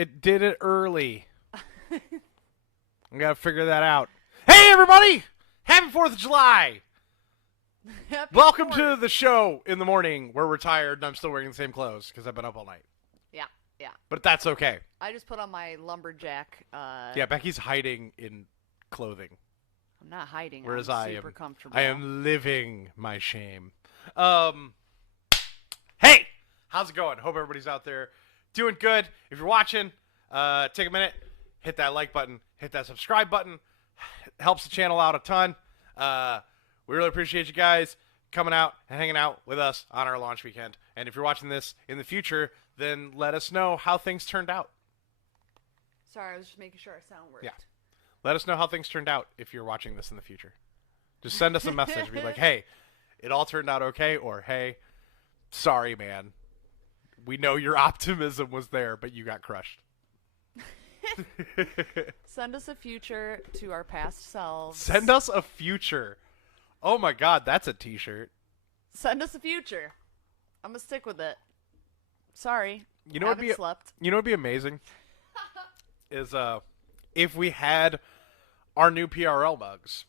It did it early. I gotta figure that out. Hey, everybody! Happy 4th of July! Welcome to the show in the morning. We're retired and I'm still wearing the same clothes because I've been up all night. Yeah. But that's okay. I just put on my lumberjack. Yeah, Becky's hiding in clothing. I'm not hiding. Whereas I'm super comfortable. I am living my shame. Hey! How's it going? Hope everybody's out there doing good. If you're watching, take a minute, hit that like button, hit that subscribe button. It helps the channel out a ton. We really appreciate you guys coming out and hanging out with us on our launch weekend. And if you're watching this in the future, then let us know how things turned out. Sorry, I was just making sure our sound worked. Yeah. Let us know how things turned out if you're watching this in the future. Just send us a message. Be like, hey, it all turned out okay. Or, hey, sorry, man. We know your optimism was there, but you got crushed. Send us a future to our past selves. Send us a future. Oh, my God. That's a T-shirt. Send us a future. I'm going to stick with it. Sorry. You know what'd be amazing? Is if we had our new PRL mugs.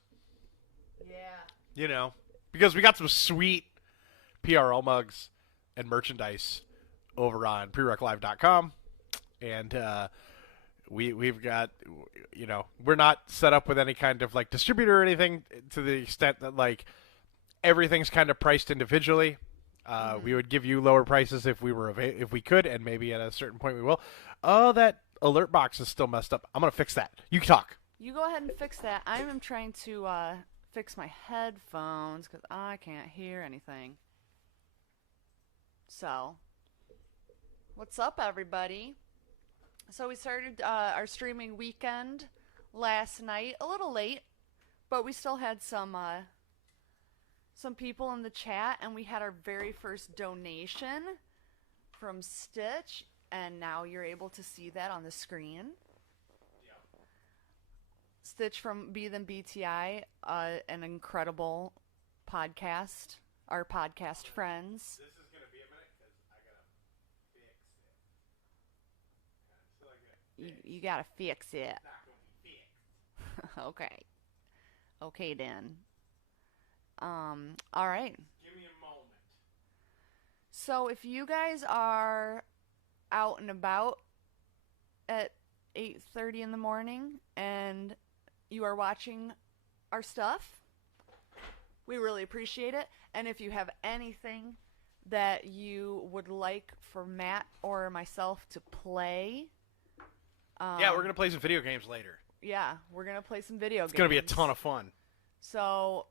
Yeah. You know, because we got some sweet PRL mugs and merchandise over on prereclive.com, and we've got, you know, we're not set up with any kind of like distributor or anything to the extent that like everything's kind of priced individually. We would give you lower prices if we were if we could, and maybe at a certain point we will. Oh, that alert box is still messed up. I'm gonna fix that. You can talk. You go ahead and fix that. I am trying to fix my headphones because I can't hear anything. So, what's up, everybody? So we started our streaming weekend last night, a little late, but we still had some people in the chat, and we had our very first donation from Stitch, and now you're able to see that on the screen. Yeah. Stitch from Be Them BTI, an incredible podcast, our podcast friends. This is going to be a minute because I got to fix it. You got to fix it. It's not going to be fixed. Okay. Okay, then. All right. Give me a moment. So if you guys are out and about at 8:30 in the morning and you are watching our stuff, we really appreciate it. And if you have anything that you would like for Matt or myself to play, yeah, we're going to play some video games later. Yeah, we're going to play some video games. It's going to be a ton of fun. So,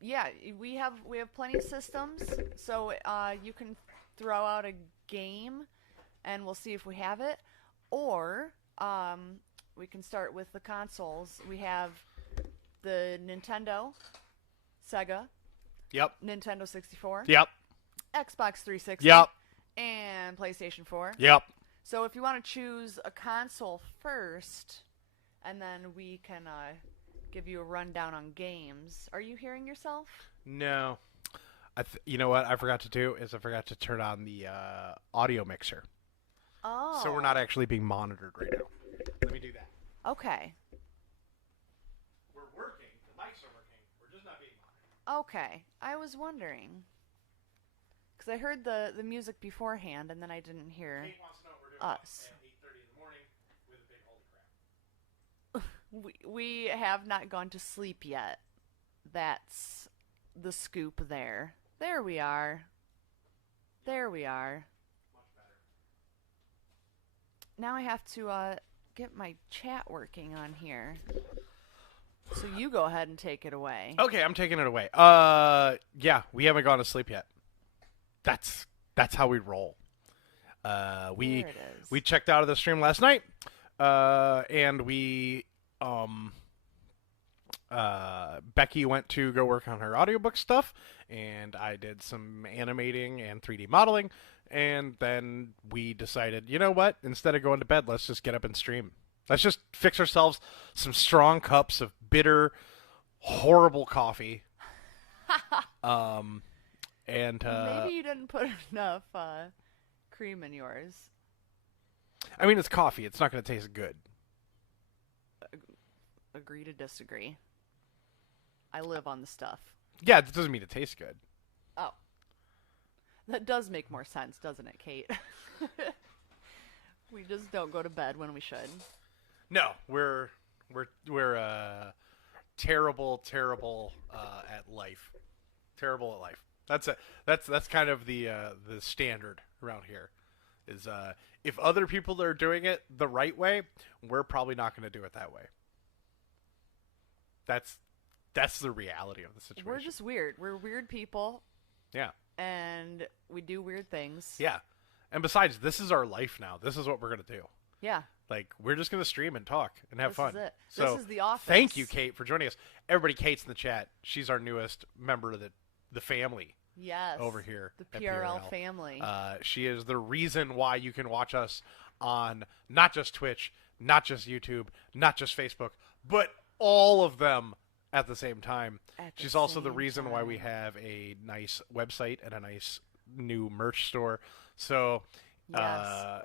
yeah, we have plenty of systems, so you can throw out a game, and we'll see if we have it. Or we can start with the consoles. We have the Nintendo, Sega, Yep. Nintendo 64, Yep. Xbox 360, Yep. and PlayStation 4. Yep. So if you want to choose a console first, and then we can give you a rundown on games. Are you hearing yourself? No. You know what I forgot to do is I forgot to turn on the audio mixer. Oh. So we're not actually being monitored right now. Let me do that. Okay. We're working. The mics are working. We're just not being monitored. Okay. I was wondering. Because I heard the music beforehand, and then I didn't hear Kate wants to know what we're doing us. at 8:30 in the morning with a big holy crap. We have not gone to sleep yet. That's the scoop there. There we are. There we are. Much better. Now I have to get my chat working on here. So you go ahead and take it away. Okay, I'm taking it away. Yeah, we haven't gone to sleep yet. That's how we roll. We There it is. we checked out of the stream last night, and we Becky went to go work on her audiobook stuff, and I did some animating and 3D modeling, and then we decided, you know what? Instead of going to bed, let's just get up and stream. Let's just fix ourselves some strong cups of bitter, horrible coffee. And maybe you didn't put enough cream in yours. I mean, it's coffee. It's not going to taste good. Agree to disagree. I live on the stuff. Yeah, it doesn't mean it tastes good. Oh. That does make more sense, doesn't it, Kate? We just don't go to bed when we should. No, we're terrible at life. Terrible at life. That's kind of the standard around here. Is if other people are doing it the right way, we're probably not going to do it that way. That's the reality of the situation. We're just weird. We're weird people. Yeah. And we do weird things. Yeah. And besides, this is our life now. This is what we're going to do. Yeah. Like, we're just going to stream and talk and have fun. This is it. So, this is the office. thank you, Kate, for joining us. Everybody, Kate's in the chat. She's our newest member of the family. Yes. Over here. The at PRL family. She is the reason why you can watch us on not just Twitch, not just YouTube, not just Facebook, but all of them at the same time. She's also the reason why we have a nice website and a nice new merch store. So yes.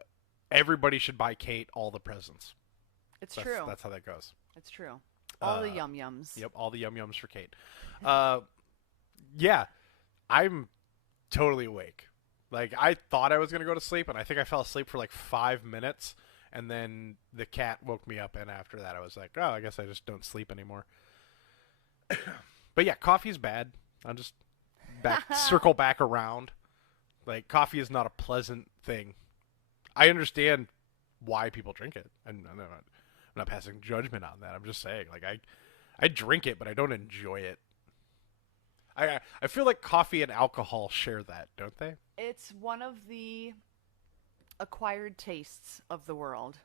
Everybody should buy Kate all the presents. It's true. That's how that goes. It's true. All the yum-yums. Yep, all the yum-yums for Kate. Yeah, I'm totally awake. Like, I thought I was going to go to sleep, and I think I fell asleep for like 5 minutes, and then the cat woke me up, and after that I was like, oh, I guess I just don't sleep anymore. But yeah, coffee's bad. I'll just circle back around. Like, coffee is not a pleasant thing. I understand why people drink it. I'm not passing judgment on that. I'm just saying, like, I drink it, but I don't enjoy it. I feel like coffee and alcohol share that, don't they? It's one of the acquired tastes of the world.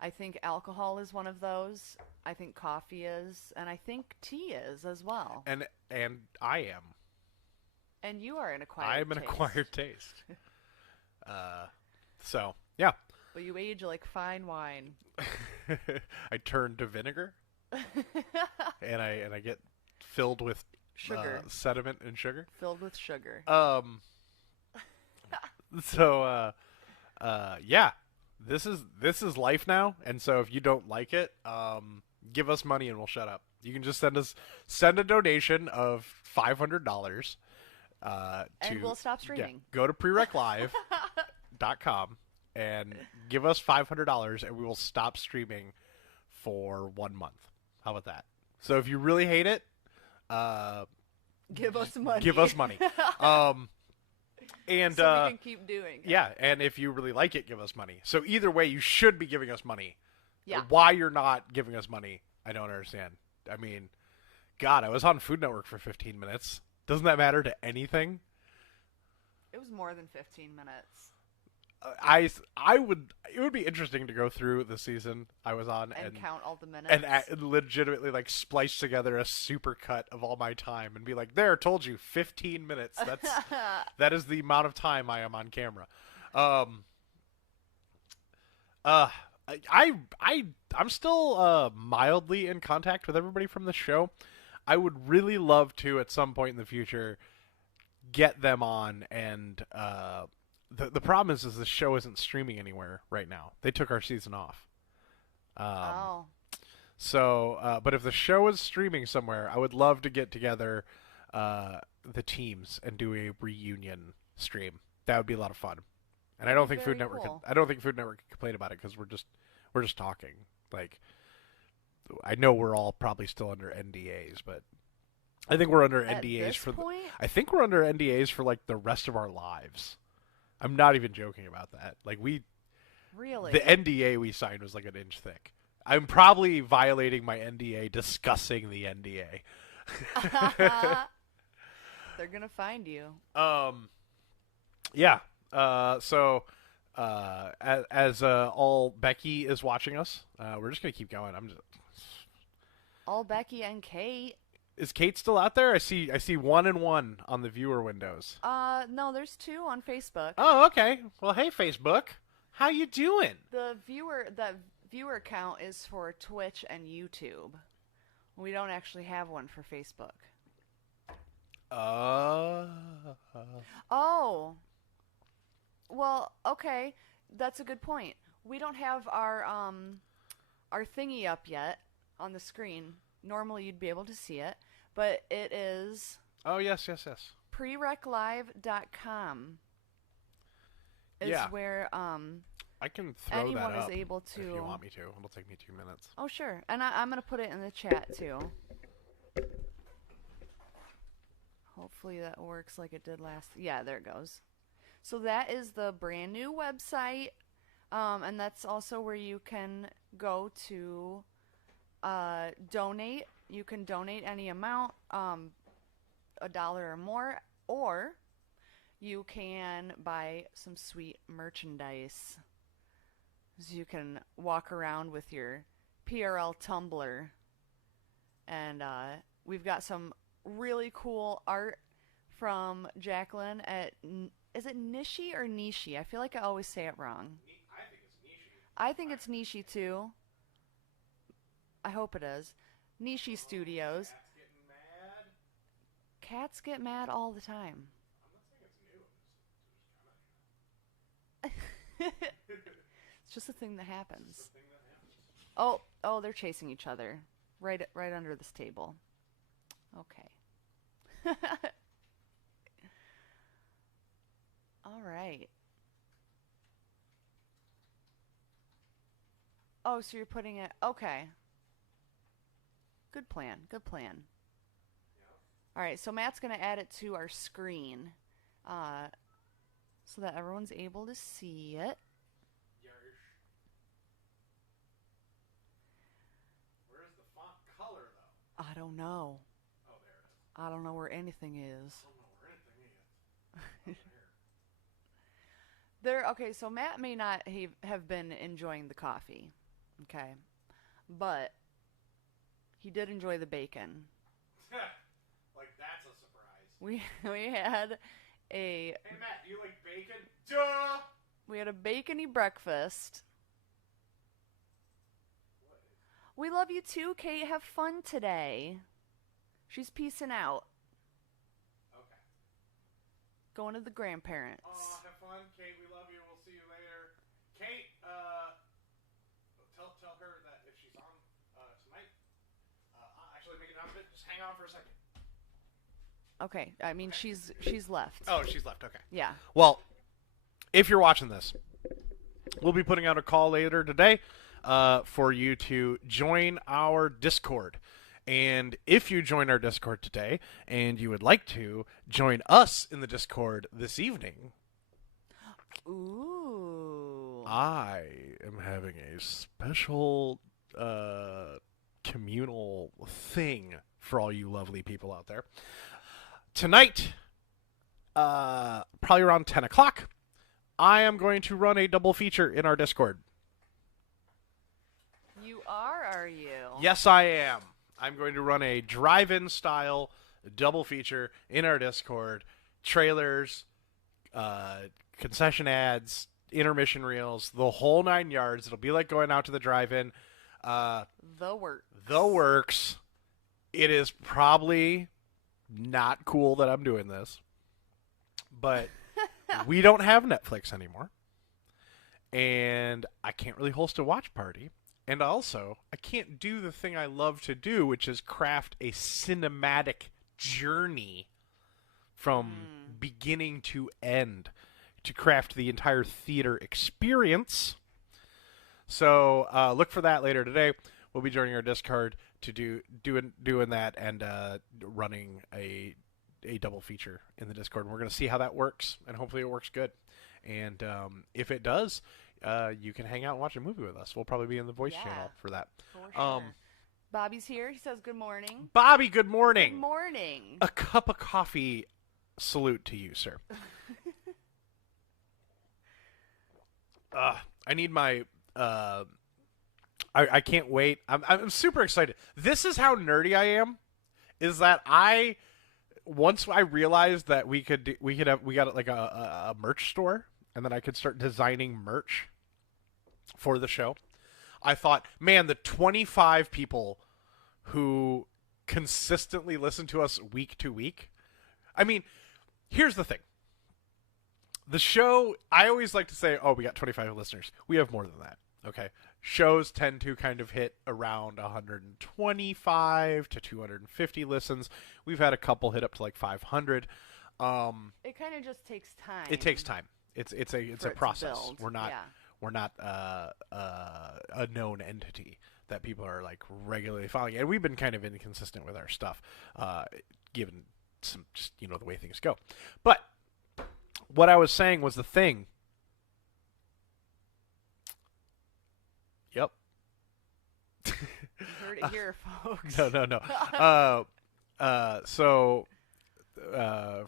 I think alcohol is one of those. I think coffee is, and I think tea is as well. And I am. And you are an acquired I'm an taste. acquired taste. So, yeah. But you age like fine wine. I turn to vinegar. and I get filled with sugar. Sediment and sugar. Filled with sugar. So yeah. This is life now, and so if you don't like it, give us money and we'll shut up. You can just send a donation of $500 and we'll stop streaming. Yeah, go to prereclive.com and give us $500 and we will stop streaming for 1 month. How about that? So if you really hate it, give us money. Give us money. And so we can keep doing it. Yeah, and if you really like it, give us money. So either way, you should be giving us money. Yeah. Why you're not giving us money, I don't understand. I mean, God, I was on Food Network for 15 minutes. Doesn't that matter to anything? It was more than 15 minutes. It would be interesting to go through the season I was on and count all the minutes and legitimately like splice together a super cut of all my time and be like, there, told you, 15 minutes. That is the amount of time I am on camera. I'm still mildly in contact with everybody from the show. I would really love to at some point in the future get them on and the problem is the show isn't streaming anywhere right now. They took our season off. So, but if the show is streaming somewhere, I would love to get together the teams and do a reunion stream. That would be a lot of fun. And I don't think Food Network. I don't think Food Network can complain about it because we're just talking. Like, I know we're all probably still under NDAs, but I think we're under NDAs for. I think we're under NDAs for like the rest of our lives. I'm not even joking about that. Like really, the NDA we signed was like an inch thick. I'm probably violating my NDA discussing the NDA. They're gonna find you. Yeah. So, as all Becky is watching us, we're just gonna keep going. All Becky and Kate. Is Kate still out there? I see 1 and 1 on the viewer windows. No, there's 2 on Facebook. Oh, okay. Well, hey, Facebook, how you doing? The viewer count is for Twitch and YouTube. We don't actually have one for Facebook. Oh. Well, okay. That's a good point. We don't have our thingy up yet on the screen. Normally you'd be able to see it, but it is Oh, yes. prereclive.com is Yeah. where I can throw anyone that up is able if you to. want me to. It'll take me 2 minutes. Oh, sure. And I'm going to put it in the chat too. Hopefully that works like it did last. Yeah, there it goes. So that is the brand new website. And that's also where you can go to donate. You can donate any amount, $1 or more, or you can buy some sweet merchandise. So you can walk around with your PRL tumbler. And we've got some really cool art from Jacqueline at, is it Nishi or Nishi? I feel like I always say it wrong. I think it's Nishi. I think it's Nishi too. I hope it is. Nishi Studios. Cat's getting mad. Cats get mad all the time. I'm not saying it's new. It's just a thing that happens. It's the thing that happens. Oh, they're chasing each other. Right under this table. Okay. All right. Oh, so you're putting it. Okay. Good plan. Good plan. Yeah. All right, so Matt's going to add it to our screen so that everyone's able to see it. Yarsh. Where's the font color, though? I don't know. Oh, there it is. I don't know where anything is. I don't know where anything is. Okay, so Matt may not have been enjoying the coffee, okay, but he did enjoy the bacon. Like, that's a surprise. We had Hey, Matt, do you like bacon? Duh! we had a bacony breakfast. What is... We love you too, Kate. Have fun today. She's peacing out. Okay. Going to the grandparents. Oh, have fun, Kate. We love you. We'll see you later. Kate, tell her that if she's on tonight, I'll actually make an announcement. Just hang on for a second. Okay, I mean she's left. Oh, she's left. Okay. Yeah. Well, if you're watching this, we'll be putting out a call later today for you to join our Discord. And if you join our Discord today and you would like to join us in the Discord this evening, Ooh. I am having a special communal thing for all you lovely people out there. Tonight, probably around 10 o'clock, I am going to run a double feature in our Discord. You are you? Yes, I am. I'm going to run a drive-in style double feature in our Discord. Trailers, concession ads, intermission reels, the whole 9 yards. It'll be like going out to the drive-in. The works. The works. It is probably not cool that I'm doing this, but we don't have Netflix anymore, and I can't really host a watch party. And also, I can't do the thing I love to do, which is craft a cinematic journey from beginning to end to craft the entire theater experience. So look for that later today. We'll be joining our Discord to doing that and running a double feature in the Discord. And we're going to see how that works, and hopefully it works good. And if it does, you can hang out and watch a movie with us. We'll probably be in the voice channel for that. For sure. Bobby's here. He says good morning. Bobby, good morning. Good morning. A cup of coffee salute to you, sir. I need my... I can't wait. I'm super excited. This is how nerdy I am. Is that once I realized that we got like a merch store, and then I could start designing merch for the show. I thought, man, the 25 people who consistently listen to us week to week. I mean, here's the thing. The show, I always like to say, oh, we got 25 listeners. We have more than that. Okay. Shows tend to kind of hit around 125 to 250 listens. We've had a couple hit up to like 500. It kind of just takes time. It takes time. It's a process. We're not Yeah. we're not a known entity that people are like regularly following, and we've been kind of inconsistent with our stuff, given some just the way things go. But what I was saying was the thing. Yep. You heard it here, folks. No. So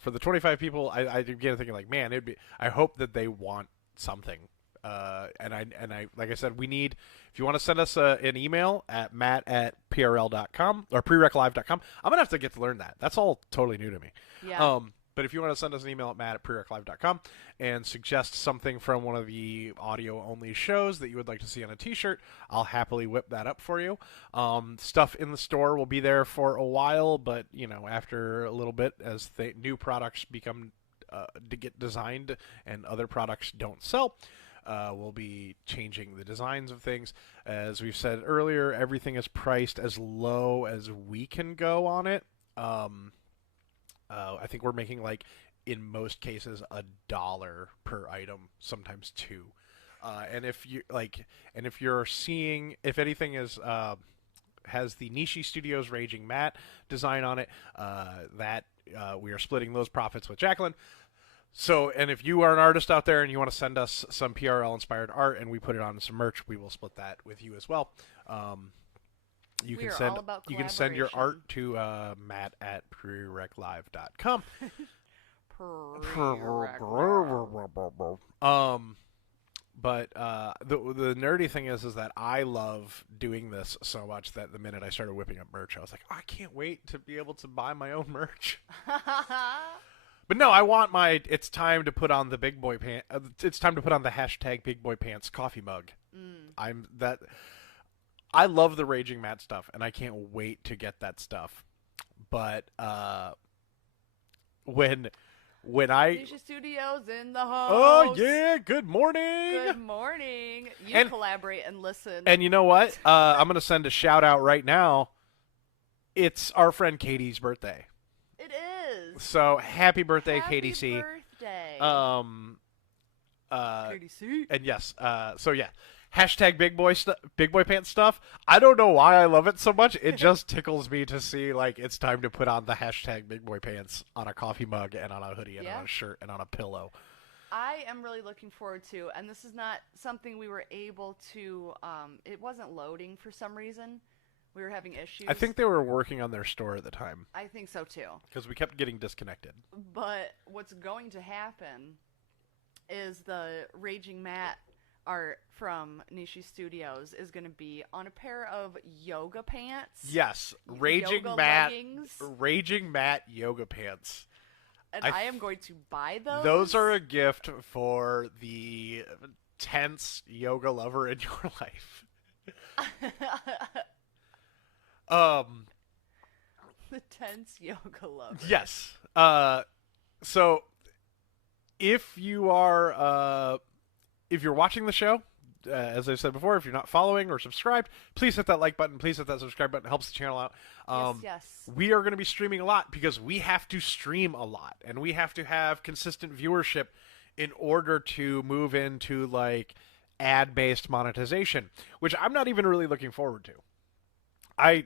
for the 25 people, I began thinking like, man, it'd be. I hope that they want something. And I like I said, we need. If you want to send us an email at matt@prl.com or prereclive.com, I'm gonna have to get to learn that. That's all totally new to me. Yeah. But if you want to send us an email at matt@prereclive.com and suggest something from one of the audio-only shows that you would like to see on a T-shirt, I'll happily whip that up for you. Stuff in the store will be there for a while, but after a little bit, as new products become to get designed and other products don't sell, we'll be changing the designs of things. As we've said earlier, everything is priced as low as we can go on it. I think we're making like in most cases $1 per item, sometimes $2. And if you're seeing if anything is has the Nishi Studios Raging Matte design on it, that we are splitting those profits with Jacqueline. So, and if you are an artist out there and you want to send us some PRL inspired art and we put it on some merch, we will split that with you as well. You can send your art to matt@prereclive.com. But the nerdy thing is that I love doing this so much that the minute I started whipping up merch, I was like, I can't wait to be able to buy my own merch. But no, I want my. It's time to put on the big boy pants. It's time to put on the hashtag Big Boy Pants coffee mug. I love the Raging Matte stuff, and I can't wait to get that stuff. But when I Nisha Studios in the house. Oh yeah, good morning. Good morning. You collaborate and listen. And you know what? I'm gonna send a shout out right now. It's our friend Katie's birthday. It is. So happy birthday, Happy KDC. birthday. KDC. And yes, so yeah. Hashtag big boy pants stuff. I don't know why I love it so much. It just tickles me to see like it's time to put on the hashtag big boy pants on a coffee mug and on a hoodie and on a shirt and on a pillow. I am really looking forward to, and this is not something we were able to. It wasn't loading for some reason. We were having issues. I think they were working on their store at the time. I think so too. Because we kept getting disconnected. But what's going to happen is the Raging Matte art from Nishi Studios is going to be on a pair of yoga pants. Yes, Raging Matte yoga pants. And I am going to buy those. Those are a gift for the tense yoga lover in your life. The tense yoga lover. Yes. So if you are if you're watching the show, as I said before, if you're not following or subscribed, please hit that like button. Please hit that subscribe button. It helps the channel out. Yes. We are going to be streaming a lot because we have to stream a lot. And we have to have consistent viewership in order to move into, like, ad-based monetization, which I'm not even really looking forward to. I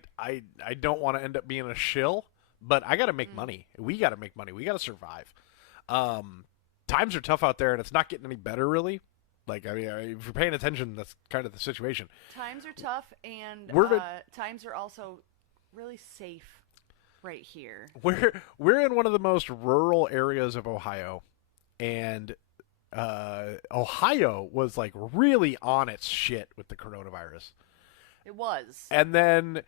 don't want to end up being a shill, but I got to make money. We got to make money. We got to survive. Times are tough out there, and it's not getting any better, really. Like, I mean, if you're paying attention, that's kind of the situation. Times are tough, and times are also really safe right here. We're in one of the most rural areas of Ohio, and Ohio was, like, really on its shit with the coronavirus. It was. And then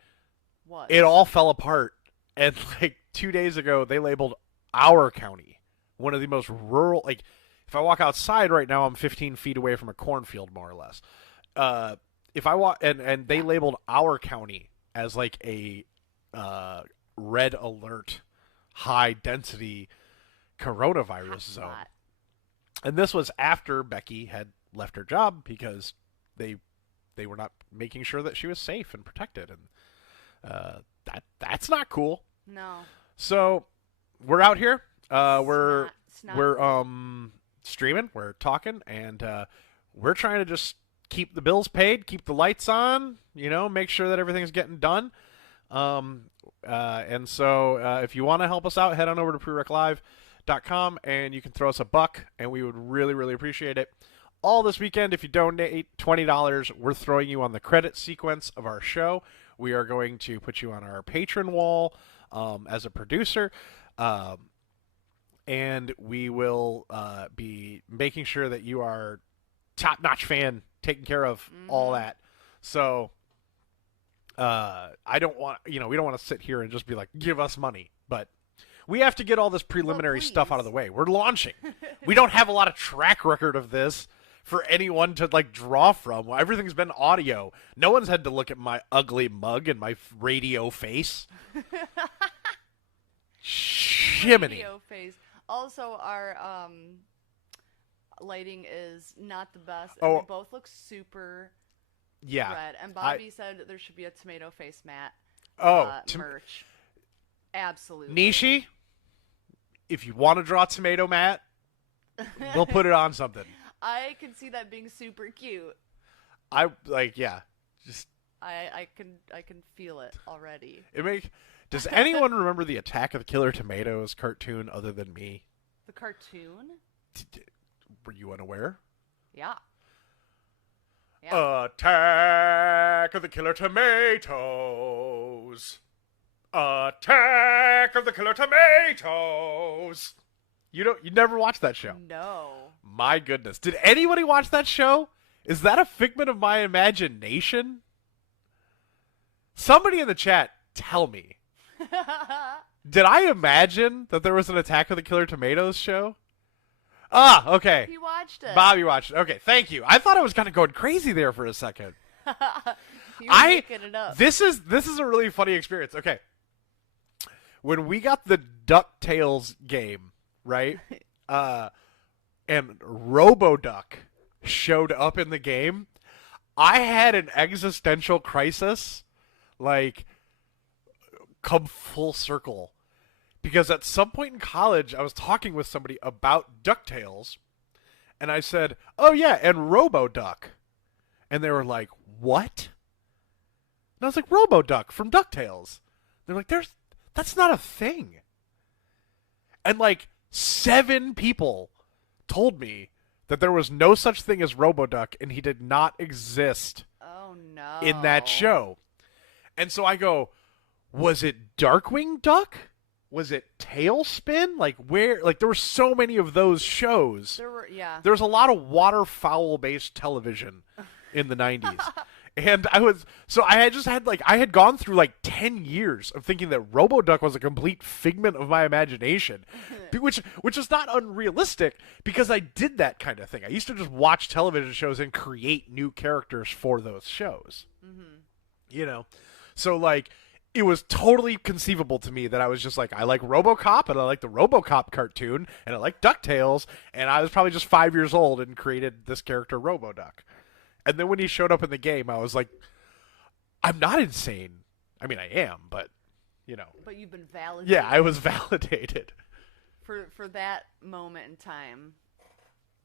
it all fell apart, and, like, 2 days ago, they labeled our county one of the most rural, like, if I walk outside right now, I'm 15 feet away from a cornfield, more or less. If I walk, and they labeled our county as like a red alert, high density coronavirus zone. And this was after Becky had left her job because they they were not making sure that she was safe and protected, and that's not cool. No. So we're out here. It's not We're cool. streaming. We're talking, and we're trying to just keep the bills paid, keep the lights on. Make sure that everything's getting done. And so if you want to help us out, head on over to prereclive.com and you can throw us $1, and we would really, really appreciate it. All this weekend, if you donate $20, we're throwing you on the credit sequence of our show. We are going to put you on our patron wall as a producer. And we will be making sure that you are top-notch fan, taken care of, all that. So I don't want, we don't want to sit here and just be like, give us money. But we have to get all this preliminary stuff out of the way. We're launching. We don't have a lot of track record of this for anyone to draw from. Everything's been audio. No one's had to look at my ugly mug and my radio face. Shiminy. Radio face. Also, our lighting is not the best. And we both look super red. And Bobby said there should be a tomato face mat merch. Absolutely. Nishi, if you want to draw tomato mat, we'll put it on something. I can see that being super cute. I can feel it already. Does anyone remember the Attack of the Killer Tomatoes cartoon other than me? The cartoon? Were you unaware? Yeah. Attack of the Killer Tomatoes. Attack of the Killer Tomatoes. You never watched that show? No. My goodness. Did anybody watch that show? Is that a figment of my imagination? Somebody in the chat, tell me. Did I imagine that there was an Attack of the Killer Tomatoes show? Ah, okay. He watched it. Bobby watched it. Okay, thank you. I thought I was kind of going crazy there for a second. You were making it up. This is a really funny experience. Okay. When we got the DuckTales game, right? And RoboDuck showed up in the game, I had an existential crisis, come full circle. Because at some point in college, I was talking with somebody about DuckTales, and I said, oh yeah, and RoboDuck. And they were like, what? And I was like, RoboDuck from DuckTales. They're like, that's not a thing. And 7 people told me that there was no such thing as RoboDuck, and he did not exist in that show. And so I go, was it Darkwing Duck? Was it Tailspin? There were so many of those shows. There was a lot of waterfowl-based television in the 90s. And I had gone through 10 years of thinking that RoboDuck was a complete figment of my imagination, which is not unrealistic because I did that kind of thing. I used to just watch television shows and create new characters for those shows. So it was totally conceivable to me that I was just I like RoboCop, and I like the RoboCop cartoon, and I like DuckTales, and I was probably just 5 years old and created this character RoboDuck. And then when he showed up in the game, I was like, I'm not insane. I mean, I am, but, But you've been validated. Yeah, I was validated. For that moment in time,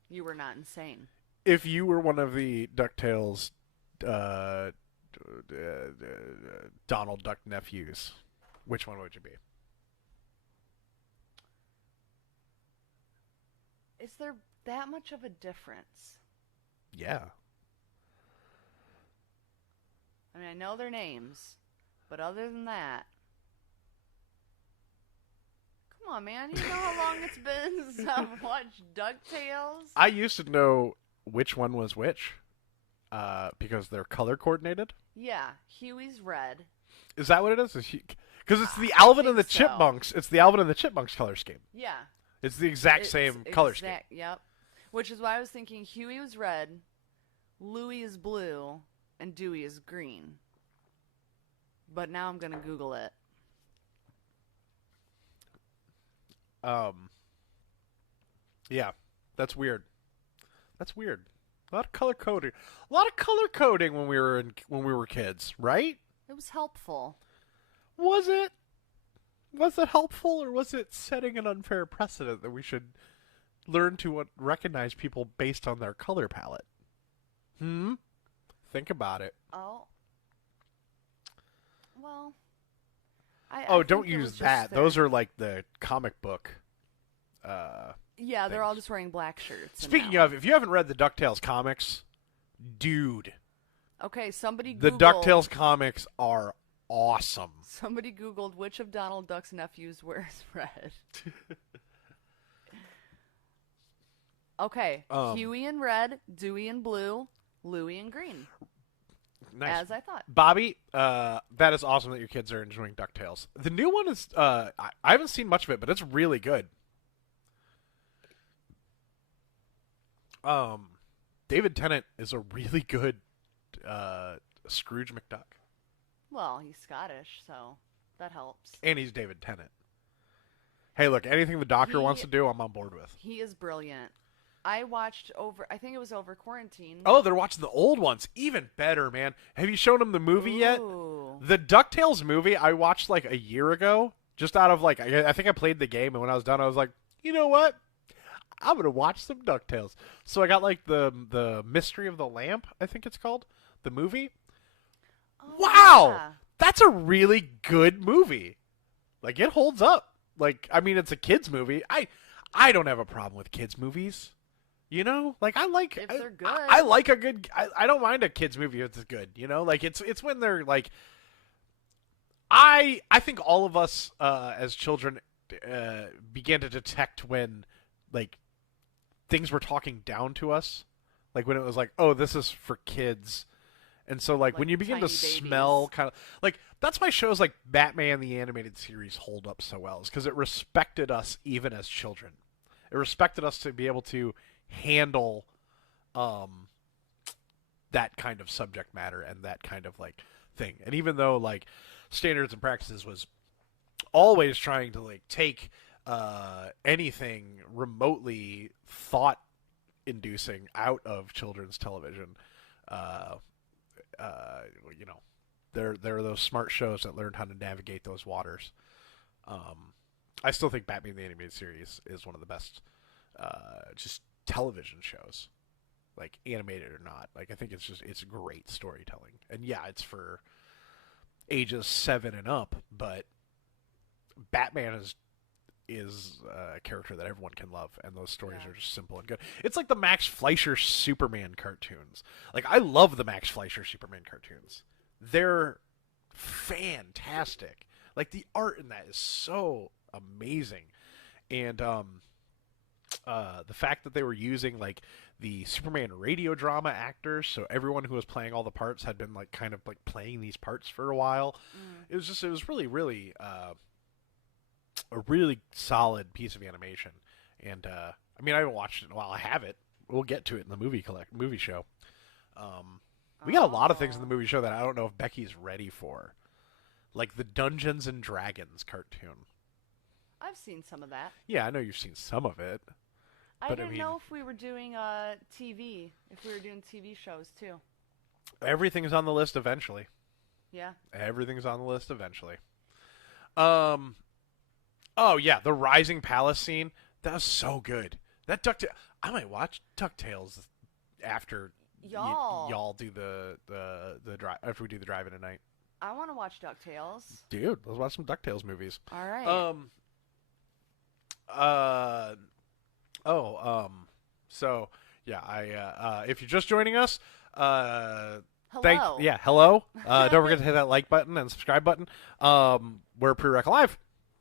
you were not insane. If you were one of the DuckTales Donald Duck nephews, which one would you be? Is there that much of a difference? Yeah. I mean, I know their names, but other than that, come on, man. You know how long it's been since I've watched DuckTales? I used to know which one was which, because they're color coordinated. Yeah, Huey's red. Is that what it is? Because it's the Alvin and the so. Chipmunks. It's the Alvin and the Chipmunks color scheme. Yeah. It's the exact same color scheme. Yep. Which is why I was thinking Huey was red, Louie is blue, and Dewey is green. But now I'm going to Google it. Yeah. That's weird. That's weird. A lot of color coding. A lot of color coding when we were kids, right? It was helpful. Was it? Was it helpful, or was it setting an unfair precedent that we should learn to recognize people based on their color palette? Think about it. Oh. Well. Don't use that. Those are like the comic book. Yeah, they're all just wearing black shirts. Speaking of, if you haven't read the DuckTales comics, dude. Okay, somebody Googled. The DuckTales comics are awesome. Somebody Googled which of Donald Duck's nephews wears red. Okay, Huey in red, Dewey in blue, Louie in green. Nice. As I thought. Bobby, that is awesome that your kids are enjoying DuckTales. The new one is, I haven't seen much of it, but it's really good. David Tennant is a really good Scrooge McDuck. Well, he's Scottish, so that helps. And he's David Tennant. Hey, look, anything the Doctor wants to do, I'm on board with. He is brilliant. I watched I think it was over quarantine. Oh, they're watching the old ones. Even better, man. Have you shown them the movie yet? The DuckTales movie I watched like a year ago. Just out of like, I think I played the game, and when I was done, I was like, you know what? I'm going to watch some DuckTales. So I got like the Mystery of the Lamp, I think it's called. The movie. Oh, wow! Yeah. That's a really good movie. Like, it holds up. Like, I mean, it's a kid's movie. I don't have a problem with kids' movies. You know, like if they're good. I like a good. I don't mind a kids movie if it's good. You know, like it's when they're like. I think all of us as children began to detect when like things were talking down to us, like when it was like, oh, this is for kids, and so like when you begin to smell kind of like that's why shows like Batman the Animated Series hold up so well, is because it respected us even as children. It respected us to be able to handle that kind of subject matter and that kind of like thing. And even though like Standards and Practices was always trying to like take anything remotely thought inducing out of children's television, you know, there are those smart shows that learned how to navigate those waters. I still think Batman the Animated Series is one of the best just television shows, like animated or not. Like I think it's great storytelling, and yeah, it's for ages 7 and up. But Batman is a character that everyone can love, and those stories are just simple and good. It's like the Max Fleischer Superman cartoons. Like I love the Max Fleischer Superman cartoons. They're fantastic. Like the art in that is so amazing, and the fact that they were using like the Superman radio drama actors, so everyone who was playing all the parts had been like kind of like playing these parts for a while. It was really a really solid piece of animation. And I mean, I haven't watched it in a while. I have it. We'll get to it in the movie show. We got a lot of things in the movie show that I don't know if Becky's ready for, like the Dungeons and Dragons cartoon. I've seen some of that. Yeah, I know you've seen some of it. I didn't know if we were doing TV, if we were doing TV shows too. Everything's on the list eventually. Yeah. Everything's on the list eventually. Oh yeah, the Rising Palace scene. That was so good. That I might watch DuckTales after y'all do the drive, after we do the drive-in tonight. I want to watch DuckTales. Dude, let's watch some DuckTales movies. All right. So yeah, if you're just joining us, hello. Hello. Don't forget to hit that like button and subscribe button. We're PRL Live.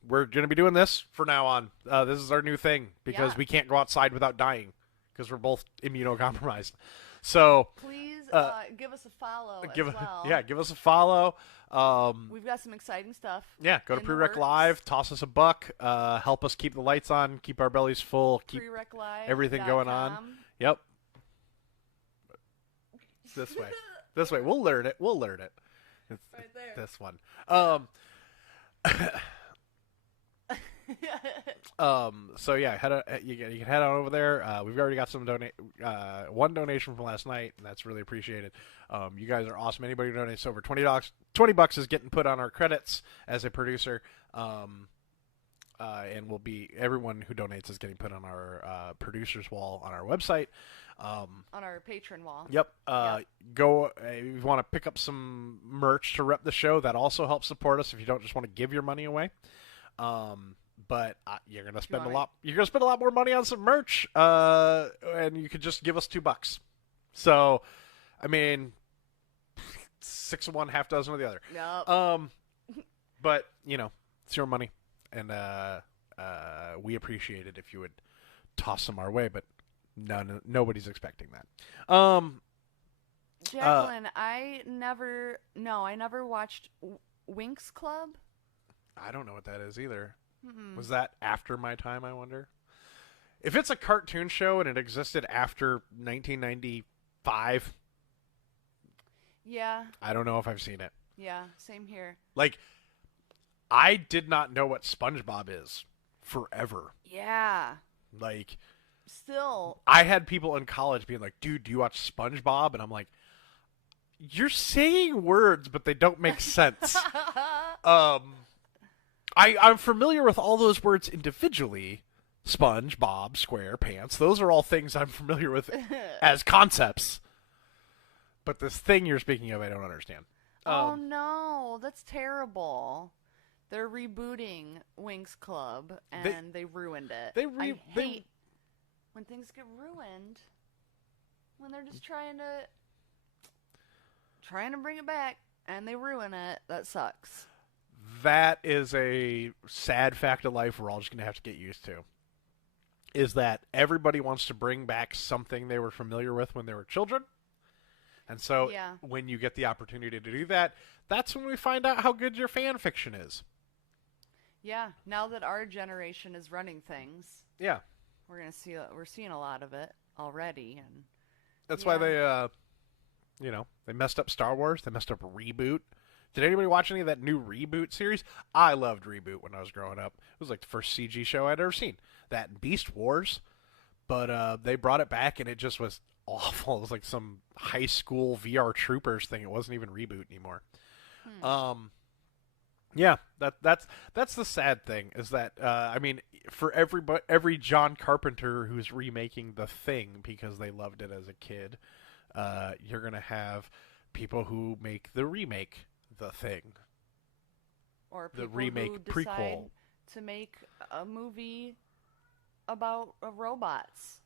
We're going to be doing this for now on. This is our new thing because we can't go outside without dying because we're both immunocompromised. So please give us a follow as well. Yeah, give us a follow. We've got some exciting stuff. Yeah, go to PRL Live, toss us a buck, help us keep the lights on, keep our bellies full, keep everything going on. Yep. This way. This way. We'll learn it. It's right there. This one. So yeah, you can head on over there. We've already got some one donation from last night, and that's really appreciated. You guys are awesome. Anybody who donates over $20 is getting put on our credits as a producer. And everyone who donates is getting put on our producers wall on our website. On our patron wall. Yep. Go if you want to pick up some merch to rep the show. That also helps support us if you don't just want to give your money away. But you're gonna spend a lot. You're gonna spend a lot more money on some merch, and you could just give us $2. So, I mean, 6 of one, half dozen of the other. Yep. But it's your money, and we appreciate it if you would toss some our way. But nobody's expecting that. Jacqueline, I never watched Winx Club. I don't know what that is either. Mm-mm. Was that after my time, I wonder? If it's a cartoon show and it existed after 1995, yeah, I don't know if I've seen it. Yeah, same here. Like, I did not know what SpongeBob is forever. Yeah. Like, still, I had people in college being like, dude, do you watch SpongeBob? And I'm like, you're saying words, but they don't make sense. I'm familiar with all those words individually. Sponge, Bob, square, pants. Those are all things I'm familiar with as concepts. But this thing you're speaking of, I don't understand. Oh, no. That's terrible. They're rebooting Winx Club, and they ruined it. I hate when things get ruined. When they're just trying to bring it back, and they ruin it. That sucks. That is a sad fact of life we're all just going to have to get used to. Is that everybody wants to bring back something they were familiar with when they were children. And so when you get the opportunity to do that, that's when we find out how good your fan fiction is. Yeah, now that our generation is running things. Yeah. We're seeing a lot of it already, and that's why they they messed up Star Wars, they messed up Reboot. Did anybody watch any of that new Reboot series? I loved Reboot when I was growing up. It was like the first CG show I'd ever seen. That and Beast Wars. But they brought it back, and it just was awful. It was like some high school VR Troopers thing. It wasn't even Reboot anymore. Yeah, that's the sad thing, is that I mean, for every John Carpenter who's remaking The Thing because they loved it as a kid, you're gonna have people who make the remake The Thing, or people the remake who decide prequel to make a movie about robots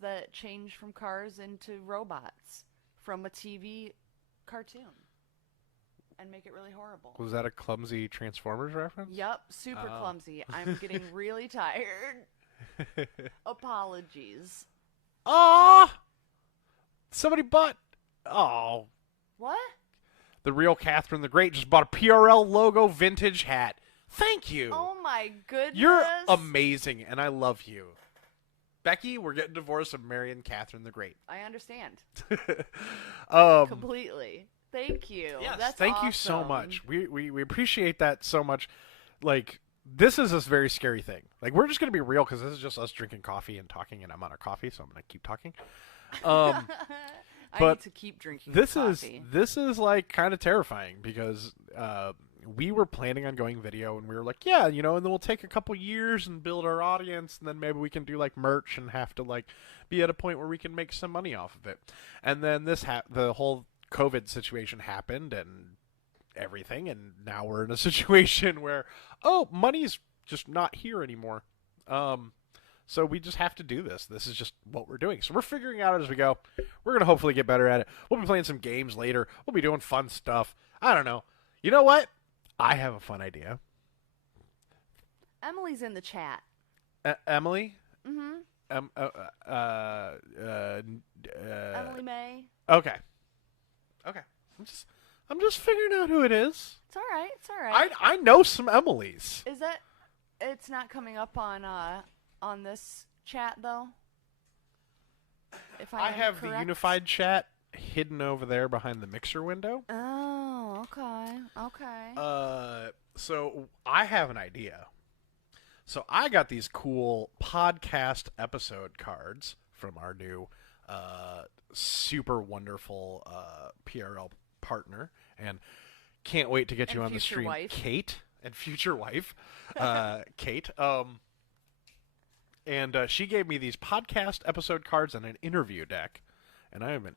that change from cars into robots from a TV cartoon. And make it really horrible. Was that a clumsy Transformers reference? Yep, super clumsy. I'm getting really tired. Apologies. Somebody bought... Oh. What? The real Catherine the Great just bought a PRL logo vintage hat. Thank you. Oh my goodness. You're amazing, and I love you. Becky, we're getting divorced. I'm marrying Catherine the Great. I understand. Completely. Thank you. Yes, that's thank awesome. you so much. We appreciate that so much. Like, this is a very scary thing. Like, we're just going to be real because this is just us drinking coffee and talking, and I'm out of coffee, so I'm going to keep talking. I need to keep drinking coffee. This is like kind of terrifying because we were planning on going video, and we were like, yeah, and then we'll take a couple years and build our audience, and then maybe we can do like merch and have to like be at a point where we can make some money off of it. And then the whole COVID situation happened and everything, and now we're in a situation where money's just not here anymore. So we just have to do this. This is just what we're doing. So we're figuring out as we go. We're going to hopefully get better at it. We'll be playing some games later. We'll be doing fun stuff. I don't know. You know what? I have a fun idea. Emily's in the chat. Emily? Mm-hmm. Emily May. Okay. I'm just figuring out who it is. It's all right. I know some Emilys. Is that? It's not coming up on this chat though. If I have correct? the unified chat hidden over there behind the mixer window. Oh, okay. So I have an idea. So I got these cool podcast episode cards from our new super wonderful PRL partner, and can't wait to get And you on the future stream, wife. Kate, and future wife, Kate. And she gave me these podcast episode cards and an interview deck, and I have been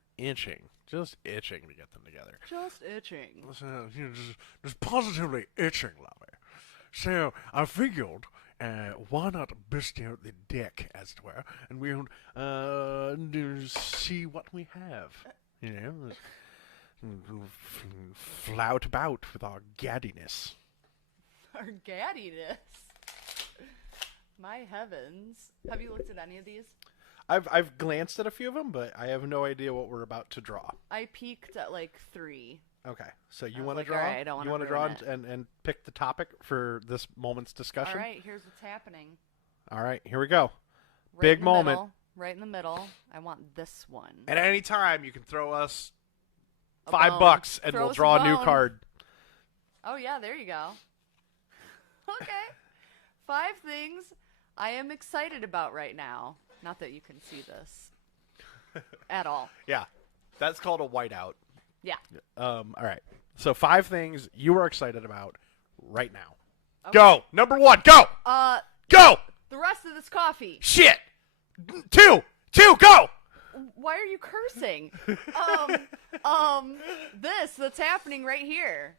just itching to get them together. Just itching. So, just positively itching, Lovey. So I figured, why not bust out the deck, as it were, and we'll see what we have. You know, flout about with our gaddiness. Our gaddiness. My heavens. Have you looked at any of these? I've glanced at a few of them, but I have no idea what we're about to draw. I peeked at like 3. Okay, so you was want to like, draw? all right, I don't you wanna want to draw ruin it. and pick the topic for this moment's discussion? All right, here's what's happening. All right, here we go. Right Big in the moment. middle, right in the middle. I want this one. At any time, you can throw us A $5 bone. and Throw we'll us draw a new bone. card. Oh, yeah, there you go. Okay. 5 things I am excited about right now. Not that you can see this at all. Yeah, that's called a whiteout. Yeah. All right. So 5 things you are excited about right now. Okay. Go. Number 1. Go. Go. The rest of this coffee. Shit. 2. Go. Why are you cursing? This that's happening right here.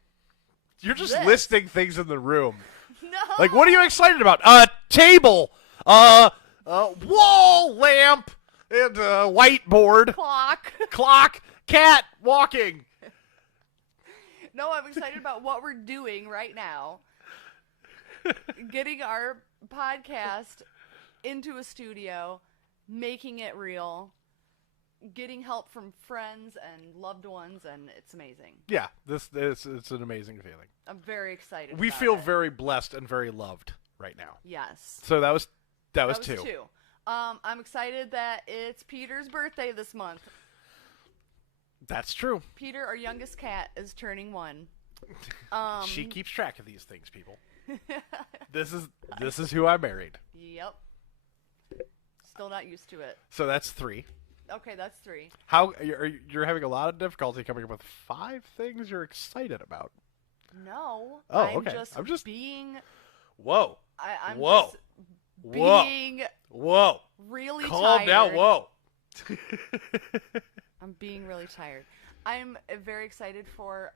You're just This. listing things in the room. No. Like, what are you excited about? Table. Wall lamp. And whiteboard. Clock. Cat walking. No, I'm excited about what we're doing right now. Getting our podcast into a studio, making it real, getting help from friends and loved ones, and it's amazing. Yeah, it's an amazing feeling. I'm very excited. We about feel it. very blessed and very loved right now. Yes. So that was 2. 2. I'm excited that it's Peter's birthday this month. That's true. Peter, our youngest cat, is turning 1. She keeps track of these things, people. This is who I married. Yep. Still not used to it. So that's 3. Okay, that's 3. How you're having a lot of difficulty coming up with 5 things you're excited about. No. Oh, I'm okay. Just I'm just being. Whoa. I'm Whoa. just Whoa. being Whoa. really Calm tired. down. Whoa. I'm being really tired. I'm very excited for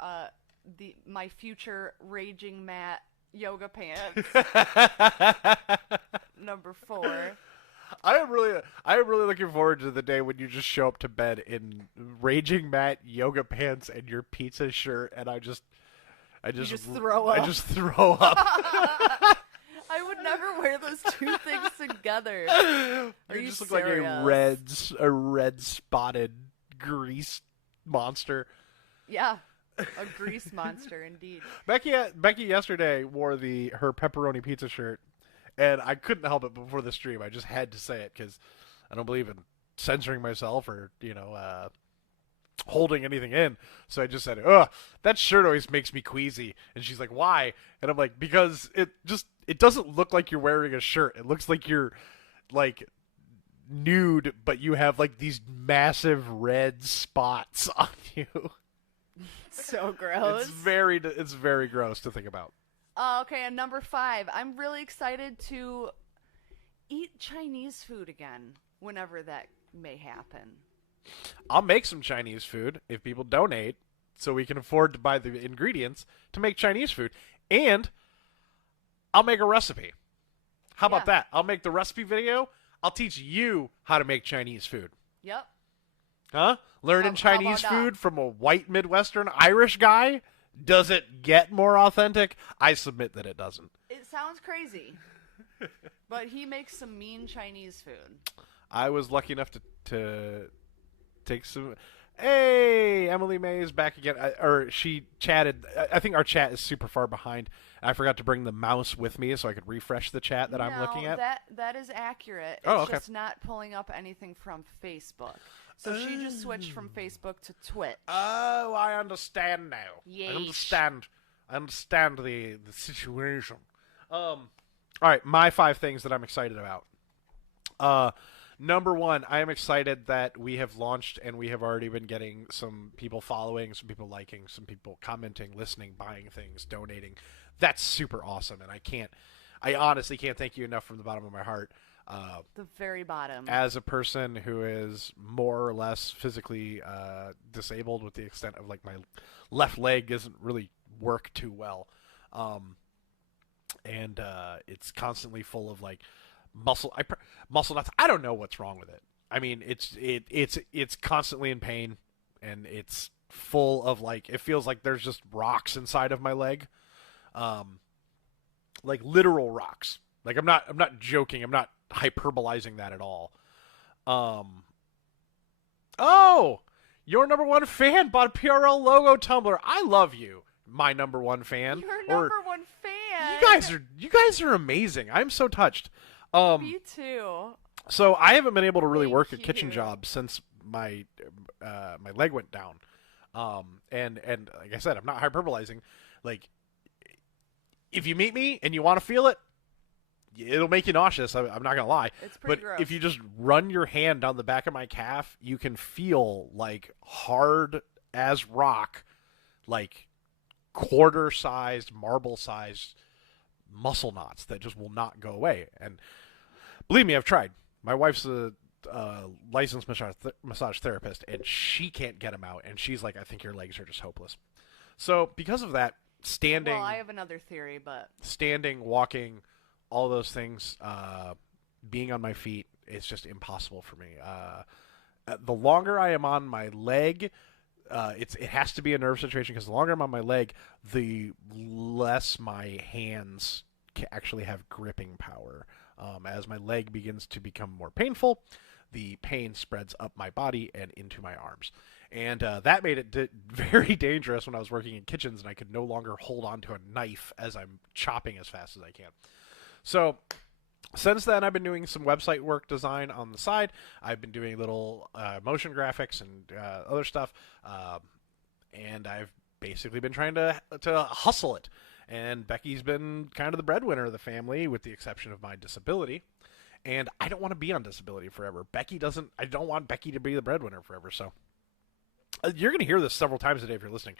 my future Raging Matt yoga pants. Number 4. I am really looking forward to the day when you just show up to bed in Raging Matt yoga pants and your pizza shirt, and I just throw up. I just throw up. I would never wear those 2 things together. Are You you just look serious? like a red spotted grease monster. Yeah, a grease monster indeed. Becky yesterday wore her pepperoni pizza shirt, and I couldn't help it before the stream. I just had to say it because I don't believe in censoring myself or holding anything in. So I just said, "Ugh, that shirt always makes me queasy." And she's like, "Why?" And I'm like, "Because it doesn't look like you're wearing a shirt. It looks like you're like nude, but you have like these massive red spots on you." So gross. It's very gross to think about. Okay, and number 5, I'm really excited to eat Chinese food again, whenever that may happen. I'll make some Chinese food if people donate so we can afford to buy the ingredients to make Chinese food. And I'll make a recipe. How about that? I'll make the recipe video. I'll teach you how to make Chinese food. Yep. Huh? Learning How Chinese about that? food from a white Midwestern Irish guy? Does it get more authentic? I submit that it doesn't. It sounds crazy, but he makes some mean Chinese food. I was lucky enough to take some. Hey, Emily May is back again. She chatted. I think our chat is super far behind. I forgot to bring the mouse with me so I could refresh the chat that I'm looking at. That is accurate. It's Oh, okay. just not pulling up anything from Facebook. So she just switched from Facebook to Twitch. Oh, I understand now. Yeesh. I understand the situation. All right, my 5 things that I'm excited about. Number 1, I am excited that we have launched and we have already been getting some people following, some people liking, some people commenting, listening, buying things, donating. That's super awesome, and I honestly can't thank you enough from the bottom of my heart. The very bottom. As a person who is more or less physically disabled, with the extent of like my left leg doesn't really work too well, and it's constantly full of like muscle knots. I don't know what's wrong with it. I mean, it's constantly in pain, and it's full of like, it feels like there's just rocks inside of my leg, like literal rocks. Like I'm not joking. I'm not hyperbolizing that at all. Oh, your number 1 fan bought a PRL logo tumbler. I love you, my number 1 fan. Your number 1 fan. You guys are amazing. I'm so touched. Me too. So I haven't been able to really Thank work a you. kitchen job since my my leg went down. And like I said, I'm not hyperbolizing. Like, if you meet me and you want to feel it, it'll make you nauseous. I'm not gonna lie. It's pretty But gross. if you just run your hand down the back of my calf, you can feel like hard as rock, like quarter-sized, marble-sized muscle knots that just will not go away. And believe me, I've tried. My wife's a licensed massage therapist, and she can't get them out. And she's like, I think your legs are just hopeless. So because of that, standing, Well, I have another theory, but standing, walking, all those things, being on my feet, it's just impossible for me. The longer I am on my leg, it has to be a nerve situation, because the longer I'm on my leg, the less my hands can actually have gripping power. As my leg begins to become more painful, the pain spreads up my body and into my arms. And that made it very dangerous when I was working in kitchens and I could no longer hold on to a knife as I'm chopping as fast as I can. So since then, I've been doing some website work design on the side. I've been doing little motion graphics and other stuff. And I've basically been trying to hustle it. And Becky's been kind of the breadwinner of the family, with the exception of my disability. And I don't want to be on disability forever. I don't want Becky to be the breadwinner forever. So you're going to hear this several times a day if you're listening.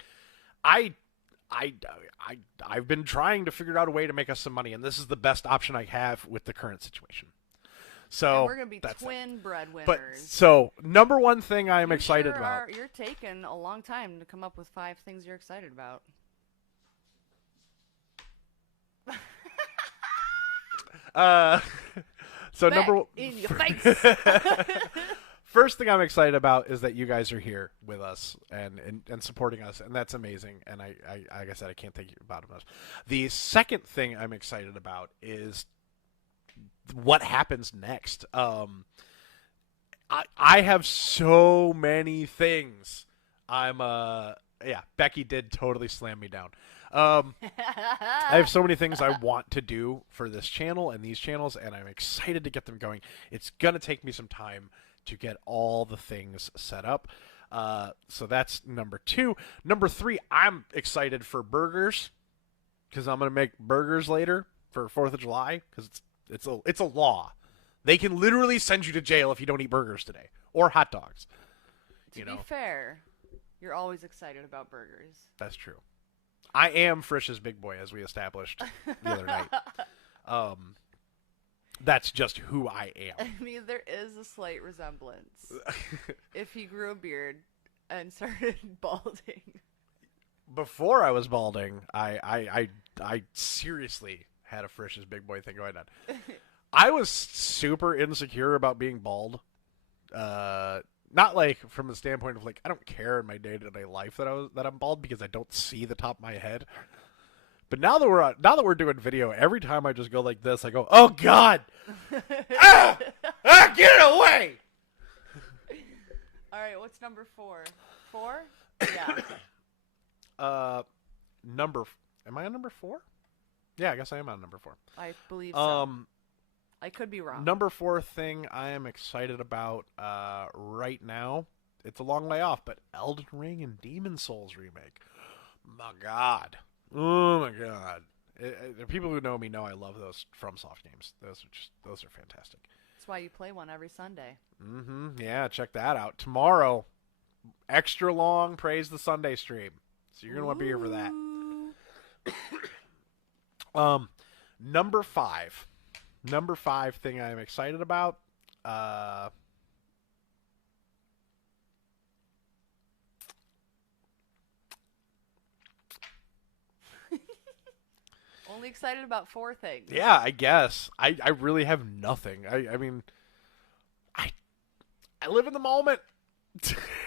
I've been trying to figure out a way to make us some money, and this is the best option I have with the current situation. So and we're gonna be twin breadwinners. But so number 1 thing I am excited about. You're taking a long time to come up with 5 things you're excited about. So Back number in your face. First thing I'm excited about is that you guys are here with us and supporting us, and that's amazing. And I like I said, I can't thank you about enough. The second thing I'm excited about is what happens next. I have so many things. Becky did totally slam me down. I have so many things I want to do for this channel and these channels, and I'm excited to get them going. It's going to take me some time to get all the things set up. So that's number 2. Number 3, I'm excited for burgers, because I'm going to make burgers later for 4th of July, because it's a law. They can literally send you to jail if you don't eat burgers today, or hot dogs. To be fair, you're always excited about burgers. That's true. I am Frisch's big boy, as we established the other night. That's just who I am. I mean, there is a slight resemblance. If he grew a beard and started balding. Before I was balding, I seriously had a Frisch's big boy thing going on. I was super insecure about being bald. Not like from the standpoint of like, I don't care in my day-to-day life that I'm bald, because I don't see the top of my head. But now that we're doing video, every time I just go like this, I go, "Oh God, get it away!" All right, what's number 4? 4? Yeah. Am I on number 4? Yeah, I guess I am on number 4. I believe so. I could be wrong. Number 4 thing I am excited about right now. It's a long way off, but Elden Ring and Demon Souls remake. My God. Oh my God. The people who know me know I love those FromSoft games. Those are fantastic. That's why you play one every Sunday. Mm-hmm. Yeah, check that out. Tomorrow, extra long Praise the Sunday stream. So you're going to want to be here for that. Number five. Number five thing I'm excited about. Only excited about 4 things. Yeah, I guess. I really have nothing. I mean, I live in the moment.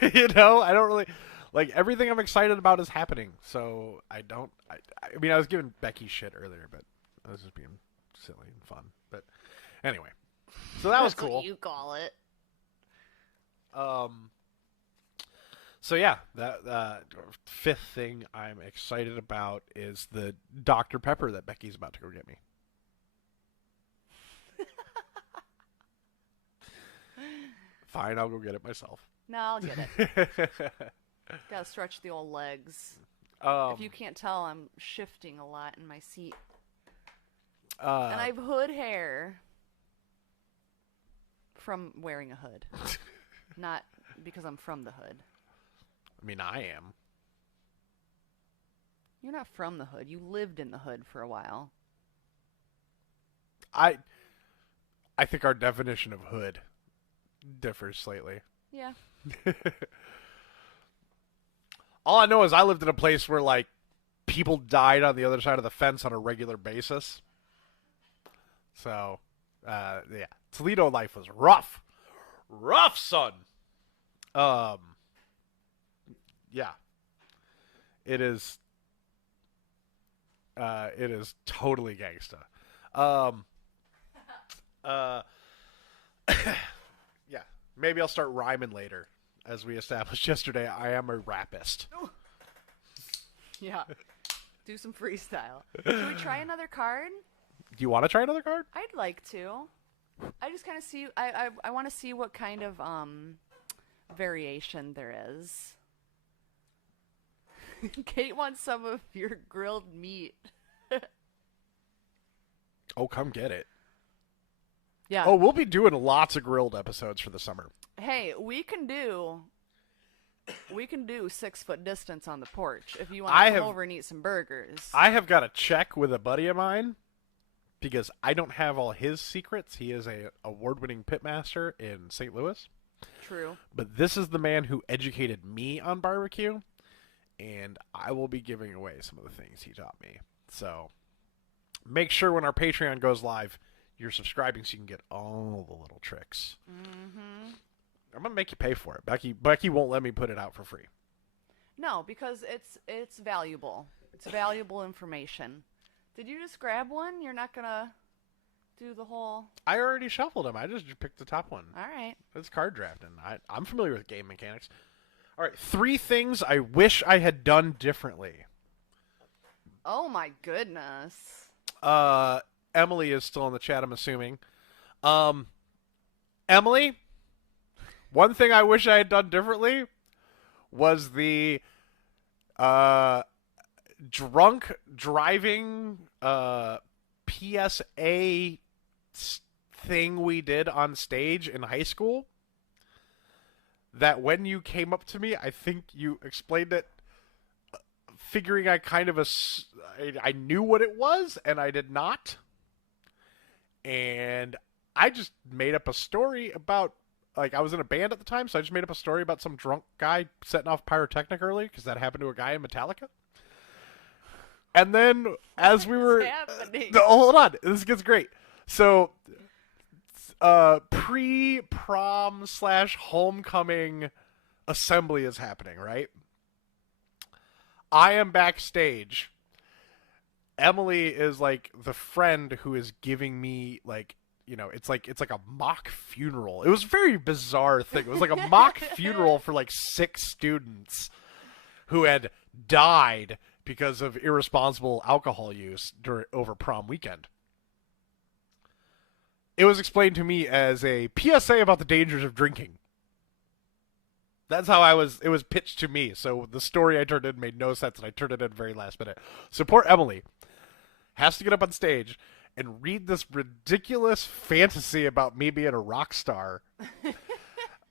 You know, I don't really like everything I'm excited about is happening. So I mean, I was giving Becky shit earlier, but I was just being silly and fun. But anyway, so that was That's cool. what you call it. So yeah, that fifth thing I'm excited about is the Dr. Pepper that Becky's about to go get me. Fine, I'll go get it myself. No, I'll get it. Gotta stretch the old legs. If you can't tell, I'm shifting a lot in my seat. And I have hood hair from wearing a hood. Not because I'm from the hood. I mean, I am. You're not from the hood. You lived in the hood for a while. I think our definition of hood differs slightly. Yeah. All I know is I lived in a place where, like, people died on the other side of the fence on a regular basis. So, yeah. Toledo life was rough. Rough, son. Yeah. It is totally gangsta. Yeah. Maybe I'll start rhyming later. As we established yesterday, I am a rapist. Yeah. Do some freestyle. Should we try another card? Do you want to try another card? I'd like to. I just kind of see. I want to see what kind of variation there is. Kate wants some of your grilled meat. Oh, come get it. Yeah. Oh, we'll be doing lots of grilled episodes for the summer. Hey, we can do 6-foot distance on the porch if you want to come over and eat some burgers. I have got to check with a buddy of mine because I don't have all his secrets. He is a award-winning pitmaster in St. Louis. True. But this is the man who educated me on barbecue, and I will be giving away some of the things he taught me. So make sure when our Patreon goes live, you're subscribing so you can get all the little tricks. Mm-hmm. I'm going to make you pay for it. Becky won't let me put it out for free. No, because it's valuable. It's valuable information. Did you just grab one? You're not going to do the whole... I already shuffled them. I just picked the top one. All right. It's card drafting. I'm familiar with game mechanics. All right, 3 things I wish I had done differently. Oh, my goodness. Emily is still in the chat, I'm assuming. Emily, one thing I wish I had done differently was the drunk driving PSA thing we did on stage in high school. That when you came up to me, I think you explained it, figuring I kind of I knew what it was, and I did not. And I just made up a story about, like, I was in a band at the time, so I just made up a story about some drunk guy setting off pyrotechnic early, because that happened to a guy in Metallica. And then, as we were... No, hold on, this gets great. So, pre-prom / homecoming assembly is happening, right? I am backstage. Emily is like the friend who is giving me, like, you know, it's like a mock funeral. It was a very bizarre thing. It was like a mock funeral for like 6 students who had died because of irresponsible alcohol use over prom weekend. It was explained to me as a PSA about the dangers of drinking. That's how it was pitched to me. So the story I turned in made no sense, and I turned it in very last minute. So poor Emily has to get up on stage and read this ridiculous fantasy about me being a rock star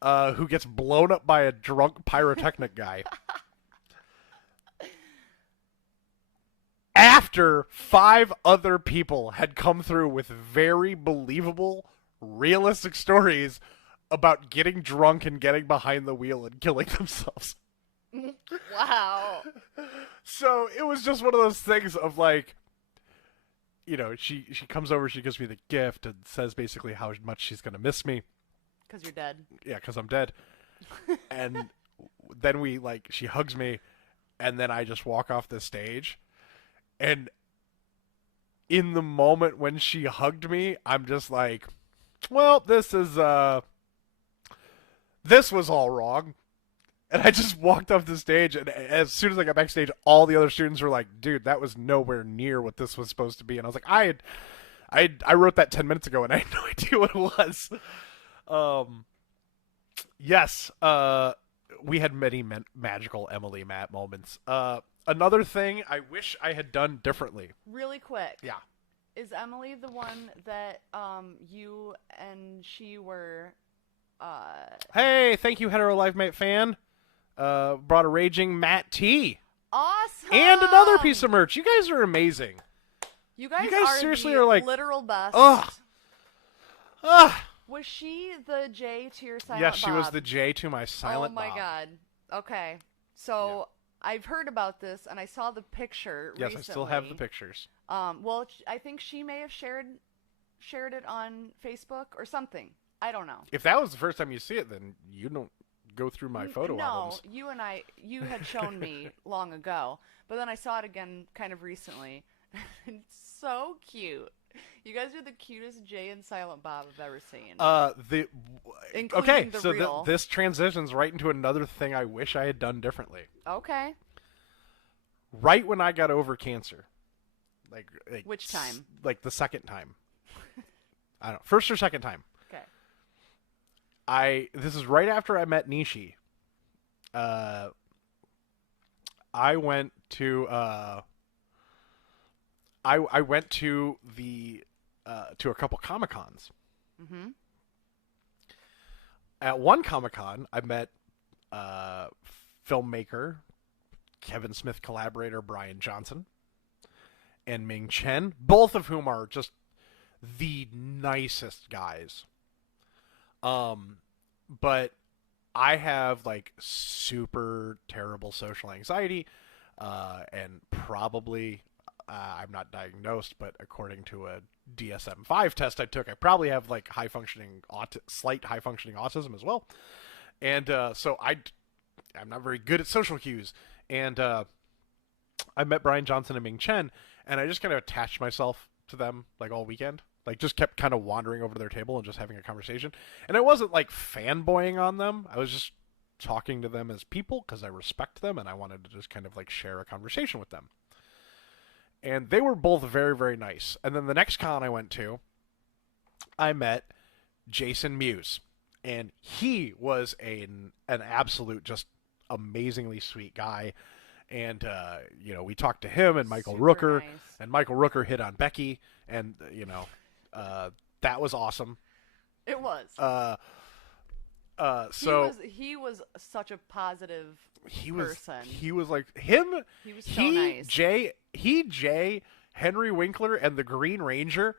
who gets blown up by a drunk pyrotechnic guy. After 5 other people had come through with very believable, realistic stories about getting drunk and getting behind the wheel and killing themselves. Wow. So it was just one of those things of like, you know, she comes over, she gives me the gift and says basically how much she's going to miss me. Because you're dead. Yeah, because I'm dead. And then she hugs me, and then I just walk off the stage. And in the moment when she hugged me, I'm just like, well, this was all wrong. And I just walked off the stage, and as soon as I got backstage, all the other students were like, dude, that was nowhere near what this was supposed to be. And I was like, I wrote that 10 minutes ago, and I had no idea what it was. Yes, we had many magical Emily Matt moments. Another thing I wish I had done differently. Really quick. Yeah. Is Emily the one that you and she were... Hey, thank you, Hetero Life Mate fan. Brought a raging Matt T. Awesome! And another piece of merch. You guys are amazing. You guys are seriously are like literal best. Ugh. Ugh. Was she the J to your Silent Yes, she was Bob? the J to my Silent Bob. Oh my Bob. god. Okay. So I've heard about this, and I saw the picture recently. I still have the pictures. Well, I think she may have shared it on Facebook or something. I don't know. If that was the first time you see it, then you don't go through my photo albums. No, you had shown me long ago, but then I saw it again kind of recently. It's so cute. You guys are the cutest Jay and Silent Bob I've ever seen. Including the reel. This transitions right into another thing I wish I had done differently. Okay. Right when I got over cancer. Like which time? Like the second time. I don't know. First or second time. Okay. This is right after I met Nishi. I went to I went to to a couple Comic-Cons. Mm-hmm. At one Comic-Con, I met filmmaker, Kevin Smith collaborator Brian Johnson, and Ming Chen, both of whom are just the nicest guys. But I have like super terrible social anxiety, and probably I'm not diagnosed, but according to a DSM-5 test I took, I probably have like slight high functioning autism as well. And so I'm not very good at social cues. And I met Brian Johnson and Ming Chen, and I just kind of attached myself to them like all weekend. Like just kept kind of wandering over to their table and just having a conversation. And I wasn't like fanboying on them. I was just talking to them as people because I respect them and I wanted to just kind of like share a conversation with them. And they were both very, very nice. And then the next con I went to, I met Jason Mewes. And he was an absolute just amazingly sweet guy. And, we talked to him and Michael Super Rooker. nice. And Michael Rooker hit on Becky. And, that was awesome. It was. So he was such a positive person. He was like him. He was so nice. Jay, Henry Winkler, and the Green Ranger.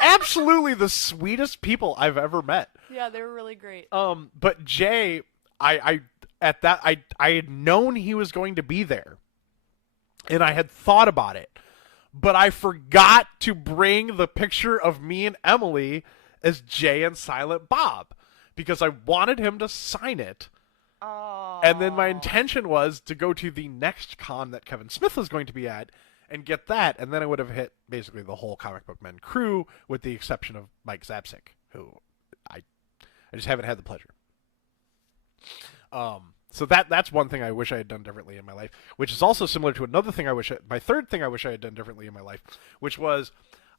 Absolutely the sweetest people I've ever met. Yeah, they were really great. But Jay, I had known he was going to be there, and I had thought about it, but I forgot to bring the picture of me and Emily as Jay and Silent Bob because I wanted him to sign it. Oh. And then my intention was to go to the next con that Kevin Smith was going to be at and get that, and then I would have hit basically the whole Comic Book Men crew with the exception of Mike Zapsik, who I just haven't had the pleasure. So that's one thing I wish I had done differently in my life, which is also similar to another thing my third thing I wish I had done differently in my life, which was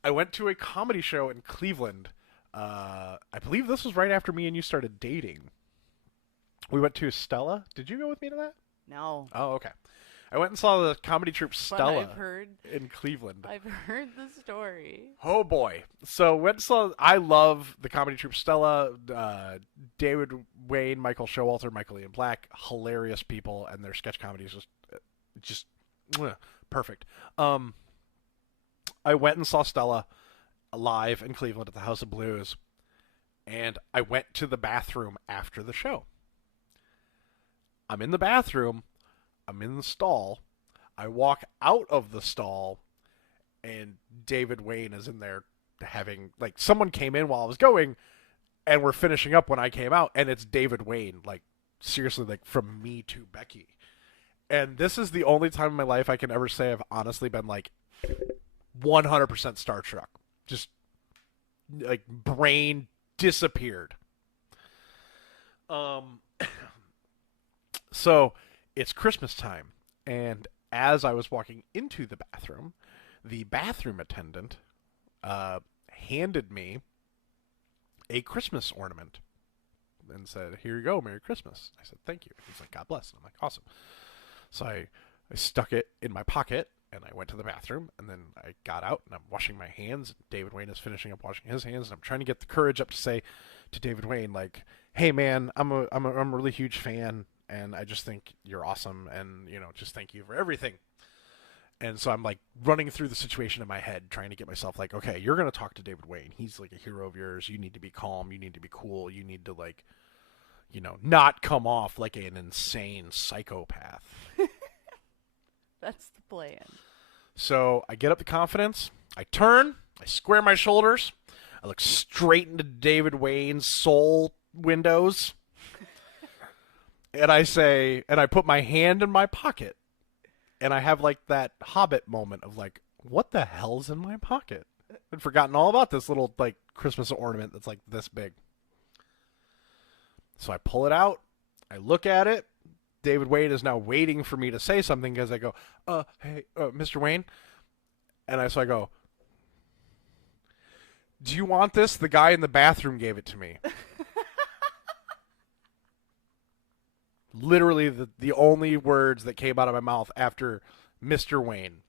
I went to a comedy show in Cleveland. I believe this was right after me and you started dating. We went to Stella. Did you go with me to that? No. Oh, okay. I went and saw the comedy troupe But Stella I've in Cleveland. heard the story. Oh boy! So went and saw. I love the comedy troupe Stella. David Wayne, Michael Showalter, Michael Ian Black, hilarious people, and their sketch comedy is just perfect. I went and saw Stella live in Cleveland at the House of Blues, and I went to the bathroom after the show. I'm in the bathroom. I'm in the stall. I walk out of the stall, and David Wayne is in there having, like, someone came in while I was going, and we're finishing up when I came out, and it's David Wayne, like, seriously, like, from me to Becky. And this is the only time in my life I can ever say I've honestly been, like, 100% starstruck. Just, like, brain disappeared. So it's Christmas time, and as I was walking into the bathroom attendant handed me a Christmas ornament and said, "Here you go, Merry Christmas." I said, "Thank you." He's like, "God bless." And I'm like, "Awesome." So I stuck it in my pocket, and I went to the bathroom, and then I got out, and I'm washing my hands. David Wayne is finishing up washing his hands, and I'm trying to get the courage up to say to David Wayne, like, "Hey, man, I'm a really huge fan, and I just think you're awesome, and, you know, just thank you for everything." And so I'm, like, running through the situation in my head, trying to get myself, like, okay, you're going to talk to David Wayne. He's, like, a hero of yours. You need to be calm. You need to be cool. You need to, like, you know, not come off like an insane psychopath. That's the plan. So I get up the confidence. I turn. I square my shoulders. I look straight into David Wayne's soul windows. And I say, and I put my hand in my pocket. And I have, like, that Hobbit moment of, like, what the hell's in my pocket? I'd forgotten all about this little, like, Christmas ornament that's, like, this big. So I pull it out. I look at it. David Wayne is now waiting for me to say something because I go, hey, Mr. Wayne. And so I go, "Do you want this? The guy in the bathroom gave it to me." Literally the only words that came out of my mouth after Mr. Wayne.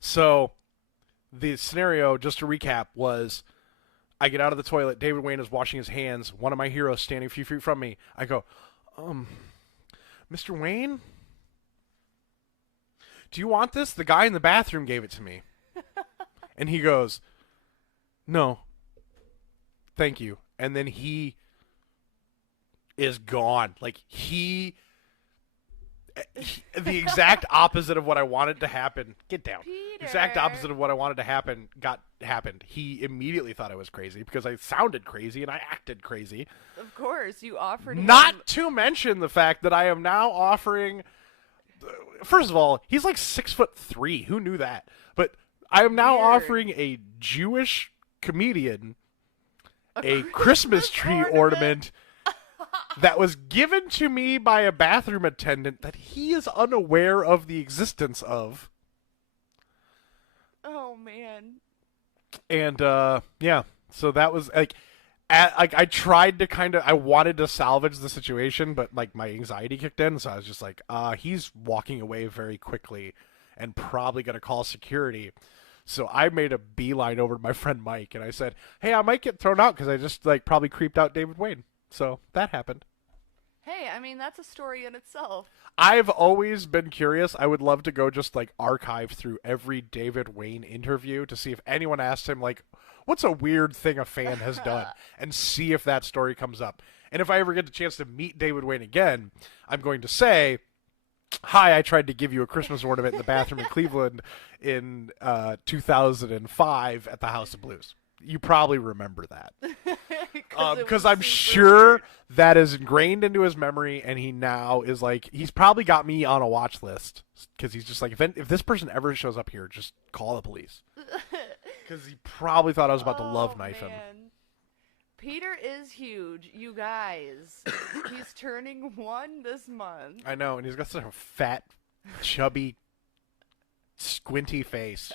So the scenario, just to recap, was I get out of the toilet. David Wayne is washing his hands. One of my heroes standing a few feet from me. I go, "Mr. Wayne, do you want this? The guy in the bathroom gave it to me." And he goes, "No, thank you." And then he is gone. Like, the exact opposite of what I wanted to happen. Get down. Peter. Exact opposite of what I wanted to happen happened. He immediately thought I was crazy because I sounded crazy and I acted crazy. Of course, you offered him. Not to mention the fact that I am now offering. First of all, he's like 6'3". Who knew that? But I am now Weird. offering a Jewish comedian a Christmas tree ornament that was given to me by a bathroom attendant that he is unaware of the existence of. Oh, man. And yeah, so that was like, I tried to I wanted to salvage the situation, but, like, my anxiety kicked in, so I was just like, he's walking away very quickly and probably gonna call security. So I made a beeline over to my friend Mike, and I said, "Hey, I might get thrown out because I just, like, probably creeped out David Wayne." So that happened. Hey, I mean, that's a story in itself. I've always been curious. I would love to go just, like, archive through every David Wayne interview to see if anyone asked him, like, what's a weird thing a fan has done, and see if that story comes up. And if I ever get the chance to meet David Wayne again, I'm going to say, "Hi, I tried to give you a Christmas ornament in the bathroom in Cleveland in 2005 at the House of Blues." You probably remember that. Because I'm sure weird. that is ingrained into his memory, and he now is like, he's probably got me on a watch list because he's just like, if this person ever shows up here, just call the police. Because he probably thought I was about to love knife him. Peter is huge, you guys. He's turning 1 this month. I know, and he's got such a fat, chubby, squinty face.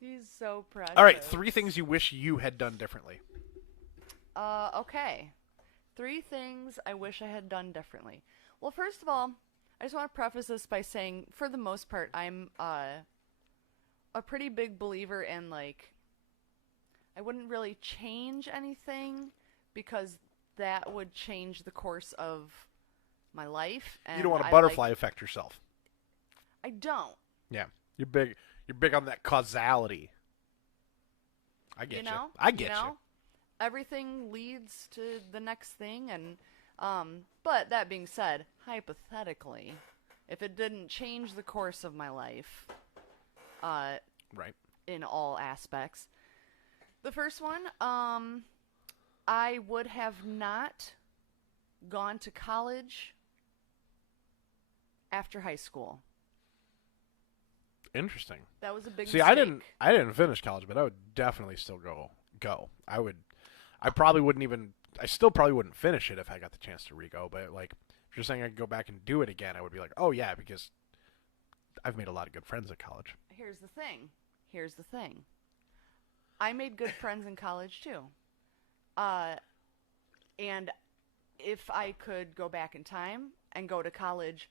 He's so precious. All right, 3 things you wish you had done differently. Okay. 3 things I wish I had done differently. Well, first of all, I just want to preface this by saying, for the most part, I'm a pretty big believer in, like, I wouldn't really change anything because that would change the course of my life. And You don't want to butterfly effect yourself. I don't. Yeah, you're big. You're big on that causality. I get you. I get you. Everything leads to the next thing, and but that being said, hypothetically, if it didn't change the course of my life, right, in all aspects, the first one, I would have not gone to college after high school. Interesting. That was a big See, mistake. I didn't finish college, but I would definitely still go. I probably wouldn't even. I still probably wouldn't finish it if I got the chance to re-go. But like, if you're saying I could go back and do it again, I would be like, oh yeah, because I've made a lot of good friends at college. Here's the thing. I made good friends in college too. And if I could go back in time and go to college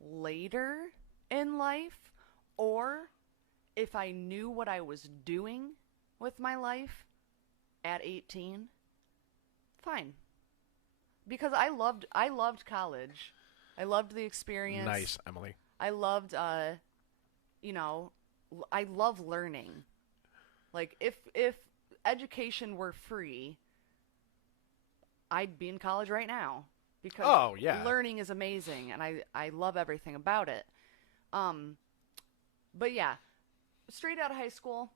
later in life, or if I knew what I was doing with my life at 18, fine. Because I loved college. I loved the experience. Nice, Emily. I loved, I love learning. Like, if education were free, I'd be in college right now. Because learning is amazing, and I love everything about it. But yeah, straight out of high school,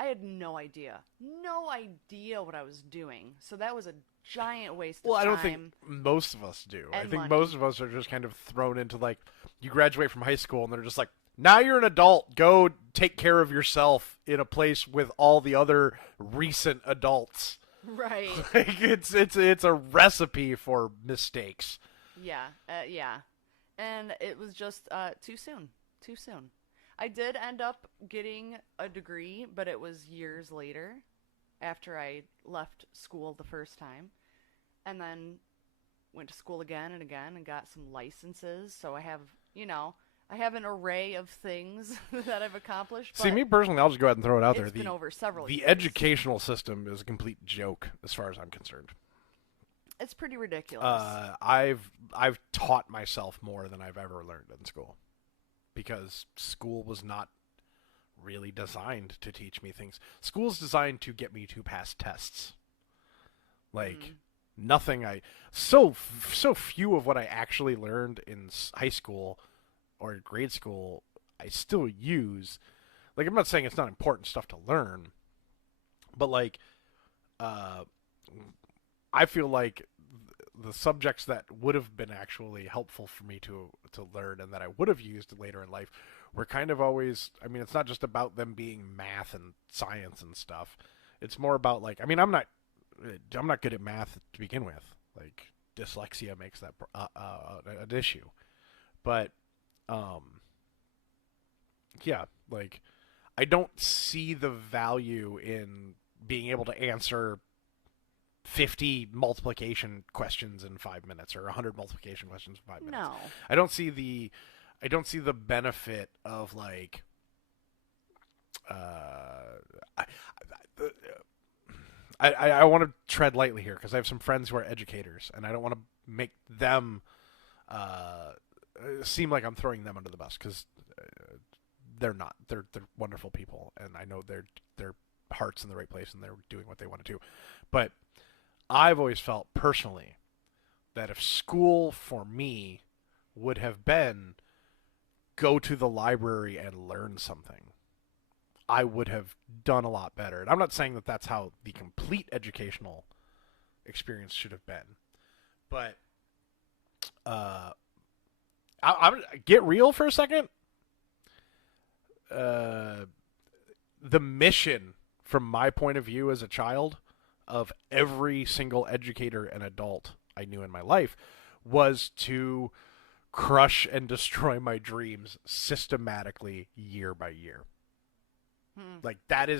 I had no idea what I was doing. So that was a giant waste of time. Well, I don't think most of us do. I think money. Most of us are just kind of thrown into, like, you graduate from high school and they're just like, now you're an adult. Go take care of yourself in a place with all the other recent adults. Right. Like, it's a recipe for mistakes. Yeah. And it was just too soon. I did end up getting a degree, but it was years later after I left school the first time. And then went to school again and again and got some licenses. So I have an array of things that I've accomplished. See, me personally, I'll just go ahead and throw it out there. It's been over several years. The educational system is a complete joke as far as I'm concerned. It's pretty ridiculous. I've taught myself more than I've ever learned in school. Because school was not really designed to teach me things. School's designed to get me to pass tests. Like, nothing so few of what I actually learned in high school or grade school, I still use. Like, I'm not saying it's not important stuff to learn, but, like, I feel like the subjects that would have been actually helpful for me to learn and that I would have used later in life were kind of always, I mean, it's not just about them being math and science and stuff. It's more about, like, I mean, I'm not good at math to begin with. Like, dyslexia makes that an issue. But, yeah, like, I don't see the value in being able to answer 50 multiplication questions in 5 minutes or 100 multiplication questions in 5 minutes. No. I don't see the benefit of, like, I want to tread lightly here because I have some friends who are educators and I don't want to make them seem like I'm throwing them under the bus because they're not. They're wonderful people and I know their heart's in the right place and they're doing what they want to do. But I've always felt personally that if school for me would have been go to the library and learn something, I would have done a lot better. And I'm not saying that that's how the complete educational experience should have been. But I'm get real for a second. The mission, from my point of view as a child, of every single educator and adult I knew in my life was to crush and destroy my dreams systematically year by year. Like, that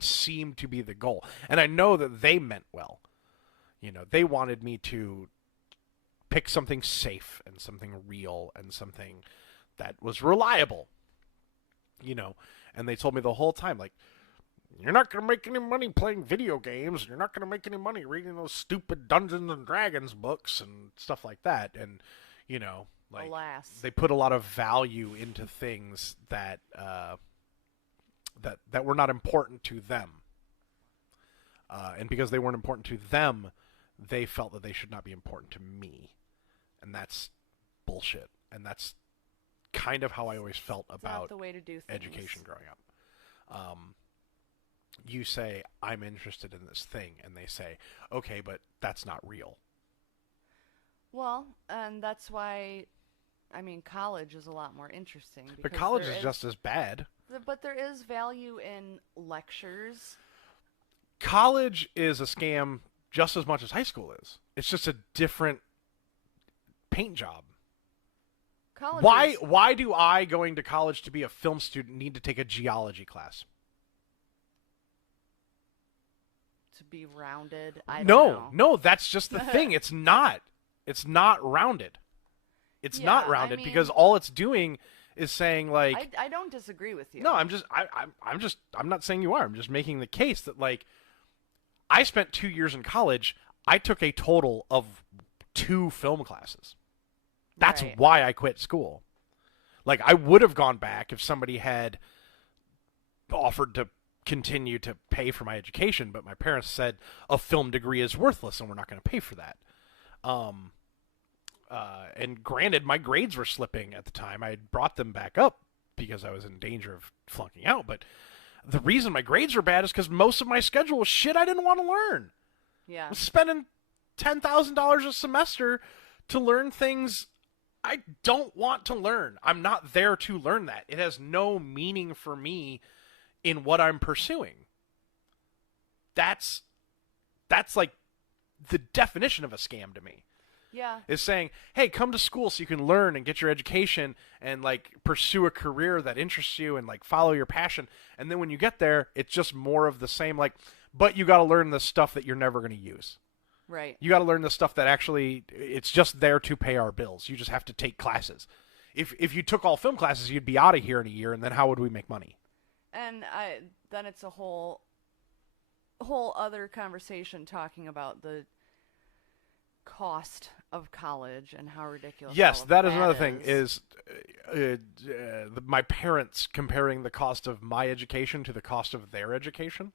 seemed to be the goal. And I know that they meant well. They wanted me to pick something safe and something real and something that was reliable, and they told me the whole time, like, you're not going to make any money playing video games. You're not going to make any money reading those stupid Dungeons and Dragons books and stuff like that. And, like, alas, they put a lot of value into things that that were not important to them. And because they weren't important to them, they felt that they should not be important to me. And that's bullshit. And that's kind of how I always felt about the way to do things. Education growing up. You say, I'm interested in this thing, and they say, okay, but that's not real. Well, and that's why, college is a lot more interesting. But college is just as bad. But there is value in lectures. College is a scam just as much as high school is. It's just a different paint job. Why do I, going to college to be a film student, need to take a geology class? To be rounded? I don't know. No, that's just the thing. It's not. It's not rounded. It's not rounded because all it's doing is saying, like, I don't disagree with you. No, I'm not saying you are. I'm just making the case that, like, I spent 2 years in college. I took a total of 2 film classes. That's why I quit school. Like, I would have gone back if somebody had offered to continue to pay for my education, but my parents said a film degree is worthless and we're not going to pay for that. And granted, my grades were slipping at the time. I had brought them back up because I was in danger of flunking out, but the reason my grades were bad is because most of my schedule was shit I didn't want to learn. Yeah. I was spending $10,000 a semester to learn things I don't want to learn. I'm not there to learn that. It has no meaning for me in what I'm pursuing. That's like the definition of a scam to me. Yeah. Is saying, hey, come to school so you can learn and get your education and, like, pursue a career that interests you and, like, follow your passion. And then when you get there, it's just more of the same, like, but you got to learn the stuff that you're never going to use. Right. You got to learn the stuff that actually, it's just there to pay our bills. You just have to take classes. If you took all film classes, you'd be out of here in a year, and then how would we make money? And then it's a whole other conversation talking about the cost of college and how ridiculous. Yes, that is another is. thing. Is my parents comparing the cost of my education to the cost of their education?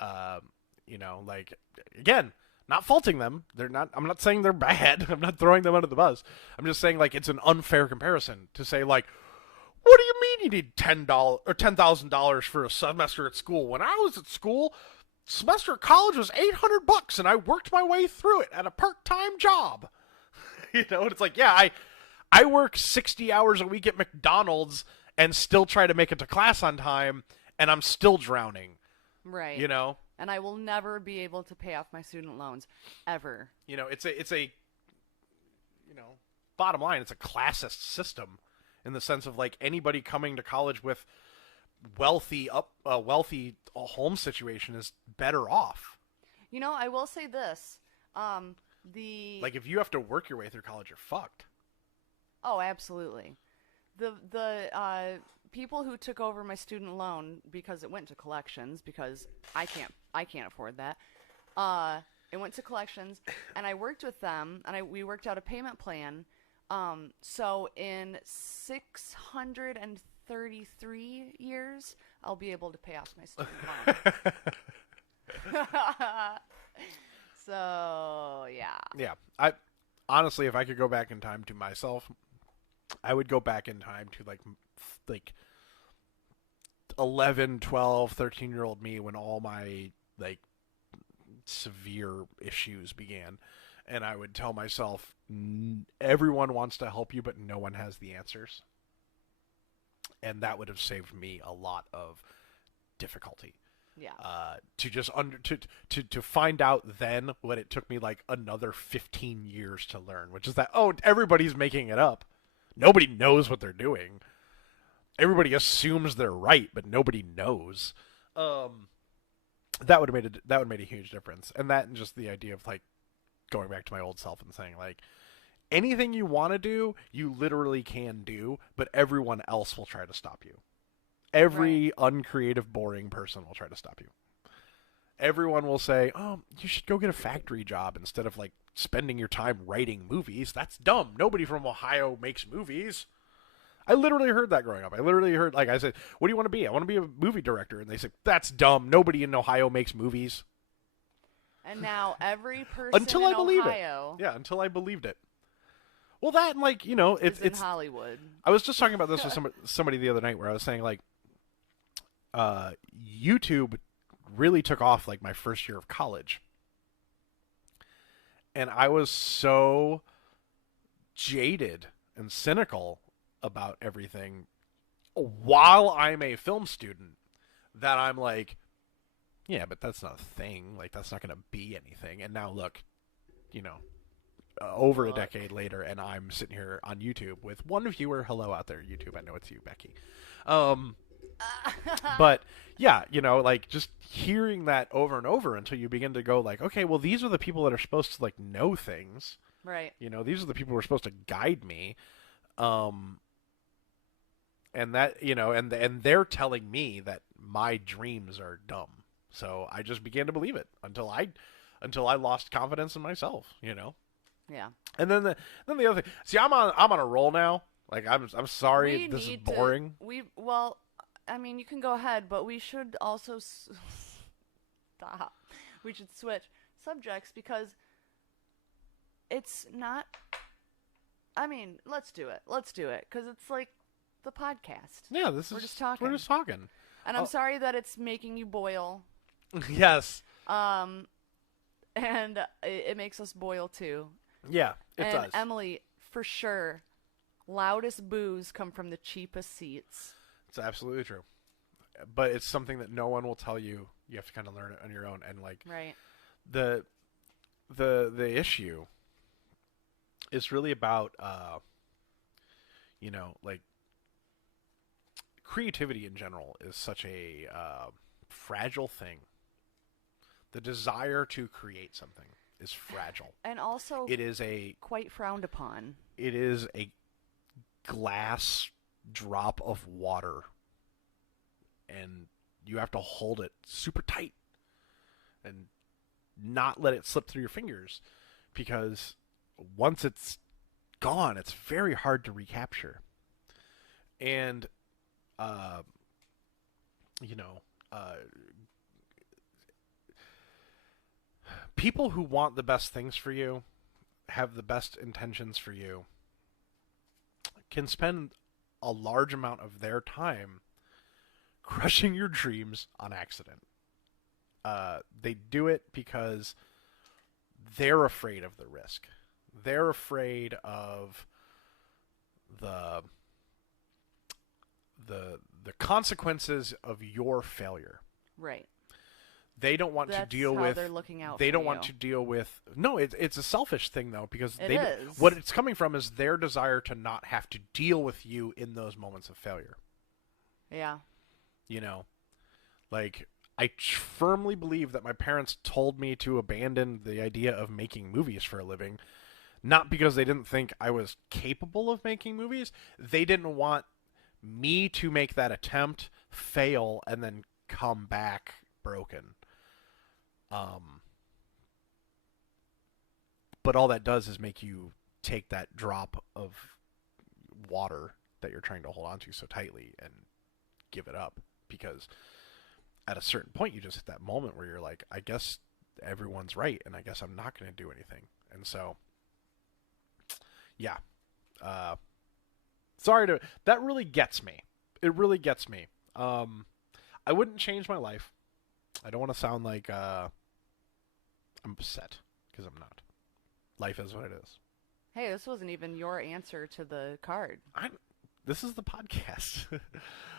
Like, again, not faulting them. They're not. I'm not saying they're bad. I'm not throwing them under the bus. I'm just saying, like, it's an unfair comparison to say, like, what do you mean you need $10 or $10,000 for a semester at school? When I was at school, semester at college was $800, and I worked my way through it at a part-time job. And it's like, yeah, I work 60 hours a week at McDonald's and still try to make it to class on time, and I'm still drowning. Right. And I will never be able to pay off my student loans ever. It's a bottom line, it's a classist system in the sense of, like, anybody coming to college with wealthy home situation is better off. I will say this. Like, if you have to work your way through college, you're fucked. Oh, absolutely. The people who took over my student loan because it went to collections, because I can't afford that. It went to collections, and I worked with them, and we worked out a payment plan. So in 633 years, I'll be able to pay off my student loan. So, yeah. Yeah. I honestly, if I could go back in time to myself, I would go back in time to like 11, 12, 13-year-old me when all my, like, severe issues began. And I would tell myself, everyone wants to help you, but no one has the answers. And that would have saved me a lot of difficulty. Yeah. To find out then what it took me, like, another 15 years to learn, which is that, everybody's making it up. Nobody knows what they're doing. Everybody assumes they're right, but nobody knows. that would have made a huge difference. And that, and just the idea of like going back to my old self and saying like, anything you want to do, you literally can do, but everyone else will try to stop you. Every uncreative, boring person will try to stop you. Everyone will say, "Oh, you should go get a factory job instead of like spending your time writing movies. That's dumb. Nobody from Ohio makes movies." I literally heard that growing up. I literally heard, like, I said, "What do you want to be?" "I want to be a movie director." And they said, "That's dumb. Nobody in Ohio makes movies." And now every person Until I in believed Ohio it. Yeah, until I believed it. Well, that, and like, you know, is in it's. Hollywood. I was just talking about this with somebody the other night, where I was saying like, YouTube really took off like my first year of college, and I was so jaded and cynical about everything while I'm a film student that I'm like, yeah, but that's not a thing. Like, that's not going to be anything. And now look, you know, over a decade later, and I'm sitting here on YouTube with one viewer. Hello out there, YouTube. I know it's you, Becky. But yeah, you know, like, just hearing that over and over until you begin to go like, okay, well, these are the people that are supposed to like know things. Right. You know, these are the people who are supposed to guide me. And that, you know, and they're telling me that my dreams are dumb. So I just began to believe it until I lost confidence in myself, you know. Yeah. And then the other thing. See, I'm on a roll now. Like, I'm sorry, this is boring. Well, I mean, you can go ahead, but we should also stop. We should switch subjects because it's not. I mean, let's do it. Let's do it because it's like the podcast. Yeah, we're just talking. We're just talking. And I'm sorry that it's making you boil. Yes. And it makes us boil too. Yeah, it does. And Emily, for sure, loudest boos come from the cheapest seats. It's absolutely true. But it's something that no one will tell you. You have to kind of learn it on your own. And like, right. The issue is really about, you know, like, creativity in general is such a fragile thing. The desire to create something is fragile. And also, it is quite frowned upon. It is a glass drop of water, and you have to hold it super tight and not let it slip through your fingers, because once it's gone, it's very hard to recapture. And you know, people who want the best things for you, have the best intentions for you, can spend a large amount of their time crushing your dreams on accident. They do it because they're afraid of the risk. They're afraid of the consequences of your failure. Right. They don't want to deal with. They're looking out. They don't want to deal with. No, it's a selfish thing though, because it is. What it's coming from is their desire to not have to deal with you in those moments of failure. Yeah. You know, like, I firmly believe that my parents told me to abandon the idea of making movies for a living, not because they didn't think I was capable of making movies. They didn't want me to make that attempt, fail, and then come back broken. But all that does is make you take that drop of water that you're trying to hold onto so tightly and give it up, because at a certain point you just hit that moment where you're like, I guess everyone's right, and I guess I'm not going to do anything. And so, yeah. That really gets me. It really gets me. I wouldn't change my life. I don't want to sound like I'm upset, because I'm not. Life is what it is. Hey, this wasn't even your answer to the card. This is the podcast.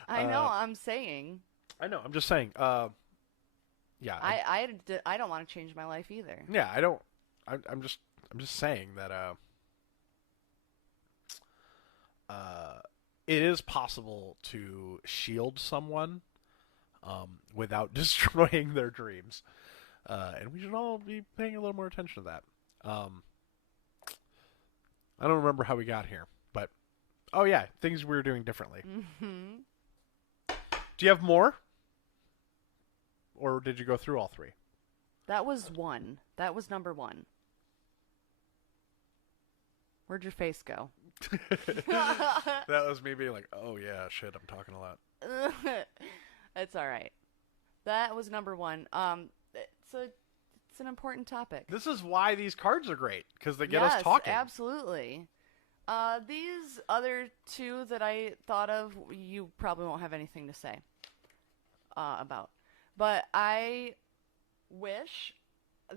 I know. I'm saying. I know. I'm just saying. Yeah. I don't want to change my life either. Yeah, I don't. I'm just saying that. It is possible to shield someone without destroying their dreams. And we should all be paying a little more attention to that. I don't remember how we got here, but oh yeah, things we were doing differently. Mm-hmm. Do you have more? Or did you go through all three? That was one. That was number one. Where'd your face go? That was me being like, oh yeah, shit, I'm talking a lot. It's all right. That was number one. It's an important topic. This is why these cards are great, because they get Yes, us talking. Absolutely. These other two that I thought of, you probably won't have anything to say about. But I wish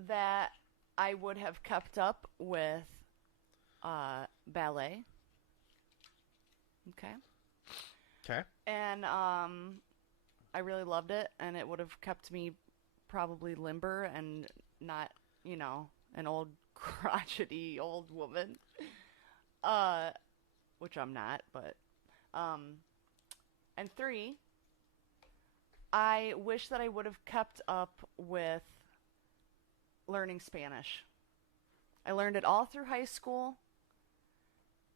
that I would have kept up with ballet. Okay. Okay. And I really loved it, and it would have kept me probably limber and not, an old crotchety old woman. Which I'm not, but and three, I wish that I would have kept up with learning Spanish. I learned it all through high school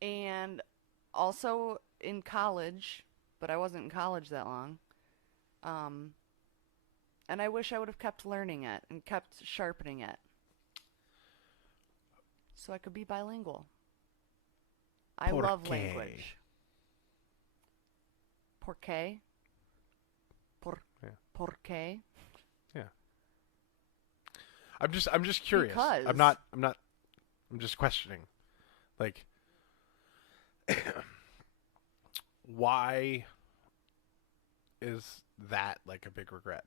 and also in college, but I wasn't in college that long. And I wish I would have kept learning it and kept sharpening it so I could be bilingual. I love language. ¿Por qué? ¿Por qué? Yeah. I'm just curious. Because. I'm just questioning. Like, why is that like a big regret?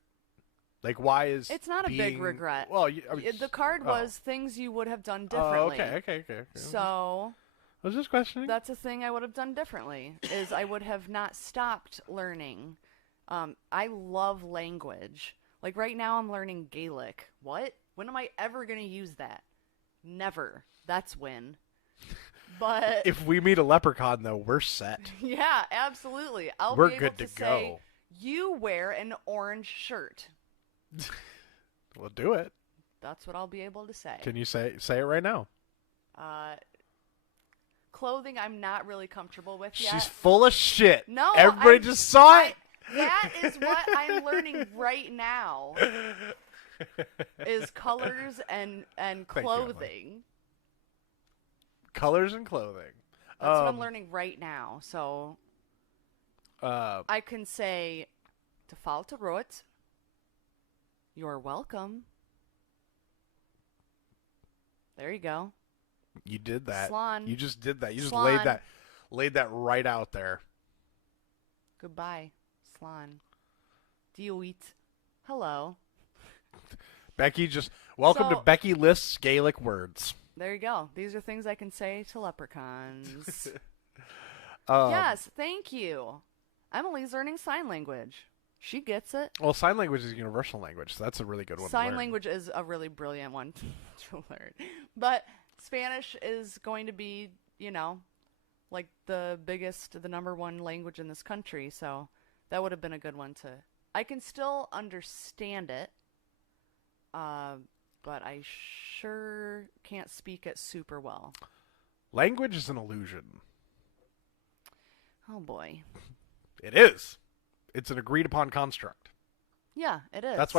Like, why is it's not a big regret? Well, the card was things you would have done differently. Okay. So I was just questioning. that's a thing I would have done differently. Is I would have not stopped learning. I love language. Like right now, I'm learning Gaelic. What? When am I ever gonna use that? Never. That's when. But if we meet a leprechaun, though, we're set. Yeah, absolutely. We're be able good to say, go. You wear an orange shirt. We'll do it. That's what I'll be able to say. Can you say it right now? Clothing I'm not really comfortable with yet. She's full of shit. No, everybody just saw it. That is what I'm learning right now. Is colors and clothing. Colors and clothing. That's what I'm learning right now. So I can say to falte rot. You're welcome. There you go. You did that. Slan. You just did that. You just Slan. laid that right out there. Goodbye, Slan. Dioit. Hello. Becky welcome to So- Becky lists Gaelic words. There you go. These are things I can say to leprechauns. Um, Yes, thank you. Emily's learning sign language. She gets it. Well, sign language is a universal language, so that's a really good one to Sign learn. language is a really brilliant one to learn. But Spanish is going to be, like the number one language in this country. So that would have been a good one to. I can still understand it, but I sure can't speak it super well. Language is an illusion. Oh boy. It is. It's an agreed upon construct. Yeah, it is. That's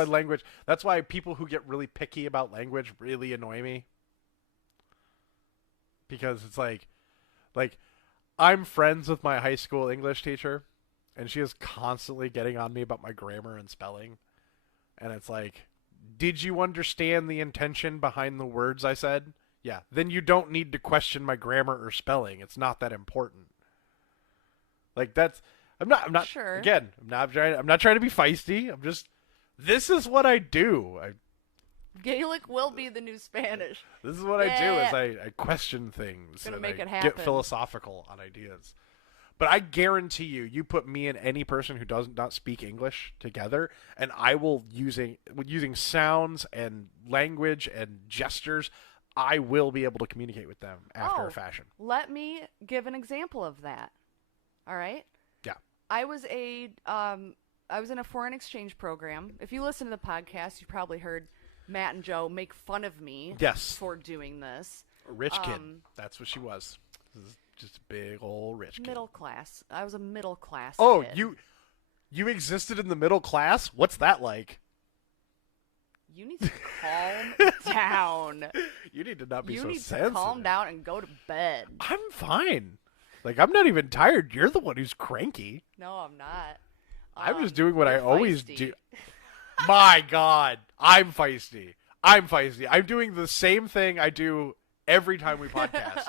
why people who get really picky about language really annoy me. Because it's like I'm friends with my high school English teacher, and she is constantly getting on me about my grammar and spelling. And it's like, did you understand the intention behind the words I said? Yeah. Then you don't need to question my grammar or spelling. It's not that important. Like I'm not Sure. Again, I'm not trying to be feisty. This is what I do. Gaelic will be the new Spanish. This is what I do is I question things. Gonna and make I it happen. Get philosophical on ideas. But I guarantee you put me and any person who does not speak English together, and I will using sounds and language and gestures, I will be able to communicate with them after a fashion. Let me give an example of that. All right? Yeah. I was a I was in a foreign exchange program. If you listen to the podcast, you probably heard Matt and Joe make fun of me Yes. for doing this. A rich kid. That's what she was. This is just a big old rich kid. Middle class. I was a middle class Oh, kid. you existed in the middle class? What's that like? You need to calm down. You need to not be you so need sensitive. to calm down and go to bed. I'm fine. Like, I'm not even tired. You're the one who's cranky. No, I'm not. I'm just doing what I you're always feisty. do. My God. I'm feisty. I'm doing the same thing I do every time we podcast.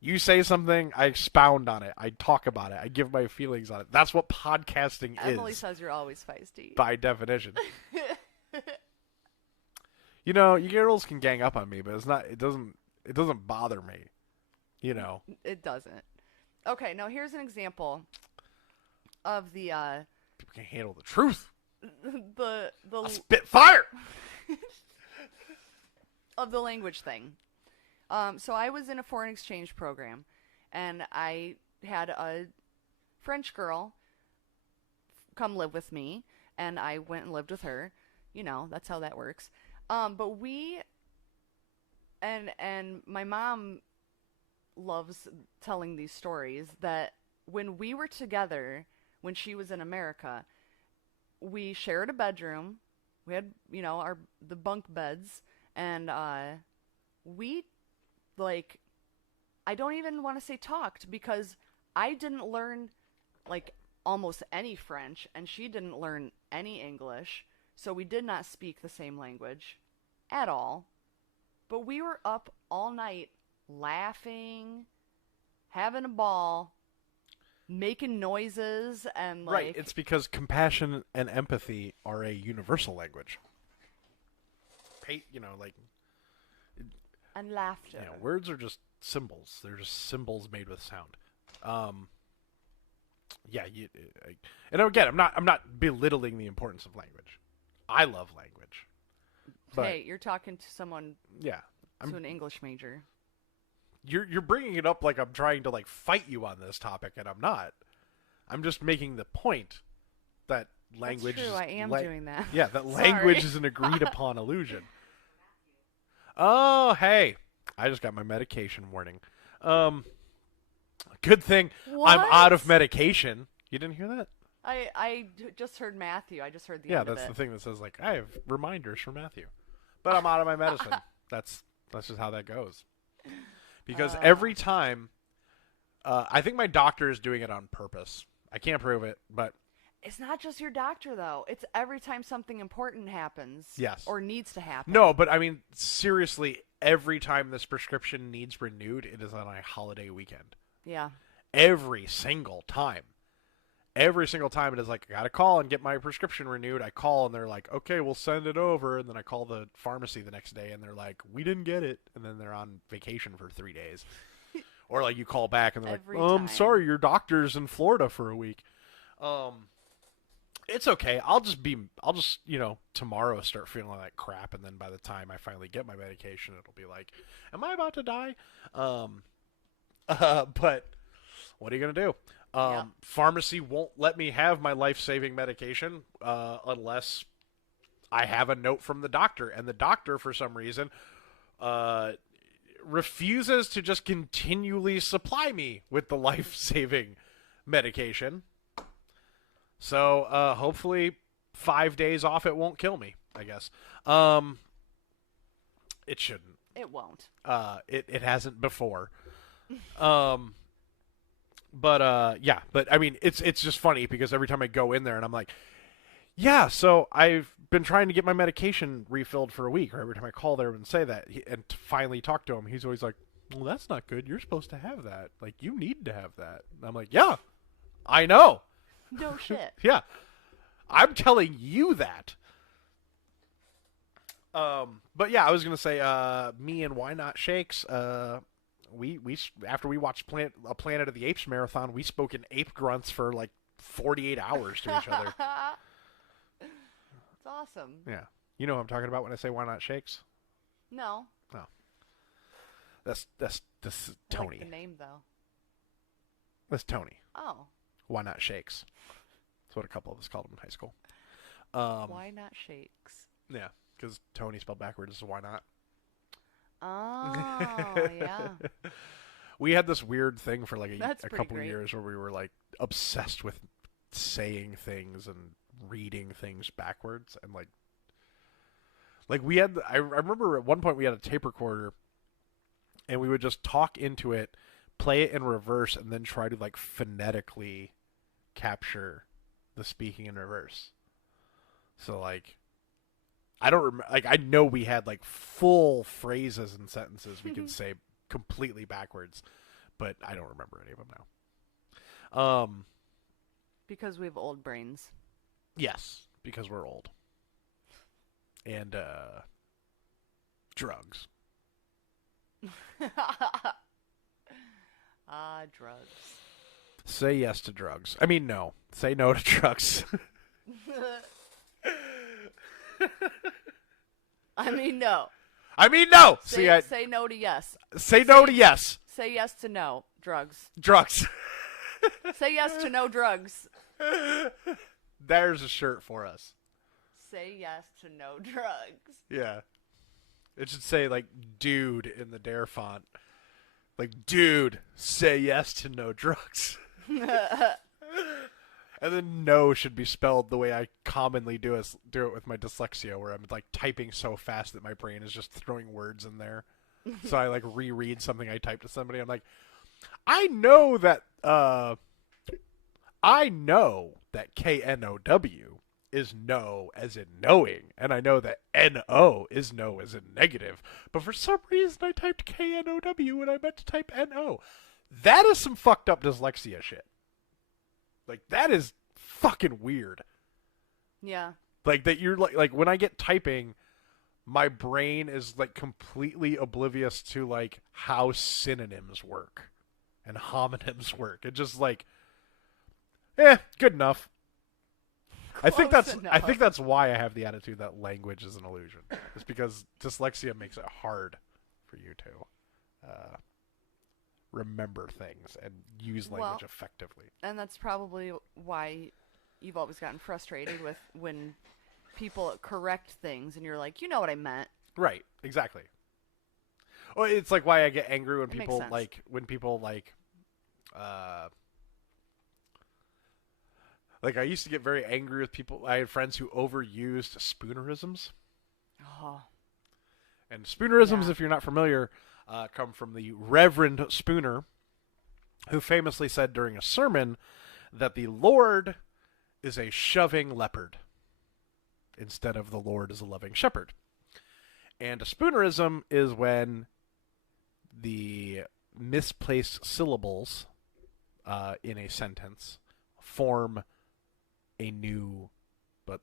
You say something, I expound on it. I talk about it. I give my feelings on it. That's what podcasting Emily is. says you're always feisty. By definition. You know, you girls can gang up on me, but it doesn't bother me. You know. It doesn't. Okay, now here's an example of the People can't handle the truth. the Spit fire. of the language thing. So I was in a foreign exchange program, and I had a French girl come live with me, and I went and lived with her. You know, that's how that works. But we and my mom loves telling these stories that when we were together, when she was in America, we shared a bedroom. We had, you know, the bunk beds, and we, like, I don't even want to say talked, because I didn't learn, like, almost any French, and she didn't learn any English, so we did not speak the same language at all. But we were up all night laughing, having a ball, making noises, and like... Right, it's because compassion and empathy are a universal language. You know, like... And laughter. You know, words are just symbols. They're just symbols made with sound. Yeah, and again, I'm not belittling the importance of language. I love language. But, hey, you're talking to someone... Yeah. To an English major. You're bringing it up like I'm trying to, like, fight you on this topic, and I'm not. I'm just making the point that language... That's true, I am doing that. Yeah, that language is an agreed-upon illusion. Oh, hey. I just got my medication warning. Good thing I'm out of medication. You didn't hear that? I just heard Matthew. I just heard the end Yeah, of that's it. the thing that says, like, I have reminders for Matthew. But I'm out of my medicine. That's just how that goes. Because every time, I think my doctor is doing it on purpose. I can't prove it, but... It's not just your doctor, though. It's every time something important happens. Yes. Or needs to happen. No, but I mean, seriously, every time this prescription needs renewed, it is on a holiday weekend. Yeah. Every single time. Every single time it is like, I got to call and get my prescription renewed. I call and they're like, okay, we'll send it over. And then I call the pharmacy the next day and they're like, we didn't get it. And then they're on vacation for 3 days. Or like you call back and they're like, sorry, your doctor's in Florida for a week. It's okay. I'll just, you know, tomorrow start feeling like crap. And then by the time I finally get my medication, it'll be like, am I about to die? But what are you going to do? Yeah. Pharmacy won't let me have my life-saving medication unless I have a note from the doctor. And the doctor, for some reason, refuses to just continually supply me with the life-saving medication. So hopefully 5 days off it won't kill me, I guess. It shouldn't. It won't. It hasn't before. But yeah, but I mean, it's just funny because every time I go in there and I'm like, yeah, so I've been trying to get my medication refilled for a week, or every time I call there and say that, and finally talk to him, he's always like, well, that's not good. You're supposed to have that. Like, you need to have that. And I'm like, yeah, I know. No shit. Yeah. I'm telling you that. But yeah, I was going to say, me and Why Not Shakes, we after we watched a Planet of the Apes marathon, we spoke in ape grunts for like 48 hours to each other. It's awesome. Yeah. You know what I'm talking about when I say Why Not Shakes? No. Oh. That's Tony. I like the name, though. That's Tony. Oh. Why Not Shakes? That's what a couple of us called them in high school. Why not shakes? Yeah, because Tony spelled backwards, so why not? Oh, yeah. We had this weird thing for like That's a pretty couple of great. years where we were like obsessed with saying things and reading things backwards, and like we had. I remember at one point we had a tape recorder, and we would just talk into it, play it in reverse, and then try to like phonetically capture the speaking in reverse. So like, I don't remember. Like I know we had like full phrases and sentences we could say completely backwards, but I don't remember any of them now. Because we have old brains. Yes, because we're old. And drugs. Drugs. Say yes to drugs. I mean, no. Say no to drugs. I mean, no. I mean, no. Say no to yes. Say no to yes. Say yes to no. Drugs. Drugs. Say yes to no drugs. There's a shirt for us. Say yes to no drugs. Yeah. It should say, like, dude in the Dare font. Like, dude, say yes to no drugs. And then no should be spelled the way I commonly do it with my dyslexia, where I'm, like, typing so fast that my brain is just throwing words in there. So I, like, reread something I typed to somebody. I'm like, I know that KNOW is no as in knowing, and I know that NO is no as in negative, but for some reason I typed KNOW when I meant to type NO. That is some fucked up dyslexia shit. Like, that is fucking weird. Yeah. Like, that you're like when I get typing, my brain is like completely oblivious to like how synonyms work and homonyms work. It just like, good enough. I think that's why I have the attitude that language is an illusion. It's because dyslexia makes it hard for you to remember things and use language effectively. And that's probably why you've always gotten frustrated with when people correct things and you're like, you know what I meant. Right, exactly. Well, it's like why I get angry when It makes people sense. like I used to get very angry with people. I had friends who overused spoonerisms. Oh. And spoonerisms, Yeah. if you're not familiar, come from the Reverend Spooner, who famously said during a sermon that the Lord is a shoving leopard instead of the Lord is a loving shepherd. And a spoonerism is when the misplaced syllables in a sentence form a new, but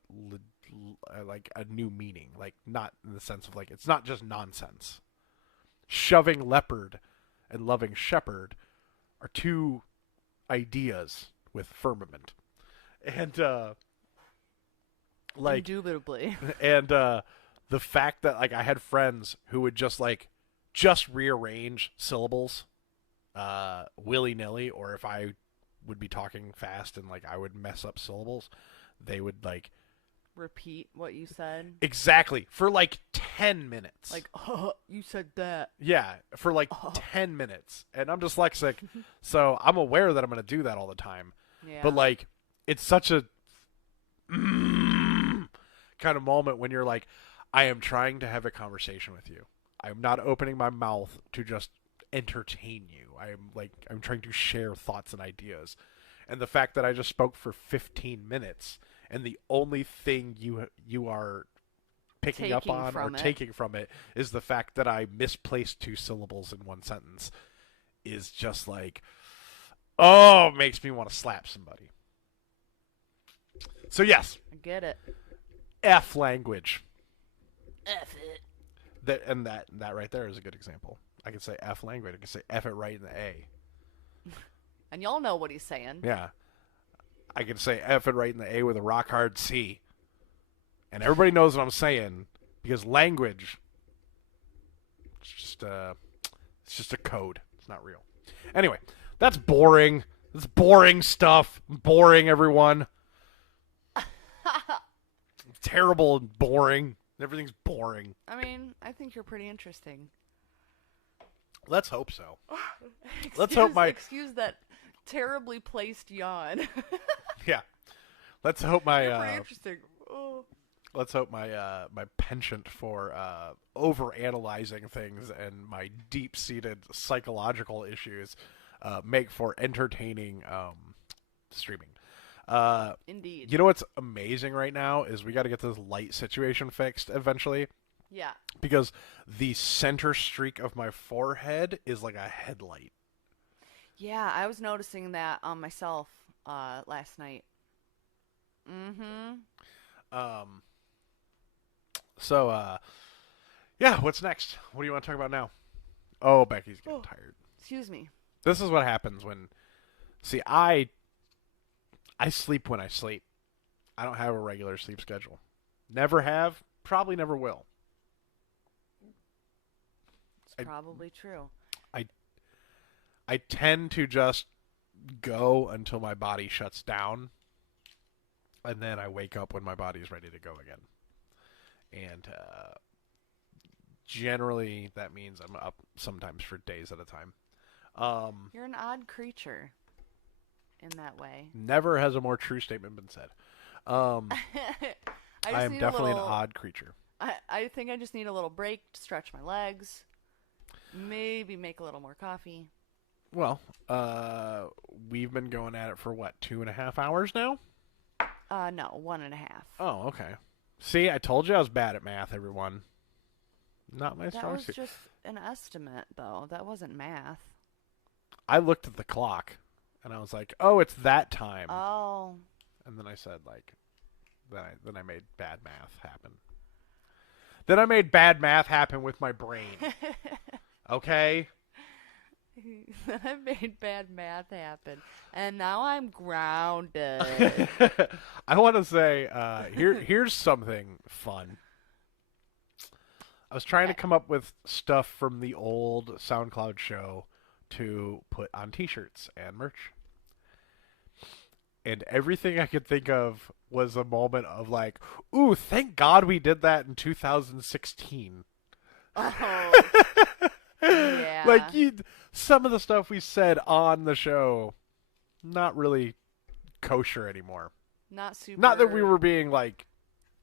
like a new meaning. Like, not in the sense of like, it's not just nonsense. Shoving leopard and loving shepherd are two ideas with firmament. And, like, Indubitably. and the fact that like I had friends who would just rearrange syllables willy-nilly, or if I would be talking fast and like I would mess up syllables, they would like Repeat what you said. exactly for like 10 minutes. Like, oh, you said that. Yeah, for like 10 minutes. And I'm dyslexic, so I'm aware that I'm going to do that all the time. Yeah. But like, it's such a kind of moment when you're like, I am trying to have a conversation with you. I'm not opening my mouth to just entertain you. I'm trying to share thoughts and ideas. And the fact that I just spoke for 15 minutes and the only thing you are picking up on or taking from it is the fact that I misplaced two syllables in one sentence is just like, oh, makes me want to slap somebody. So yes, I get it. F language. F it. That right there is a good example. I could say F language. I could say F it right in the A. And y'all know what he's saying. Yeah. I could say F it right in the A with a rock hard C. And everybody knows what I'm saying because language, it's just a code. It's not real. Anyway, that's boring. That's boring stuff. Boring, everyone. Terrible and boring. Everything's boring. I mean, I think you're pretty interesting. Let's hope so. Let's hope Excuse that terribly placed yawn. Yeah. Let's hope my You're pretty interesting. Oh. let's hope my my penchant for over analyzing things and my deep seated psychological issues make for entertaining streaming. Indeed. You know what's amazing right now is we got to get this light situation fixed eventually. Yeah. Because the center streak of my forehead is like a headlight. Yeah, I was noticing that on myself last night. So yeah, what's next? What do you want to talk about now? Oh, Becky's getting tired. Excuse me. This is what happens when see I sleep when I sleep. I don't have a regular sleep schedule. Never have, probably never will. It's probably true. I tend to just go until my body shuts down, and then I wake up when my body's ready to go again. And generally, that means I'm up sometimes for days at a time. You're an odd creature in that way. Never has a more true statement been said. I am definitely an odd creature. I think I just need a little break to stretch my legs. Maybe make a little more coffee. Well, we've been going at it for what, 2.5 hours now? No, 1.5. Oh, okay. See, I told you I was bad at math, everyone. Not my strong suit. That was just an estimate, though. That wasn't math. I looked at the clock, and I was like, "Oh, it's that time." Oh. And then I said, like, then I made bad math happen. Then I made bad math happen with my brain. Okay. I made bad math happen, and now I'm grounded. I want to say, here's something fun. I was trying to come up with stuff from the old SoundCloud show to put on T-shirts and merch. And everything I could think of was a moment of like, ooh, thank God we did that in 2016. Oh. Yeah. Like some of the stuff we said on the show, not really kosher anymore. Not super. Not that we were being like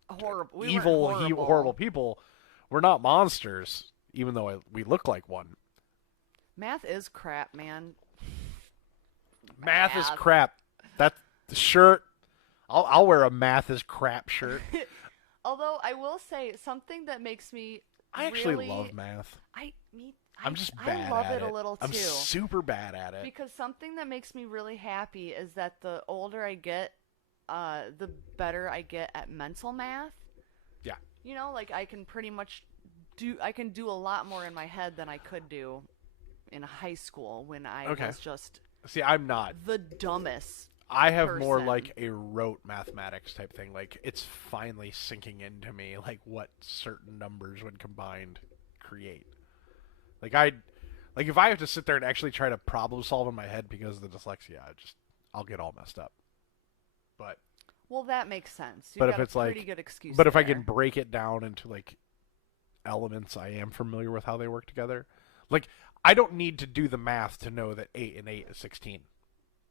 horrible, horrible people. We're not monsters, even though we look like one. Math is crap, man. Math is crap. That's the shirt. I'll wear a math is crap shirt. Although I will say something that makes me I actually love math. I'm just bad at it. I love it a little too. I'm super bad at it. Because something that makes me really happy is that the older I get, the better I get at mental math. Yeah. You know, like I can pretty much I can do a lot more in my head than I could do in high school when I was just See, I'm not the dumbest. I have more like a rote mathematics type thing. Like it's finally sinking into me like what certain numbers when combined create. Like if I have to sit there and actually try to problem solve in my head because of the dyslexia, I'll get all messed up. But well, that makes sense. But if it's pretty good excuse. But if I can break it down into like elements I am familiar with how they work together. Like I don't need to do the math to know that 8 and 8 is 16.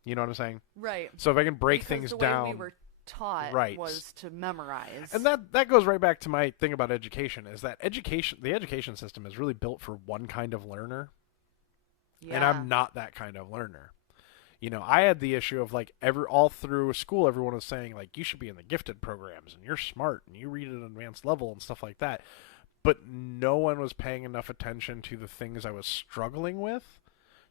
You know what I'm saying? Right. So if I can break things the down, way we were taught was to memorize. And that goes right back to my thing about education is that the education system is really built for one kind of learner. Yeah. And I'm not that kind of learner. You know, I had the issue of like all through school everyone was saying like you should be in the gifted programs and you're smart and you read at an advanced level and stuff like that. But no one was paying enough attention to the things I was struggling with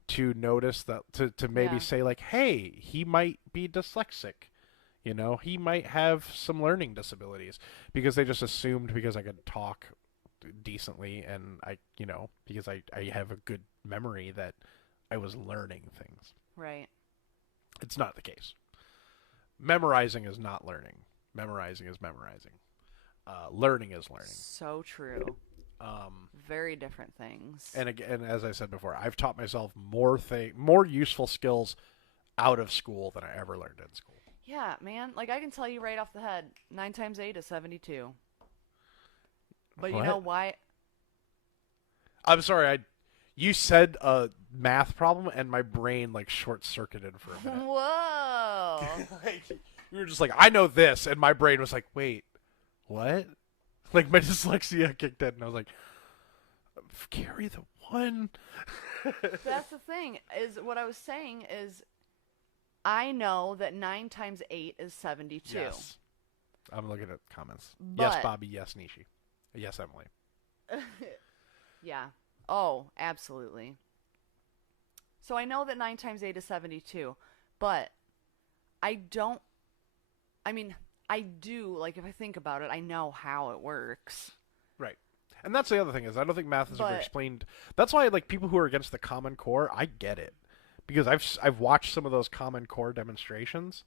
to notice that to maybe say like, hey, he might be dyslexic. You know, he might have some learning disabilities because they just assumed because I could talk decently and because I have a good memory that I was learning things. Right. It's not the case. Memorizing is not learning. Memorizing is memorizing. Learning is learning. So true. Very different things. And again, as I said before, I've taught myself more useful skills out of school than I ever learned in school. Yeah, man. Like, I can tell you right off the head, 9 times 8 is 72. But you know What? why? I'm sorry. You said a math problem, and my brain like short circuited for a minute. Whoa. Like you were just like, I know this, and my brain was like, wait, what? Like my dyslexia kicked in, and I was like, carry the one. That's the thing, is what I was saying is I know that 9 times 8 is 72. Yes. I'm looking at comments. Yes, But Bobby. Yes, Nishi. Yes, Emily. yeah. Oh, absolutely. So I know that 9 times 8 is 72, but I don't. I mean, I do, like, if I think about it, I know how it works. Right. And that's the other thing is I don't think math is ever But explained. That's why like people who are against the Common Core, I get it because I've watched some of those Common Core demonstrations,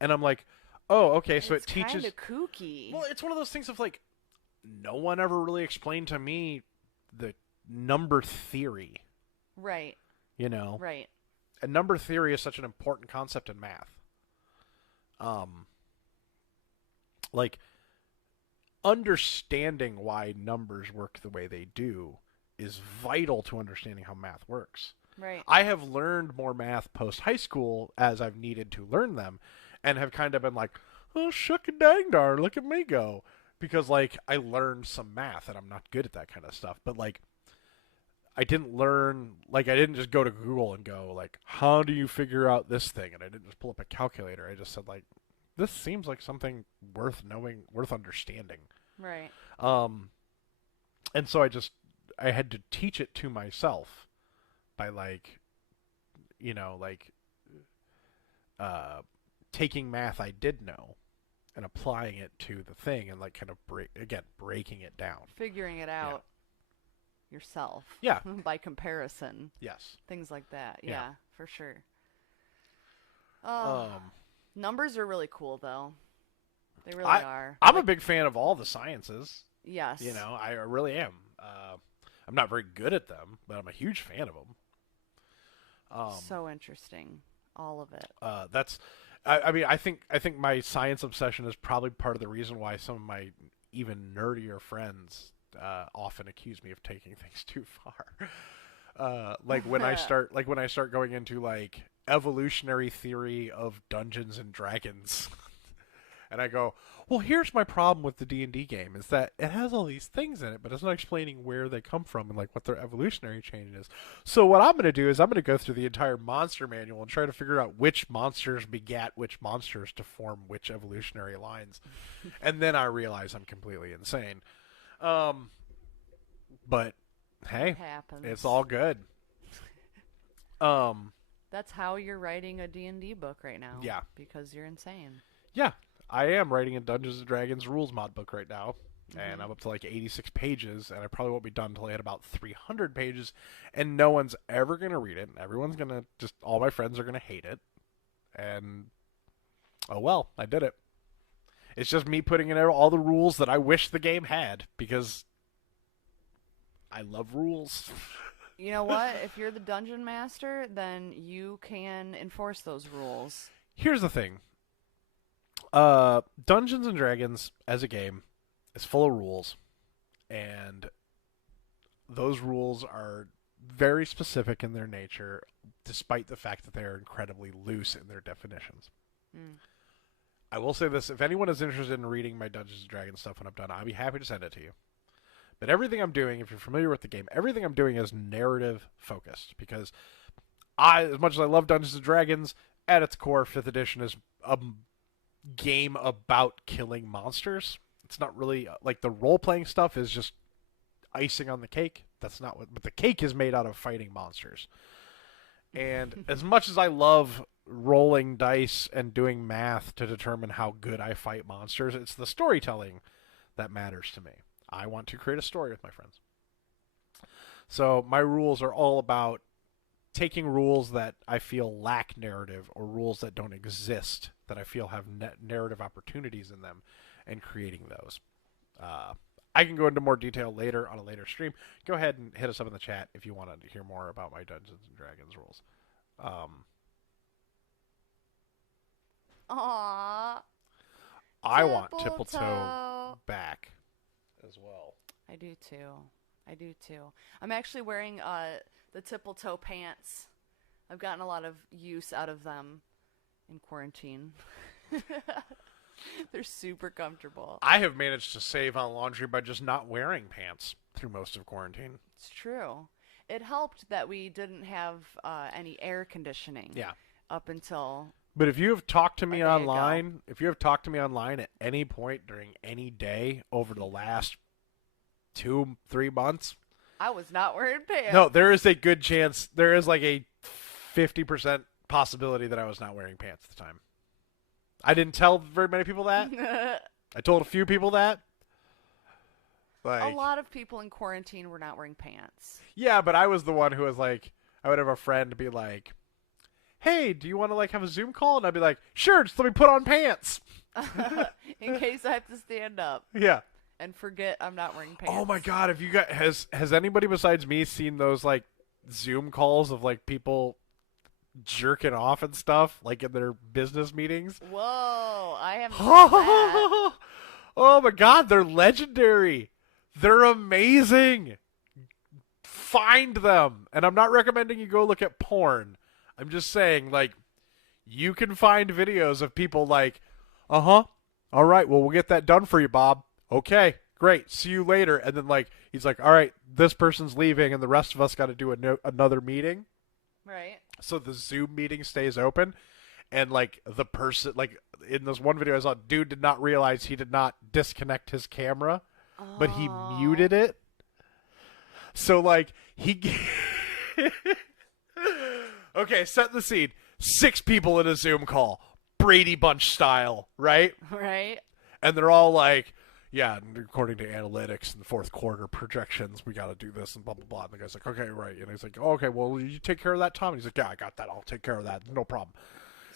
and I'm like, oh, okay, so it's it teaches. kind of kooky. Well, it's one of those things of like, no one ever really explained to me the number theory. Right. You know, Right. and number theory is such an important concept in math. Like understanding why numbers work the way they do is vital to understanding how math works. Right. I have learned more math post high school as I've needed to learn them, and have kind of been like, oh, shuck and dang darn, look at me go. Because, like, I learned some math, and I'm not good at that kind of stuff. But, like, I didn't learn, like, I didn't just go to Google and go, like, how do you figure out this thing? And I didn't just pull up a calculator. I just said, like, this seems like something worth knowing, worth understanding. Right. And so I had to teach it to myself by like, you know, like, taking math I did know and applying it to the thing and like kind of breaking it down. Figuring it out yourself. Yeah. By comparison. Yes. Things like that. Yeah. Yeah, for sure. Numbers are really cool, though. They really are. I'm a big fan of all the sciences. Yes. You know, I really am. I'm not very good at them, but I'm a huge fan of them. So interesting, all of it. I mean, I think my science obsession is probably part of the reason why some of my even nerdier friends often accuse me of taking things too far. Like when I start going into like evolutionary theory of Dungeons and Dragons, and I go, well, here's my problem with the D&D game is that it has all these things in it, but it's not explaining where they come from and like what their evolutionary chain is. So what I'm going to do is I'm going to go through the entire monster manual and try to figure out which monsters begat which monsters to form which evolutionary lines. And then I realize I'm completely insane. But hey, it's all good. That's how you're writing a D&D book right now. Yeah. Because you're insane. Yeah. I am writing a Dungeons & Dragons rules mod book right now, and I'm up to like 86 pages, and I probably won't be done until I hit about 300 pages, and no one's ever going to read it. Everyone's going to all my friends are going to hate it, and oh well, I did it. It's just me putting in all the rules that I wish the game had, because I love rules. You know what? If you're the dungeon master, then you can enforce those rules. Here's the thing. Dungeons and Dragons as a game is full of rules, and those rules are very specific in their nature, despite the fact that they are incredibly loose in their definitions. I will say this, if anyone is interested in reading my Dungeons and Dragons stuff when I'm done, I'll be happy to send it to you. But everything I'm doing, if you're familiar with the game, everything I'm doing is narrative focused, because as much as I love Dungeons and Dragons, at its core, 5th edition is a game about killing monsters. It's not really like the role-playing stuff is just icing on the cake. That's not what, but the cake is made out of fighting monsters. And as much as I love rolling dice and doing math to determine how good I fight monsters, it's the storytelling that matters to me. I want to create a story with my friends. So my rules are all about taking rules that I feel lack narrative, or rules that don't exist that I feel have narrative opportunities in them, and creating those. I can go into more detail later on a later stream. Go ahead and hit us up in the chat if you want to hear more about my Dungeons and Dragons rules. Aww. I want Tipple Tipple Toe toe. back as well. I do too. I'm actually wearing the Tipple Toe pants. I've gotten a lot of use out of them in quarantine. They're super comfortable. I have managed to save on laundry by just not wearing pants through most of quarantine. It's true. It helped that we didn't have any air conditioning. Yeah. Up until. But if you have talked to me A day online, at any point during any day over the last 2-3 months, I was not wearing pants. no, there is a good chance, there is like a 50% possibility that I was not wearing pants at the time. I didn't tell very many people that. I told a few people that. A lot of people in quarantine were not wearing pants. Yeah, but I was the one who was like, I would have a friend be like, hey, do you want to like have a Zoom call? And I'd be like, sure, just let me put on pants. In case I have to stand up. Yeah. And forget I'm not wearing pants. Oh my God, have you got has anybody besides me seen those like Zoom calls of like people jerking off and stuff like in their business meetings? Whoa, I haven't seen that. Oh my God, they're legendary. They're amazing. Find them. And I'm not recommending you go look at porn. I'm just saying, like, you can find videos of people like, all right, well, we'll get that done for you, Bob. Okay, great. See you later. And then, like, he's like, all right, this person's leaving, and the rest of us got to do another meeting. Right. So the Zoom meeting stays open. And, like, the person, like, in this one video I saw, dude did not realize he did not disconnect his camera, but he muted it. So, like, he... Okay, set the scene. 6 people in a Zoom call. Brady Bunch style, right? Right. And they're all like, yeah, according to analytics and the fourth quarter projections, we got to do this and blah, blah, blah. And the guy's like, okay, right. And he's like, oh, okay, well, you take care of that, Tom? And he's like, yeah, I got that. I'll take care of that. No problem.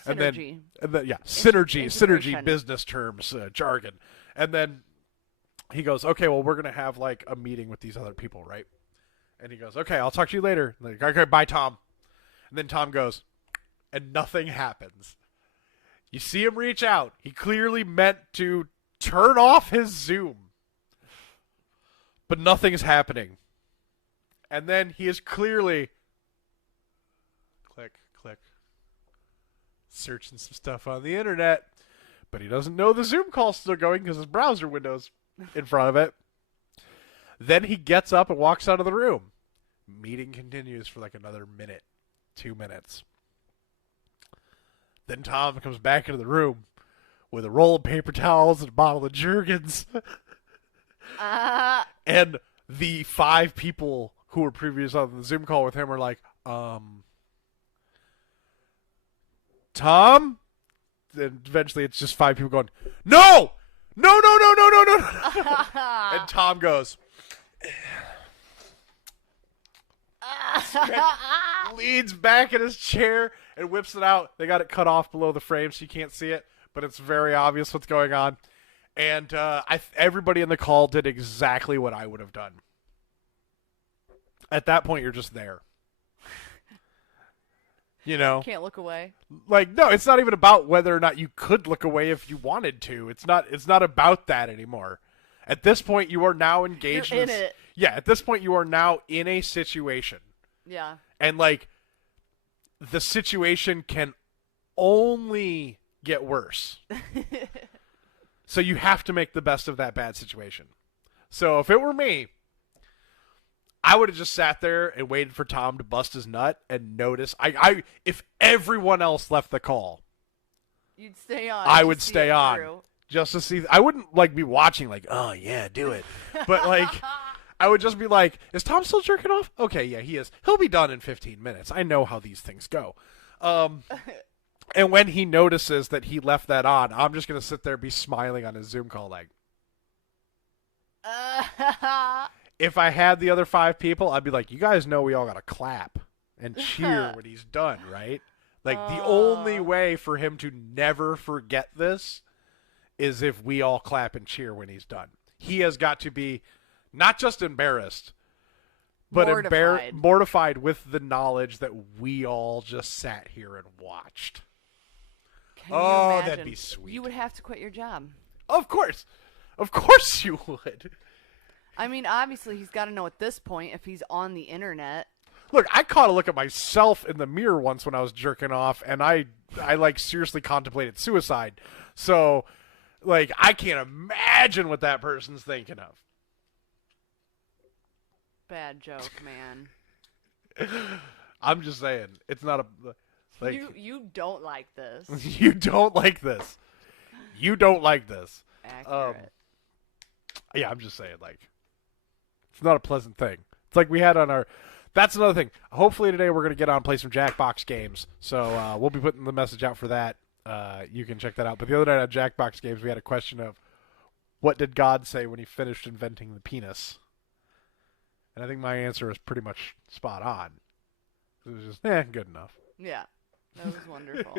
Synergy. And then yeah, synergy Integration. business terms, jargon. And then he goes, okay, well, we're going to have like a meeting with these other people, right? And he goes, okay, I'll talk to you later. Like, okay, bye, Tom. And then Tom goes, and nothing happens. You see him reach out. He clearly meant to turn off his Zoom. But nothing's happening. And then he is clearly click, searching some stuff on the internet. But he doesn't know the Zoom call's still going because his browser window's in front of it. Then he gets up and walks out of the room. Meeting continues for like another minute, 2 minutes. Then Tom comes back into the room with a roll of paper towels and a bottle of Jergens. And the 5 people who were previously on the Zoom call with him are like, Tom? Then eventually it's just 5 people going, no! No! And Tom goes, leans back in his chair and whips it out. They got it cut off below the frame so you can't see it, but it's very obvious what's going on. And everybody in the call did exactly what I would have done. At that point, you're just there. You know? Can't look away. Like, no, it's not even about whether or not you could look away if you wanted to. It's not about that anymore. At this point, you are now engaged You're in it. Yeah, at this point, you are now in a situation. Yeah. And, like, the situation can only get worse. So you have to make the best of that bad situation. So if it were me, I would have just sat there and waited for Tom to bust his nut and notice. If everyone else left the call, You'd stay on. I to would see stay it on through. just to see. I wouldn't like be watching like, oh yeah, do it. But like, I would just be like, is Tom still jerking off? Okay, yeah, he is. He'll be done in 15 minutes. I know how these things go. And when he notices that he left that on, I'm just going to sit there and be smiling on his Zoom call like. If I had the other 5 people, I'd be like, you guys know we all got to clap and cheer when he's done, right? Like, the only way for him to never forget this is if we all clap and cheer when he's done. He has got to be not just embarrassed, but mortified with the knowledge that we all just sat here and watched. Can you Oh, imagine? that'd be sweet. You would have to quit your job. Of course you would. I mean, obviously, he's got to know at this point if he's on the internet. Look, I caught a look at myself in the mirror once when I was jerking off, and I like seriously contemplated suicide. So, like, I can't imagine what that person's thinking of. Bad joke, man. I'm just saying, it's not a like You don't like this. you don't like this. You don't like this. Accurate. Yeah, I'm just saying, like, it's not a pleasant thing. It's like we had on our. That's another thing. Hopefully today we're going to get on and play some Jackbox games. So we'll be putting the message out for that. You can check that out. But the other night on Jackbox games, we had a question of, what did God say when he finished inventing the penis? And I think my answer was pretty much spot on. It was just, good enough. Yeah, that was wonderful.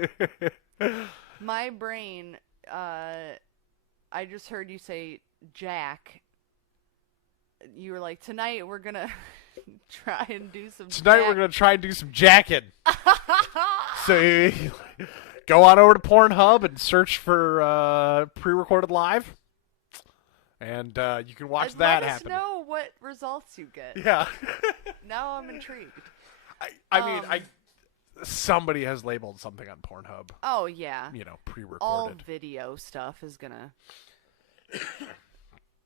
My brain, I just heard you say Jack. You were like, tonight we're going to try and do some Tonight we're going to try and do some jacking. So you go on over to Pornhub and search for pre-recorded live. And you can watch that happen. Let us know what results you get. Yeah. Now I'm intrigued. I mean, somebody has labeled something on Pornhub. Oh, yeah. Pre-recorded. All video stuff is going to...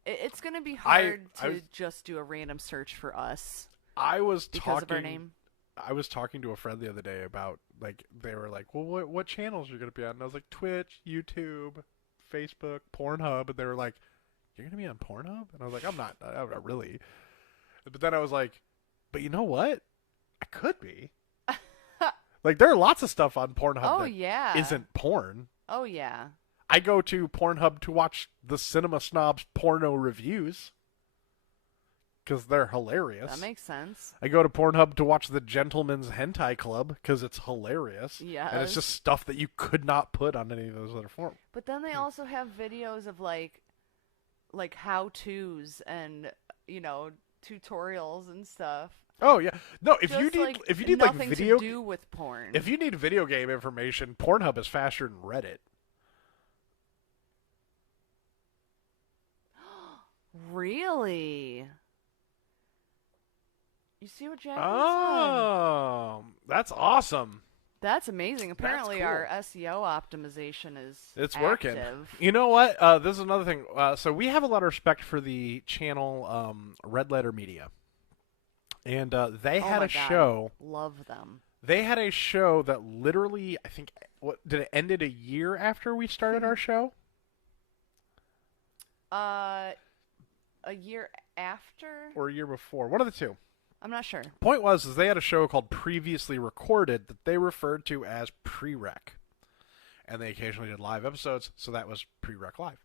It's going to be hard to just do a random search for us. Because of our name. I was talking to a friend the other day about, like, they were like, well, what channels are you going to be on? And I was like, Twitch, YouTube, Facebook, Pornhub. And they were like, you're going to be on Pornhub? And I was like, I'm not really. But then I was like, but you know what? I could be. Like, there are lots of stuff on Pornhub that isn't porn. Oh, yeah. I go to Pornhub to watch the Cinema Snobs porno reviews because they're hilarious. That makes sense. I go to Pornhub to watch the Gentleman's Hentai Club because it's hilarious. Yeah. And it's just stuff that you could not put on any of those other forms. But then they also have videos of, like how-tos and, tutorials and stuff. Oh yeah, no. If just you need nothing like video to do with porn. If you need video game information, Pornhub is faster than Reddit. Really? You see what Jack said? Oh, that's awesome. That's amazing. Apparently, cool. our SEO optimization is It's active. working. You know what? This is another thing. So we have a lot of respect for the channel Red Letter Media. And they had a show. Love them. They had a show that literally, I think, did it ended a year after we started our show? A year after? Or a year before. One of the two. I'm not sure. Point was they had a show called Previously Recorded that they referred to as Pre-Rec. And they occasionally did live episodes, so that was Pre-Rec Live.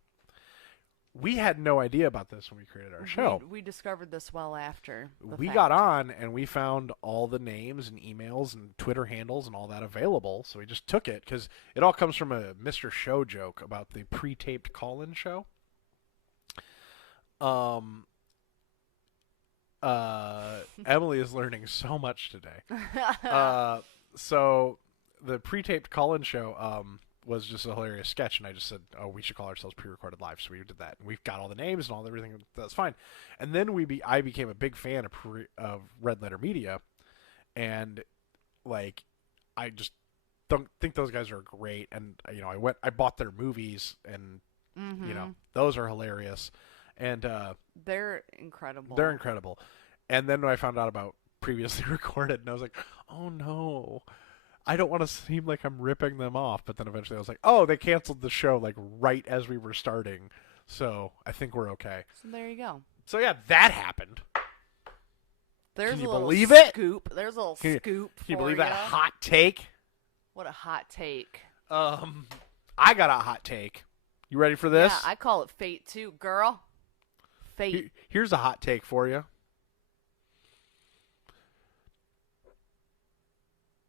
We had no idea about this when we created our show. We discovered this well after the We fact. got on, and we found all the names and emails and Twitter handles and all that available, so we just took it, because it all comes from a Mr. Show joke about the pre-taped call-in show. Emily is learning so much today. So the pre-taped call-in show was just a hilarious sketch, and I just said, oh, we should call ourselves Pre-Recorded Live, so we did that. And we've got all the names and all everything. That's fine. And then I became a big fan of Red Letter Media, and like I just don't think those guys are great. And I bought their movies, and those are hilarious. And they're incredible. They're incredible. And then when I found out about Previously Recorded, and I was like, oh no, I don't want to seem like I'm ripping them off. But then eventually I was like, oh, they canceled the show like right as we were starting. So I think we're okay. So there you go. So yeah, that happened. There's Can you a little believe it? Scoop. There's a little scoop. Can you for believe ya. that hot take? What a hot take. I got a hot take. You ready for this? Yeah, I call it fate too, girl. Fate. Here's a hot take for you.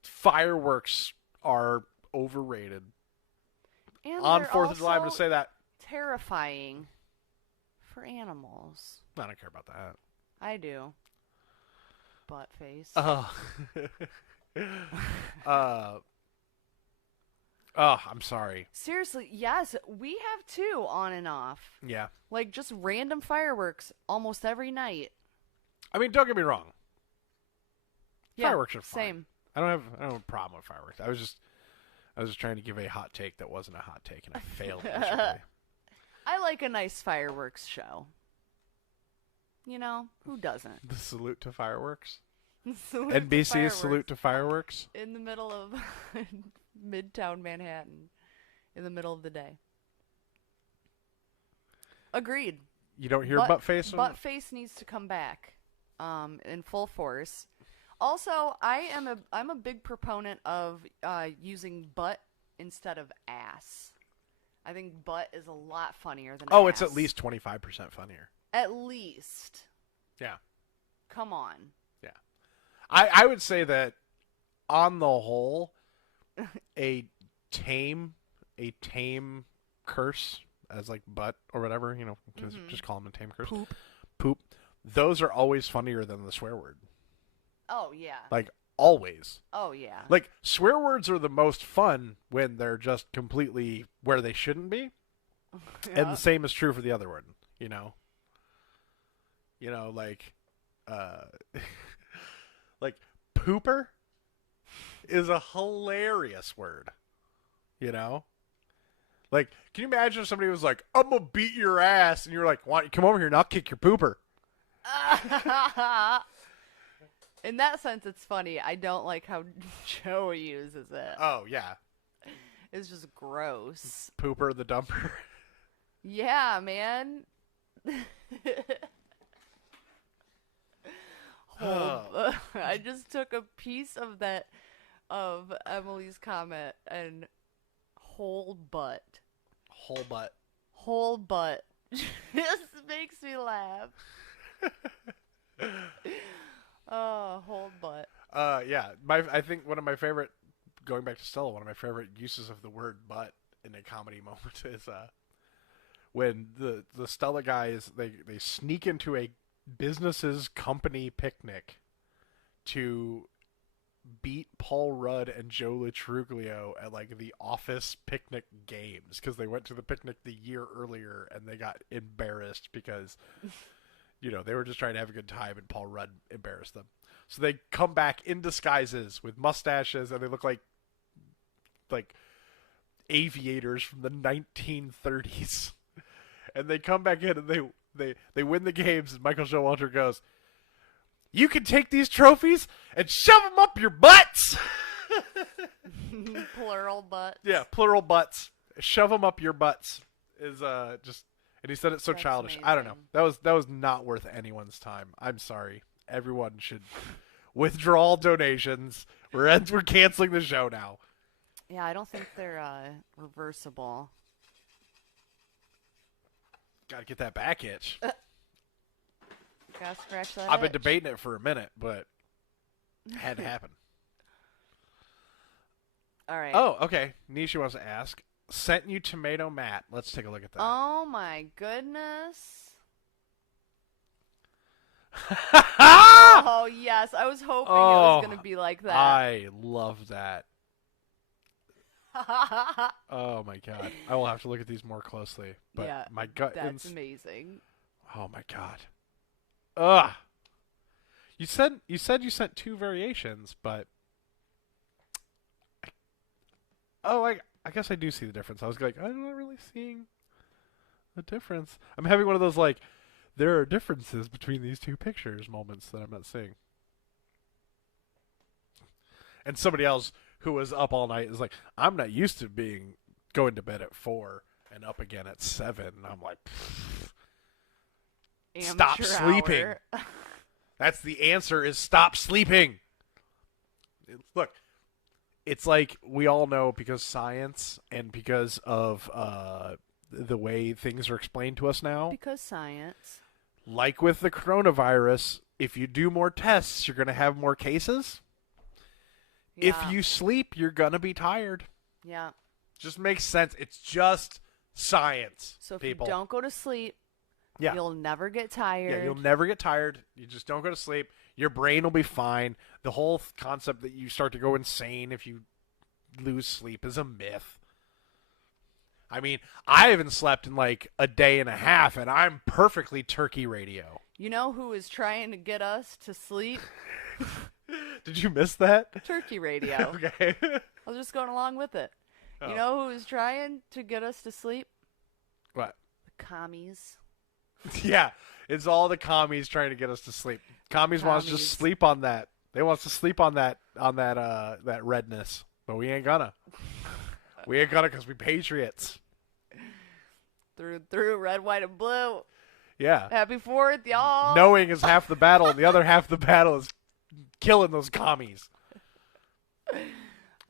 Fireworks are overrated. And On they're 4th of July, I'm going to also say that. terrifying for animals. I don't care about that. I do. Butt face. Oh, I'm sorry. Seriously, yes, we have too, on and off. Yeah. Like, just random fireworks almost every night. I mean, don't get me wrong. Yeah, Fireworks are fine. same. I don't have a problem with fireworks. I was just trying to give a hot take that wasn't a hot take, and I failed miserably. I like a nice fireworks show. You know, who doesn't? The salute to fireworks. Salute to NBC's fireworks salute to fireworks. in the middle of Midtown Manhattan in the middle of the day. Agreed. You don't hear butt face? Butt face needs to come back in full force. Also, I'm a big proponent of using butt instead of ass. I think butt is a lot funnier than ass. It's at least 25% funnier. At least. Yeah. Come on. Yeah. I would say that on the whole, a tame curse, as like butt or whatever, just call them a tame curse. Poop. Those are always funnier than the swear word. Oh, yeah. Like, always. Oh, yeah. Like, swear words are the most fun when they're just completely where they shouldn't be. Yeah. And the same is true for the other one, like, like, pooper is a hilarious word, Like, can you imagine if somebody was like, I'm going to beat your ass, and you're like, why don't you come over here and I'll kick your pooper? In that sense, it's funny. I don't like how Joe uses it. Oh, yeah. It's just gross. Pooper the dumper. Yeah, man. I just took a piece of Emily's comment and whole butt. Whole butt. Whole butt. Just makes me laugh. Oh, whole butt. Yeah. I think one of my favorite, going back to Stella, one of my favorite uses of the word butt in a comedy moment is when the Stella guys, they sneak into a business's company picnic to beat Paul Rudd and Joe Latruglio at like the office picnic games because they went to the picnic the year earlier and they got embarrassed because they were just trying to have a good time and Paul Rudd embarrassed them. So they come back in disguises with mustaches and they look like aviators from the 1930s. And they come back in and they win the games and Michael Showalter goes, "You can take these trophies and shove them up your butts." Plural butts. Yeah, plural butts. Shove them up your butts is just, and he said it so That's childish. amazing. I don't know. That was not worth anyone's time. I'm sorry. Everyone should withdraw donations. We're canceling the show now. Yeah, I don't think they're reversible. Gotta get that back itch. Gotta scratch that I've been itch. debating it for a minute, but it had to happen. All right. Oh, okay. Nisha wants to ask. Sent you tomato Matt. Let's take a look at that. Oh my goodness. Oh, Oh yes, I was hoping it was gonna be like that. I love that. Oh my god. I will have to look at these more closely. But Yeah, my gut That's amazing. Oh my god. Ugh. You said you sent two variations, but I guess I do see the difference. I was like, I'm not really seeing a difference. I'm having one of those like there are differences between these two pictures moments that I'm not seeing. And somebody else who was up all night is like, I'm not used to going to bed at 4 and up again at 7. And I'm like, stop Amateur sleeping. hour. That's the answer is stop sleeping. Look, it's like we all know because science and because of the way things are explained to us now. Because science. Like with the coronavirus, if you do more tests, you're going to have more cases. Yeah. If you sleep, you're going to be tired. Yeah. Just makes sense. It's just science, So if people. you don't go to sleep, Yeah. you'll never get tired. Yeah, you'll never get tired. You just don't go to sleep. Your brain will be fine. The whole concept that you start to go insane if you lose sleep is a myth. I mean, I haven't slept in like a day and a half, and I'm perfectly turkey radio. You know who is trying to get us to sleep? Did you miss that? Turkey radio. Okay. I was just going along with it. Oh. You know who is trying to get us to sleep? What? The commies. Yeah, it's all the commies trying to get us to sleep. Commies want us to just sleep on that. They want us to sleep on that that redness, but we ain't gonna. We ain't gonna because we patriots. Through red, white, and blue. Yeah. Happy 4th, y'all. Knowing is half the battle, and the other half of the battle is killing those commies.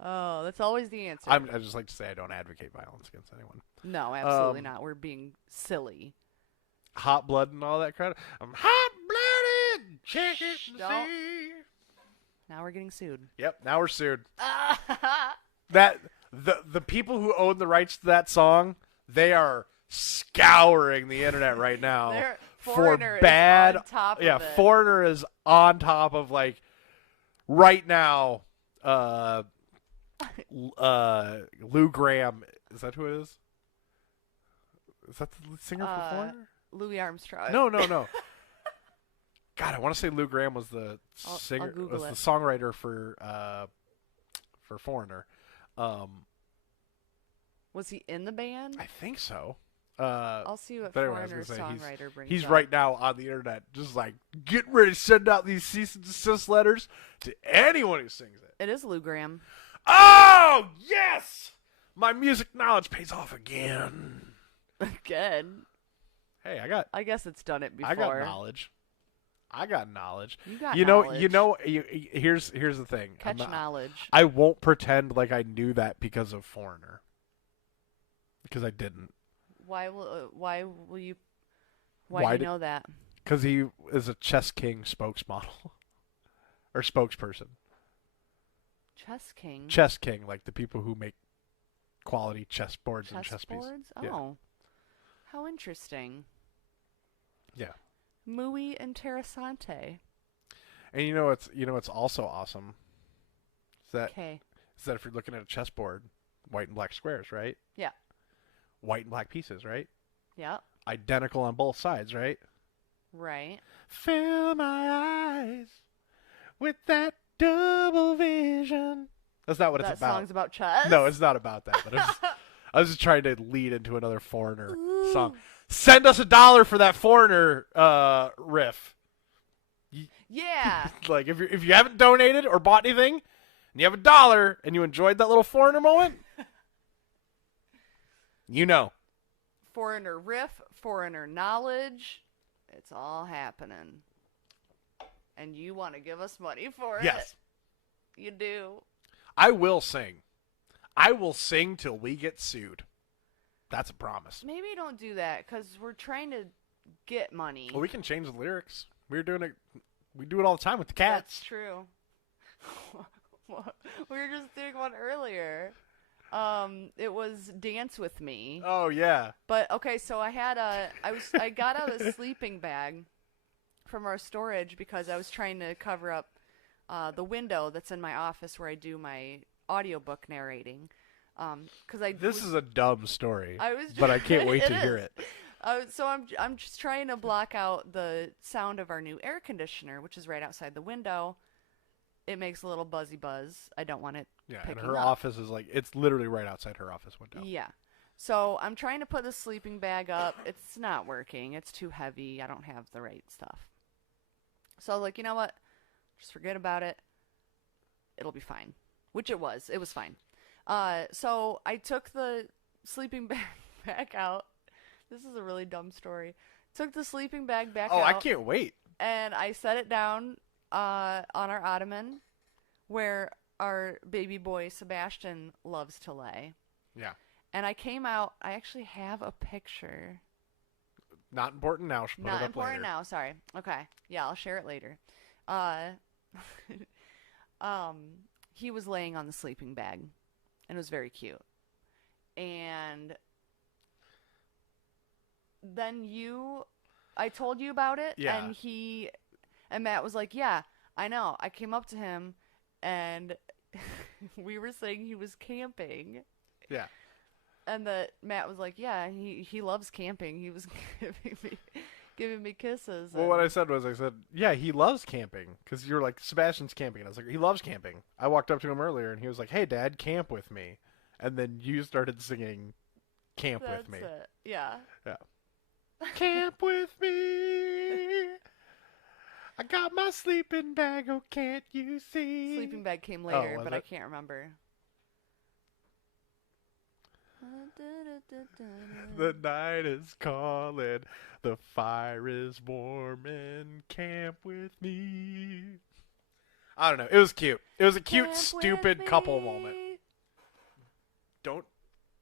Oh, that's always the answer. I just like to say I don't advocate violence against anyone. No, absolutely not. We're being silly. Hot blood and all that crap. I'm hot-blooded. Check it and Don't. see. Now we're getting sued. Yep, now we're sued. That the people who own the rights to that song, they are scouring the internet right now for bad. On top yeah, of it. Foreigner is on top of like right now. Lou Graham, is that who it is? Is that the singer for Foreigner? Louis Armstrong. No. God, I want to say Lou Graham was the singer, I'll Google was it. the songwriter for Foreigner. Was he in the band? I think so. I'll see what but anyway, I was Foreigner's gonna say, songwriter brings he's up. right now on the internet, just like getting ready to send out these cease and desist letters to anyone who sings it. It is Lou Graham. Oh yes, my music knowledge pays off again. Good. Hey, I guess it's done it before. I got knowledge. You got knowledge. Here's the thing. Catch knowledge. I won't pretend like I knew that because of Foreigner. Because I didn't. Why do you know that? Because he is a Chess King spokesmodel. Or spokesperson. Chess King? Chess King, like the people who make quality chess boards and chess pieces. Oh. Yeah. How interesting. Yeah. Muy interessante. And it's also awesome. Is that if you're looking at a chessboard, white and black squares, right? Yeah. White and black pieces, right? Yeah. Identical on both sides, right? Right. Fill my eyes with that double vision. That's not what it's about. That song's about chess? No, it's not about that. But I was just trying to lead into another Foreigner song. Send us $1 for that Foreigner riff. Yeah. Like if you haven't donated or bought anything, and you have $1 and you enjoyed that little Foreigner moment, you know. Foreigner riff, Foreigner knowledge, it's all happening. And you want to give us money for it? Yes. You do. I will sing. I will sing till we get sued. That's a promise. Maybe don't do that because we're trying to get money. Well, we can change the lyrics. We're doing it. We do it all the time with the cats. That's true. We were just doing one earlier. It was Dance With Me. Oh yeah. But okay, so I got out a sleeping bag from our storage because I was trying to cover up the window that's in my office where I do my audiobook narrating. This is a dumb story, but but I can't wait to hear it. So I'm just trying to block out the sound of our new air conditioner, which is right outside the window. It makes a little buzzy buzz. I don't want it. Yeah, and picking her up. office is like it's literally right outside her office window. Yeah. So I'm trying to put the sleeping bag up. It's not working. It's too heavy. I don't have the right stuff. So I was like, you know what? Just forget about it. It'll be fine. Which it was. It was fine. So I took the sleeping bag back out. This is a really dumb story. Took the sleeping bag back out. Oh, I can't wait. And I set it down on our ottoman where our baby boy Sebastian loves to lay. Yeah. And I came out. I actually have a picture. Not important now. She'll put Not it up important later. now. Sorry. Okay. Yeah, I'll share it later. He was laying on the sleeping bag, and it was very cute. And then I told you about it, Yeah. and Matt was like, "Yeah, I know." I came up to him, and we were saying he was camping. Yeah. And Matt was like, yeah, he loves camping. He was giving me kisses. Well, what I said was, yeah, he loves camping. Because you were like, Sebastian's camping. And I was like, he loves camping. I walked up to him earlier, and he was like, hey, Dad, camp with me. And then you started singing Camp That's with me. it. Yeah. Yeah. Camp with me. I got my sleeping bag, oh, can't you see? Sleeping bag came later, was but I it? can't remember. The night is calling, the fire is warm, and camp with me. I don't know. It was cute. It was a cute, Camp stupid with couple me. moment.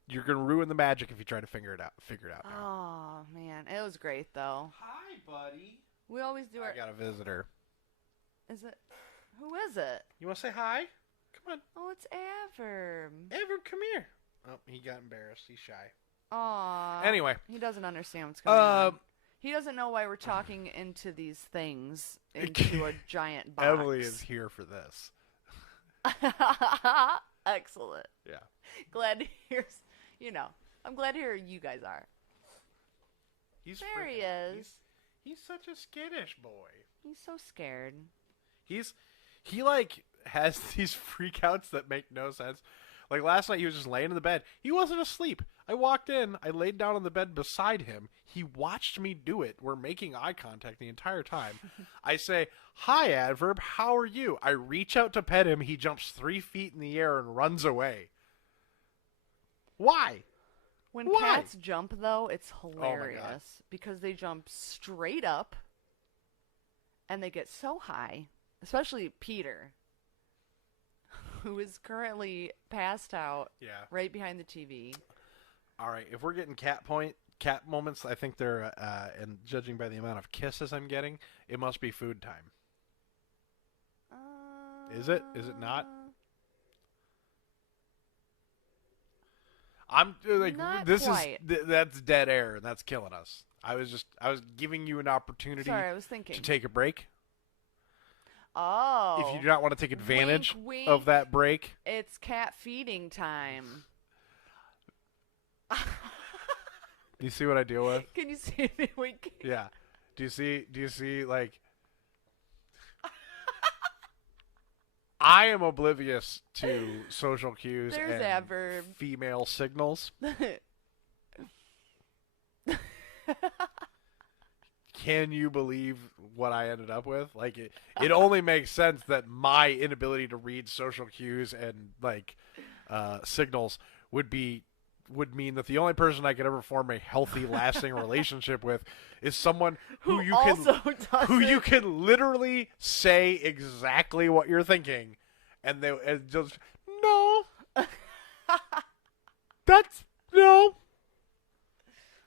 You're gonna ruin the magic if you try to figure it out. Now. Oh man, it was great though. Hi, buddy. We always do our. I got a visitor. Is it? Who is it? You want to say hi? Come on, Oh, it's Averb. Ever, come here. Oh, he got embarrassed. He's shy. Aw. Anyway, He doesn't understand what's going on. He doesn't know why we're talking into these things into a giant box. Emily is here for this. Excellent. Yeah. Glad to hear. I'm glad to hear you guys are. There he is. He's such a skittish boy. He's so scared. He like has these freakouts that make no sense. Like last night he was just laying in the bed. He wasn't asleep. I walked in, I laid down on the bed beside him. He watched me do it. We're making eye contact the entire time. I say, "Hi, Adverb, how are you?" I reach out to pet him. He jumps 3 feet in the air and runs away. Why? When Why? cats jump, though, it's God. hilarious because they jump straight up and they get so high, especially Peter, who is currently passed out Yeah. right behind the TV. All right, if we're getting cat moments, I think they're, and judging by the amount of kisses I'm getting, it must be food time. Is it? Is it not? I'm like, Not this quite. that's dead air, and that's killing us. I was giving you an opportunity Sorry, I was thinking. to take a break. Oh. If you do not want to take advantage Wink, wink. of that break, It's cat feeding time. do you see what I deal with? Can you see me winking? Yeah. Do you see like I am oblivious to social cues There's and Adverb. female signals. Can you believe what I ended up with? Like it only makes sense that my inability to read social cues and like signals would mean that the only person I could ever form a healthy, lasting relationship with is someone who you can literally say exactly what you're thinking, and just no. That's no.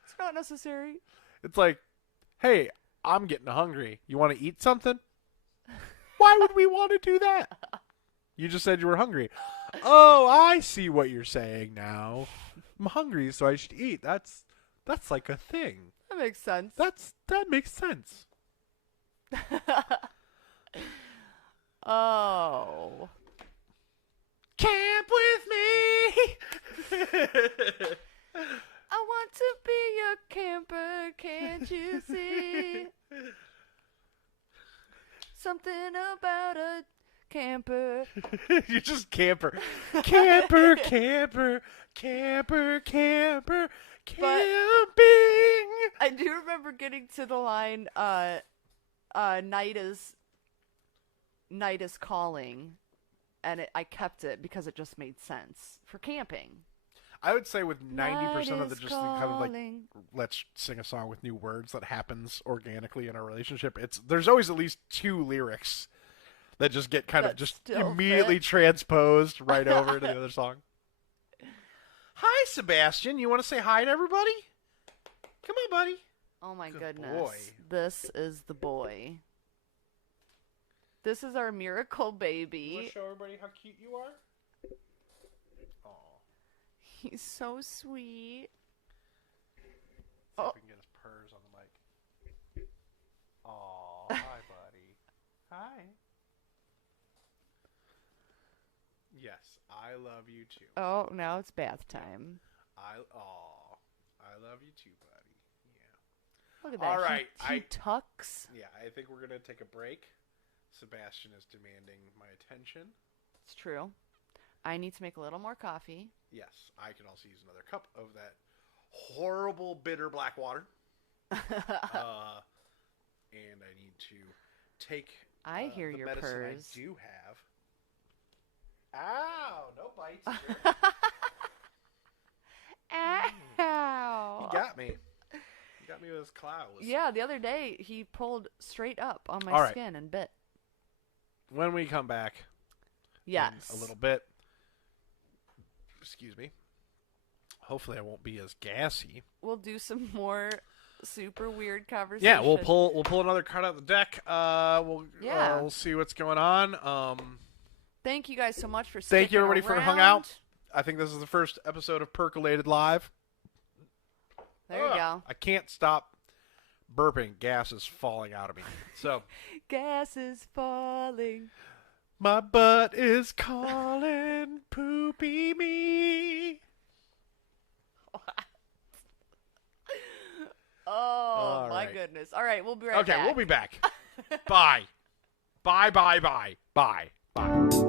It's not necessary. It's like, hey, I'm getting hungry. You want to eat something? Why would we want to do that? You just said you were hungry. Oh, I see what you're saying now. I'm hungry, so I should eat. That's like a thing. That makes sense. That makes sense. Oh. Camp with me. I want to be your camper, can't you see? Something about a camper. You just camper. Camper, camper, camper, camper, camping. I do remember getting to the line, night is calling, and I kept it because it just made sense for camping. I would say with 90% of the just kind of like, calling. let's sing a song with new words that happens organically in a relationship. There's always at least 2 lyrics that just get kind of That just still immediately fit. transposed right over to the other song. Hi, Sebastian. You want to say hi to everybody? Come on, buddy. Oh my Good goodness. boy. This is the boy. This is our miracle You want baby. to show everybody how cute you are? Aw. He's so sweet. See if we can get his purrs on the mic. Aw, hi, buddy. Hi. Yes, I love you too. Oh, now it's bath time. I love you too, buddy. Yeah. Look at that. All right, He tucks. Yeah, I think we're gonna take a break. Sebastian is demanding my attention. It's true. I need to make a little more coffee. Yes, I could also use another cup of that horrible bitter black water. And I need to take I hear the your medicine purrs. I do have. Ow! No bites. Ow! He got me. He got me with his claws. Yeah, the other day he pulled straight up on my All right. skin and bit. When we come back, Yes. in a little bit. Excuse me. Hopefully, I won't be as gassy. We'll do some more super weird conversation. Yeah, we'll pull another card out of the deck. We'll see what's going on. Thank you guys so much for sticking Thank you everybody around. for hung out. I think this is the first episode of Percolated Live. There you go. I can't stop burping. Gas is falling out of me. So Gas is falling. my butt is calling poopy me. Oh, my right. goodness. All right, we'll be right back. Okay, we'll be back. Bye. Bye, bye, bye. Bye. Bye.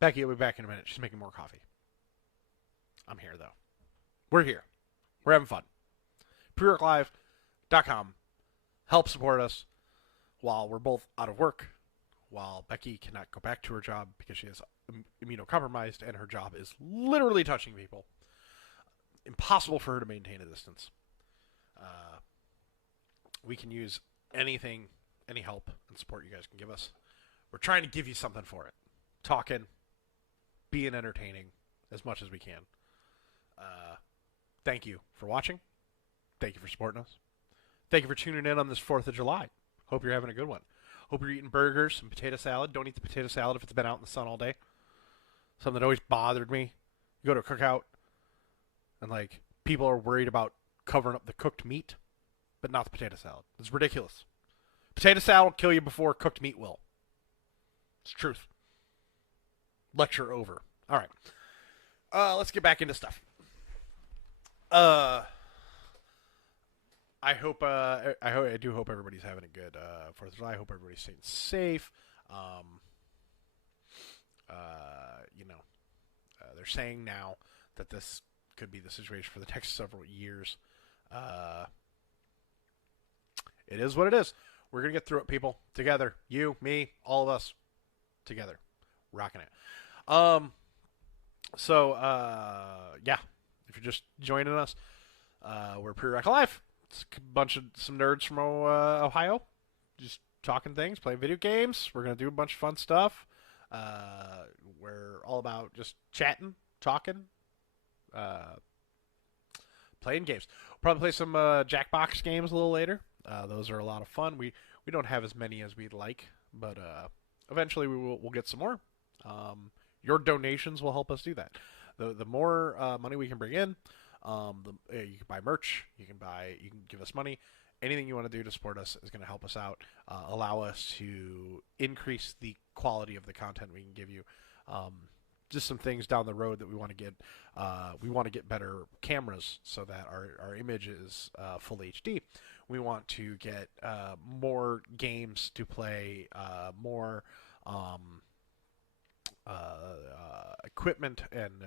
Becky will be back in a minute. She's making more coffee. I'm here, though. We're here. We're having fun. PreWorkLive.com. Help support us while we're both out of work, while Becky cannot go back to her job because she is immunocompromised and her job is literally touching people. Impossible for her to maintain a distance. We can use anything, any help and support you guys can give us. We're trying to give you something for it. Talking, being entertaining as much as we can. Thank you for watching. Thank you for supporting us. Thank you for tuning in on this 4th of July. Hope you're having a good one. Hope you're eating burgers and potato salad. Don't eat the potato salad if it's been out in the sun all day. Something that always bothered me. You go to a cookout and like people are worried about covering up the cooked meat, but not the potato salad. It's ridiculous. Potato salad will kill you before cooked meat will. It's the truth. Lecture over. All right. Let's get back into stuff. I do hope everybody's having a good 4th of July. I hope everybody's staying safe. They're saying now that this could be the situation for the next several years. It is what it is. We're going to get through it, people. Together. You, me, all of us. Together. Rocking it. Yeah. If you're just joining us, we're Pre-Rec Live. It's a bunch of some nerds from Ohio. Just talking things, playing video games. We're going to do a bunch of fun stuff. We're all about just chatting, talking, playing games. We'll probably play some Jackbox games a little later. Those are a lot of fun. We don't have as many as we'd like, but eventually we'll get some more. Your donations will help us do that. The more money we can bring in, you can buy merch, you can give us money. Anything you want to do to support us is going to help us out, allow us to increase the quality of the content we can give you. Just some things down the road that we want to get. We want to get better cameras so that our image is full HD. We want to get more games to play, more equipment and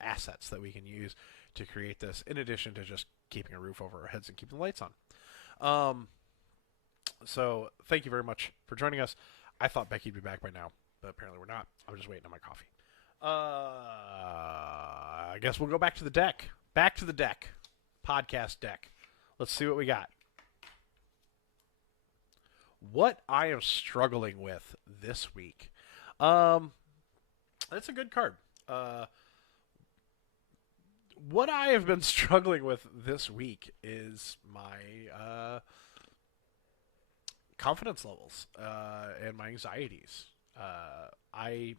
assets that we can use to create this, in addition to just keeping a roof over our heads and keeping the lights on. So thank you very much for joining us. I thought Becky'd be back by now, but apparently we're not. I'm just waiting on my coffee. I guess we'll go back to the deck. Back to the deck. Podcast deck. Let's see what we got. What I am struggling with this week. That's a good card. What I have been struggling with this week is my confidence levels and my anxieties. I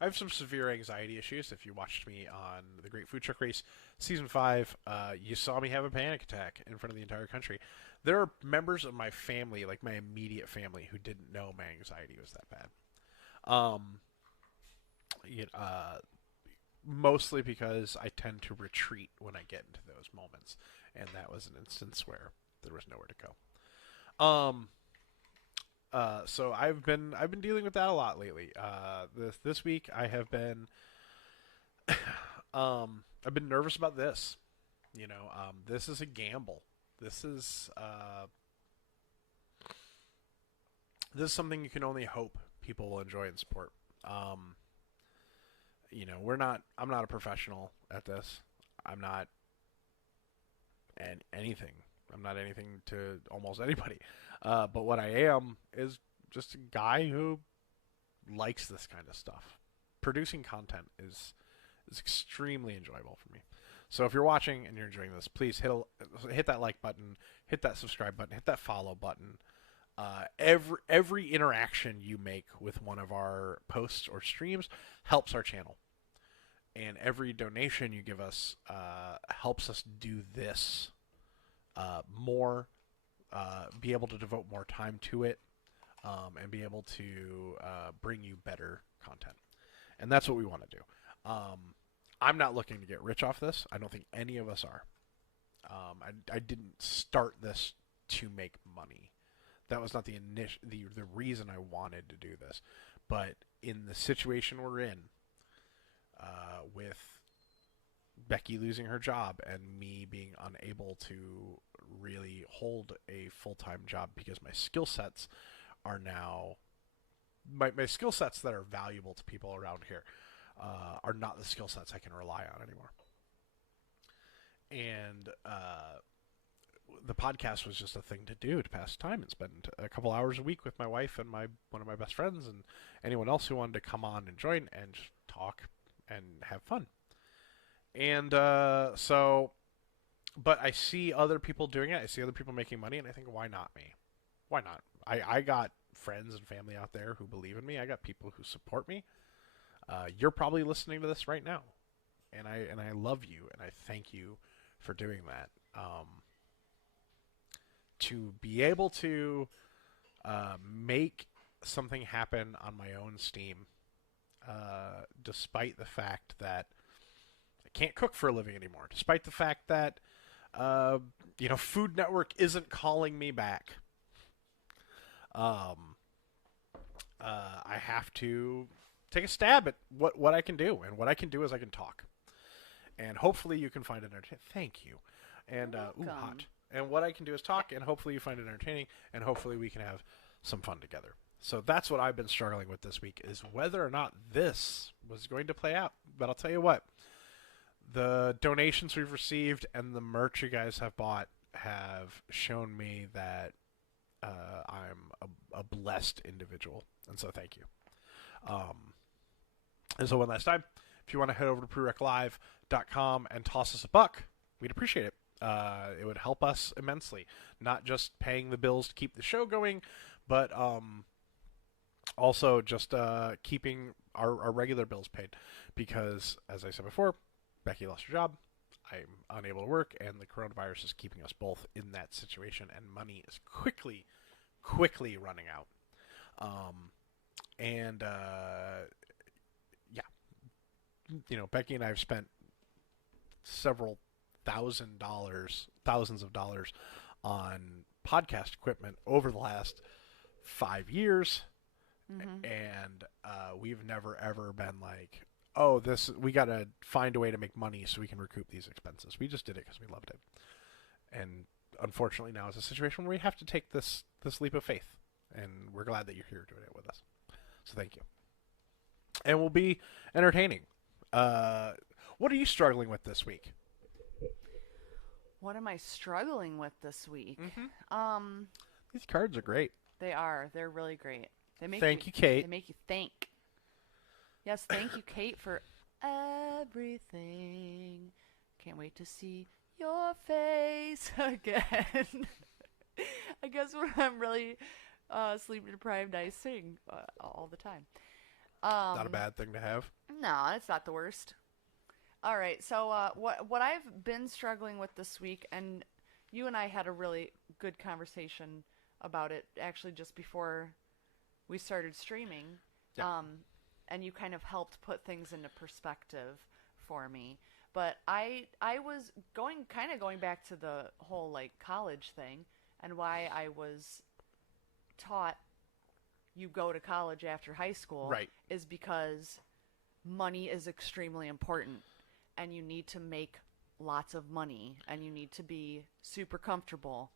have some severe anxiety issues. If you watched me on the Great Food Truck Race Season 5, you saw me have a panic attack in front of the entire country. There are members of my family, like my immediate family, who didn't know my anxiety was that bad. Mostly because I tend to retreat when I get into those moments, and that was an instance where there was nowhere to go. So I've been dealing with that a lot lately. This week I have been I've been nervous about this. This is a gamble. This is something you can only hope people will enjoy and support. I'm not a professional at this. I'm not anything. I'm not anything to almost anybody. But what I am is just a guy who likes this kind of stuff. Producing content is extremely enjoyable for me. So if you're watching and you're enjoying this, please hit that like button, hit that subscribe button, hit that follow button. Every interaction you make with one of our posts or streams helps our channel. And every donation you give us helps us do this more, be able to devote more time to it, and be able to bring you better content. And that's what we want to do. I'm not looking to get rich off this. I don't think any of us are. I didn't start this to make money. That was not the reason I wanted to do this. But in the situation we're in, with Becky losing her job and me being unable to really hold a full-time job because my skill sets are now my skill sets that are valuable to people around here are not the skill sets I can rely on anymore. And the podcast was just a thing to do to pass time and spend a couple hours a week with my wife and one of my best friends and anyone else who wanted to come on and join and just talk and have fun. And but I see other people doing it. I see other people making money, and I think, why not me? Why not? I got friends and family out there who believe in me. I got people who support me. You're probably listening to this right now, and I love you, and I thank you for doing that. To be able to make something happen on my own steam, despite the fact that I can't cook for a living anymore, despite the fact that Food Network isn't calling me back. I have to take a stab at what I can do, and what I can do is I can talk, and hopefully you can find it entertaining. Thank you, and hot. And what I can do is talk, and hopefully you find it entertaining, and hopefully we can have some fun together. So that's what I've been struggling with this week, is whether or not this was going to play out. But I'll tell you what, the donations we've received and the merch you guys have bought have shown me that I'm a blessed individual. And so thank you. And so one last time, if you want to head over to prereclive.com and toss us a buck, we'd appreciate it. It would help us immensely, not just paying the bills to keep the show going, but also just keeping our regular bills paid. Because, as I said before, Becky lost her job, I'm unable to work, and the coronavirus is keeping us both in that situation, and money is quickly running out. Becky and I have spent thousands of dollars on podcast equipment over the last 5 years, and we've never ever been like, oh, we got to find a way to make money so we can recoup these expenses. We just did it because we loved it, and unfortunately now it's a situation where we have to take this leap of faith, and we're glad that you're here doing it with us. So thank you, and we'll be entertaining. What are you struggling with this week? What am I struggling with this week? These cards are great. They are. They're really great. Thank you, Kate. They make you think. Yes, thank you, Kate, for everything. Can't wait to see your face again. I guess when I'm really sleep deprived, I sing all the time. Not a bad thing to have. No, it's not the worst. All right, so what I've been struggling with this week, and you and I had a really good conversation about it actually just before we started streaming. Yeah. And you kind of helped put things into perspective for me. But I was going back to the whole college thing, and why I was taught you go to college after high school, right, is because money is extremely important, and you need to make lots of money, and you need to be super comfortable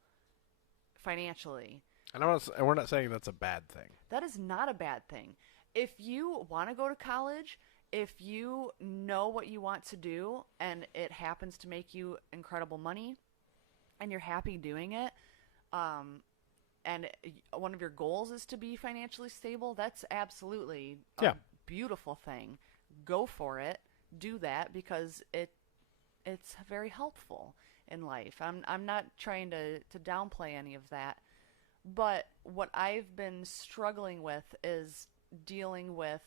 financially. And we're not saying that's a bad thing. That is not a bad thing. If you want to go to college, if you know what you want to do, and it happens to make you incredible money, and you're happy doing it, and one of your goals is to be financially stable, that's absolutely a beautiful thing. Go for it. Do that, because it's very helpful in life. I'm not trying to downplay any of that. But what I've been struggling with is dealing with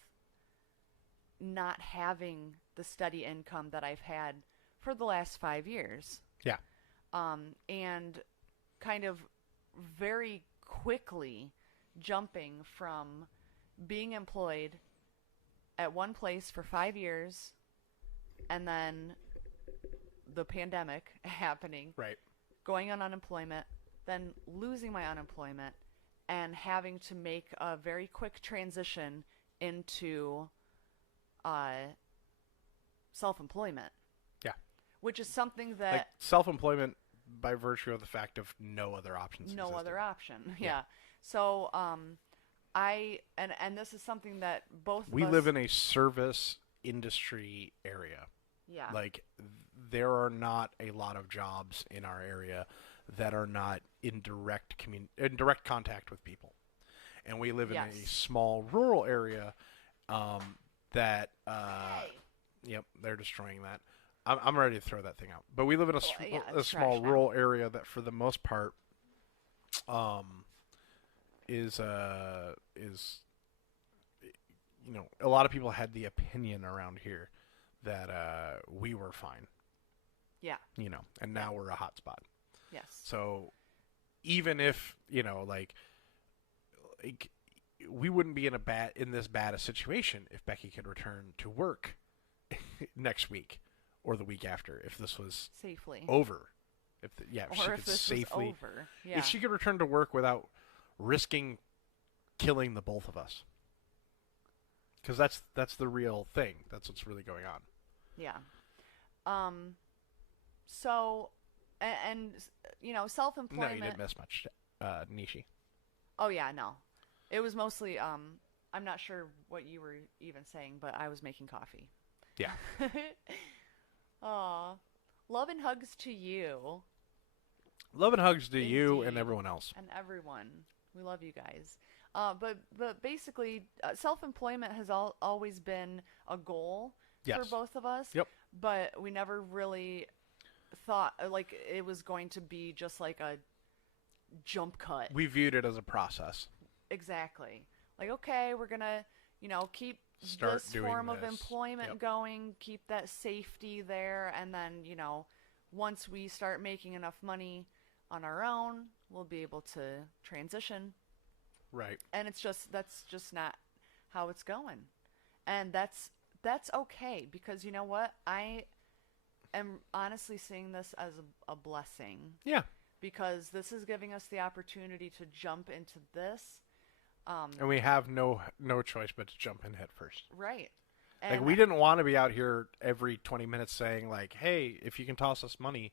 not having the steady income that I've had for the last 5 years. Yeah. And kind of very quickly jumping from being employed at one place for 5 years, and then the pandemic happening, right, going on unemployment, then losing my unemployment, and having to make a very quick transition into self-employment, Yeah. which is something Like that self-employment by virtue of the fact of no other options no existed. other option. Yeah. Yeah. So I and this is something that both We of us live in a service industry area. yeah. Like there are not a lot of jobs in our area that are not in direct contact with people. And we live in a Yes. small rural area that Hey. yep, they're destroying that. I'm ready to throw that thing out. But we live in Yeah, a it's small trash now. rural area that, for the most part, is a lot of people had the opinion around here that we were fine. Yeah. And now we're a hot spot. Yes. So even if like we wouldn't be in this bad a situation if Becky could return to work next week or the week after, if this was Safely. over. If she Or could if this safely, was over. Yeah. if she could return to work without risking killing the both of us, because that's the real thing. That's what's really going on. Yeah. So, and self-employment. No, you didn't miss much, Nishi. Oh yeah, no. It was mostly I'm not sure what you were even saying, but I was making coffee. Yeah. Aw. Love and hugs to you. Love and hugs to you and Indeed. everyone else. And everyone. We love you guys. But basically, self-employment has always been a goal for Yes. both of us. Yep. But we never really thought like it was going to be just like a jump cut. We viewed it as a process. Exactly. Like, okay, we're gonna, keep Start this doing form of this. employment Yep. going, keep that safety there, and then, once we start making enough money on our own, we'll be able to transition. Right. And that's just not how it's going. And that's okay, because you know what? I am honestly seeing this as a blessing, Yeah. because this is giving us the opportunity to jump into this. And we have no choice but to jump in head first. Right. Like, And we didn't want to be out here every 20 minutes saying, like, hey, if you can toss us money,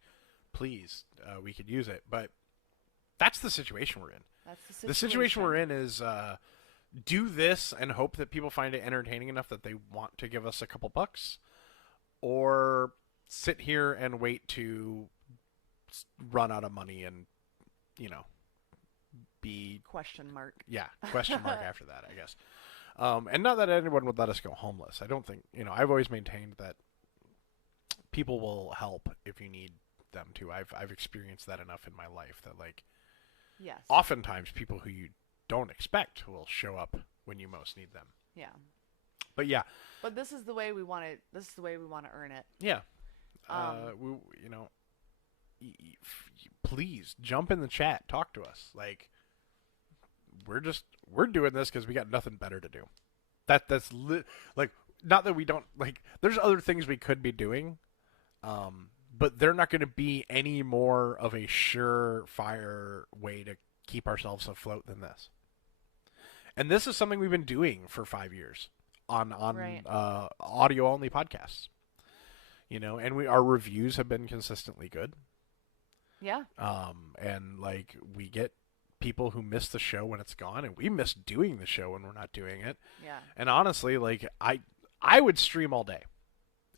please, we could use it. But that's the situation we're in. that's the situation. The situation we're in is do this and hope that people find it entertaining enough that they want to give us a couple bucks, or sit here and wait to run out of money and, be Question mark. question mark after that, I guess. And not that anyone would let us go homeless. I don't think, I've always maintained that people will help if you need them to. I've experienced that enough in my life that, like, Yes. oftentimes people who you don't expect will show up when you most need them. Yeah. But yeah, But this is the way we want to. This is the way we want to earn it. yeah. Um, Please jump in the chat, talk to us. Like, we're doing this because we got nothing better to do. Like, not that we don't, like, there's other things we could be doing, but they're not going to be any more of a surefire way to keep ourselves afloat than this. And this is something we've been doing for 5 years on Right. audio only podcasts. And our reviews have been consistently good. Yeah. And, like, we get people who miss the show when it's gone, and we miss doing the show when we're not doing it. Yeah. And honestly, like, I would stream all day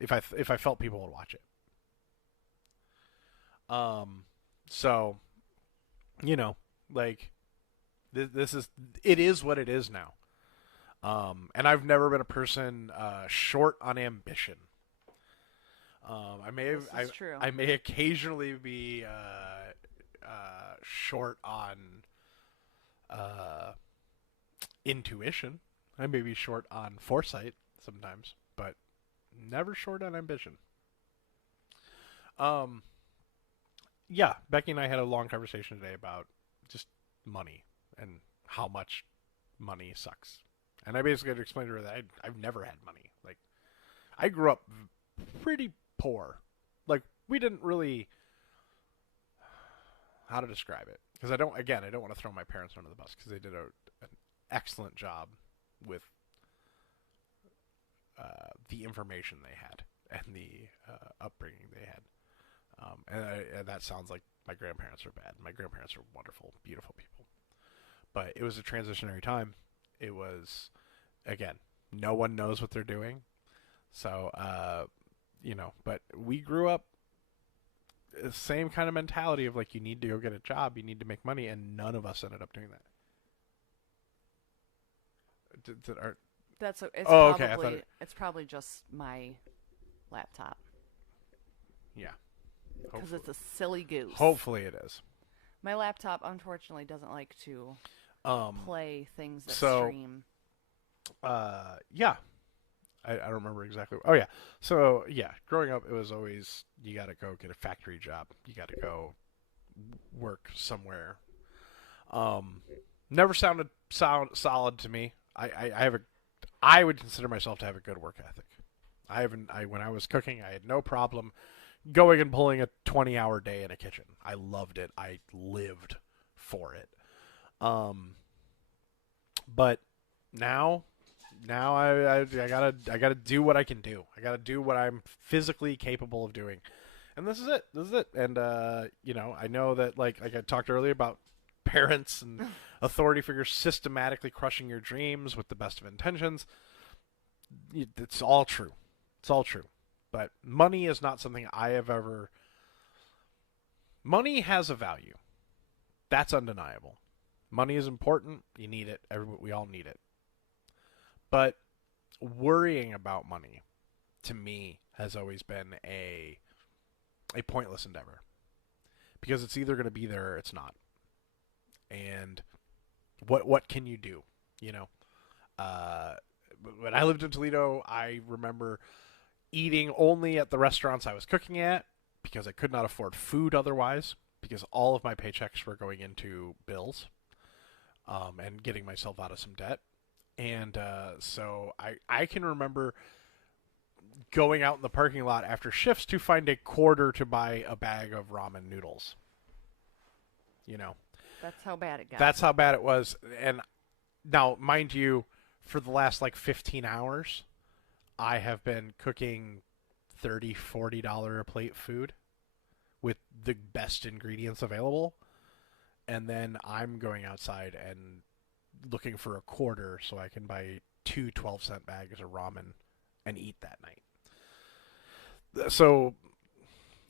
if I felt people would watch it. So, like, it is what it is now. And I've never been a person short on ambition. This is true. I may occasionally be short on intuition. I may be short on foresight sometimes, but never short on ambition. Yeah, Becky and I had a long conversation today about just money and how much money sucks. And I basically had to explain to her that I've never had money. Like, I grew up pretty poor. Like, we didn't really, how to describe it? Because I don't want to throw my parents under the bus, because they did an excellent job with the information they had and the upbringing they had. And that sounds like my grandparents are bad. My grandparents are wonderful, beautiful people. But it was a transitionary time. It was, again, no one knows what they're doing. So, but we grew up the same kind of mentality of like, you need to go get a job, you need to make money, and none of us ended up doing that. Okay. It's probably just my laptop. Yeah. Because it's a silly goose. Hopefully it is. My laptop, unfortunately, doesn't like to play things that stream. Yeah. I don't remember exactly. Oh, yeah. So, yeah, growing up, it was always, you got to go get a factory job. You got to go work somewhere. Never sounded solid to me. I would consider myself to have a good work ethic. When I was cooking, I had no problem going and pulling a 20-hour day in a kitchen. I loved it. I lived for it. But now I gotta do what I can do. I gotta do what I'm physically capable of doing, and this is it. And I know that like I talked earlier about parents and authority figures systematically crushing your dreams with the best of intentions. It's all true. It's all true. But money is not something I have ever. Money has a value. That's undeniable. Money is important. You need it. We all need it. But worrying about money, to me, has always been a pointless endeavor. Because it's either going to be there or it's not. And what can you do? When I lived in Toledo, I remember eating only at the restaurants I was cooking at because I could not afford food otherwise, because all of my paychecks were going into bills and getting myself out of some debt. And so I can remember going out in the parking lot after shifts to find a quarter to buy a bag of ramen noodles. That's how bad it got. That's how bad it was. And now, mind you, for the last like 15 hours, I have been cooking $30, $40 a plate food with the best ingredients available. And then I'm going outside and looking for a quarter so I can buy 2 12-cent bags of ramen and eat that night. So,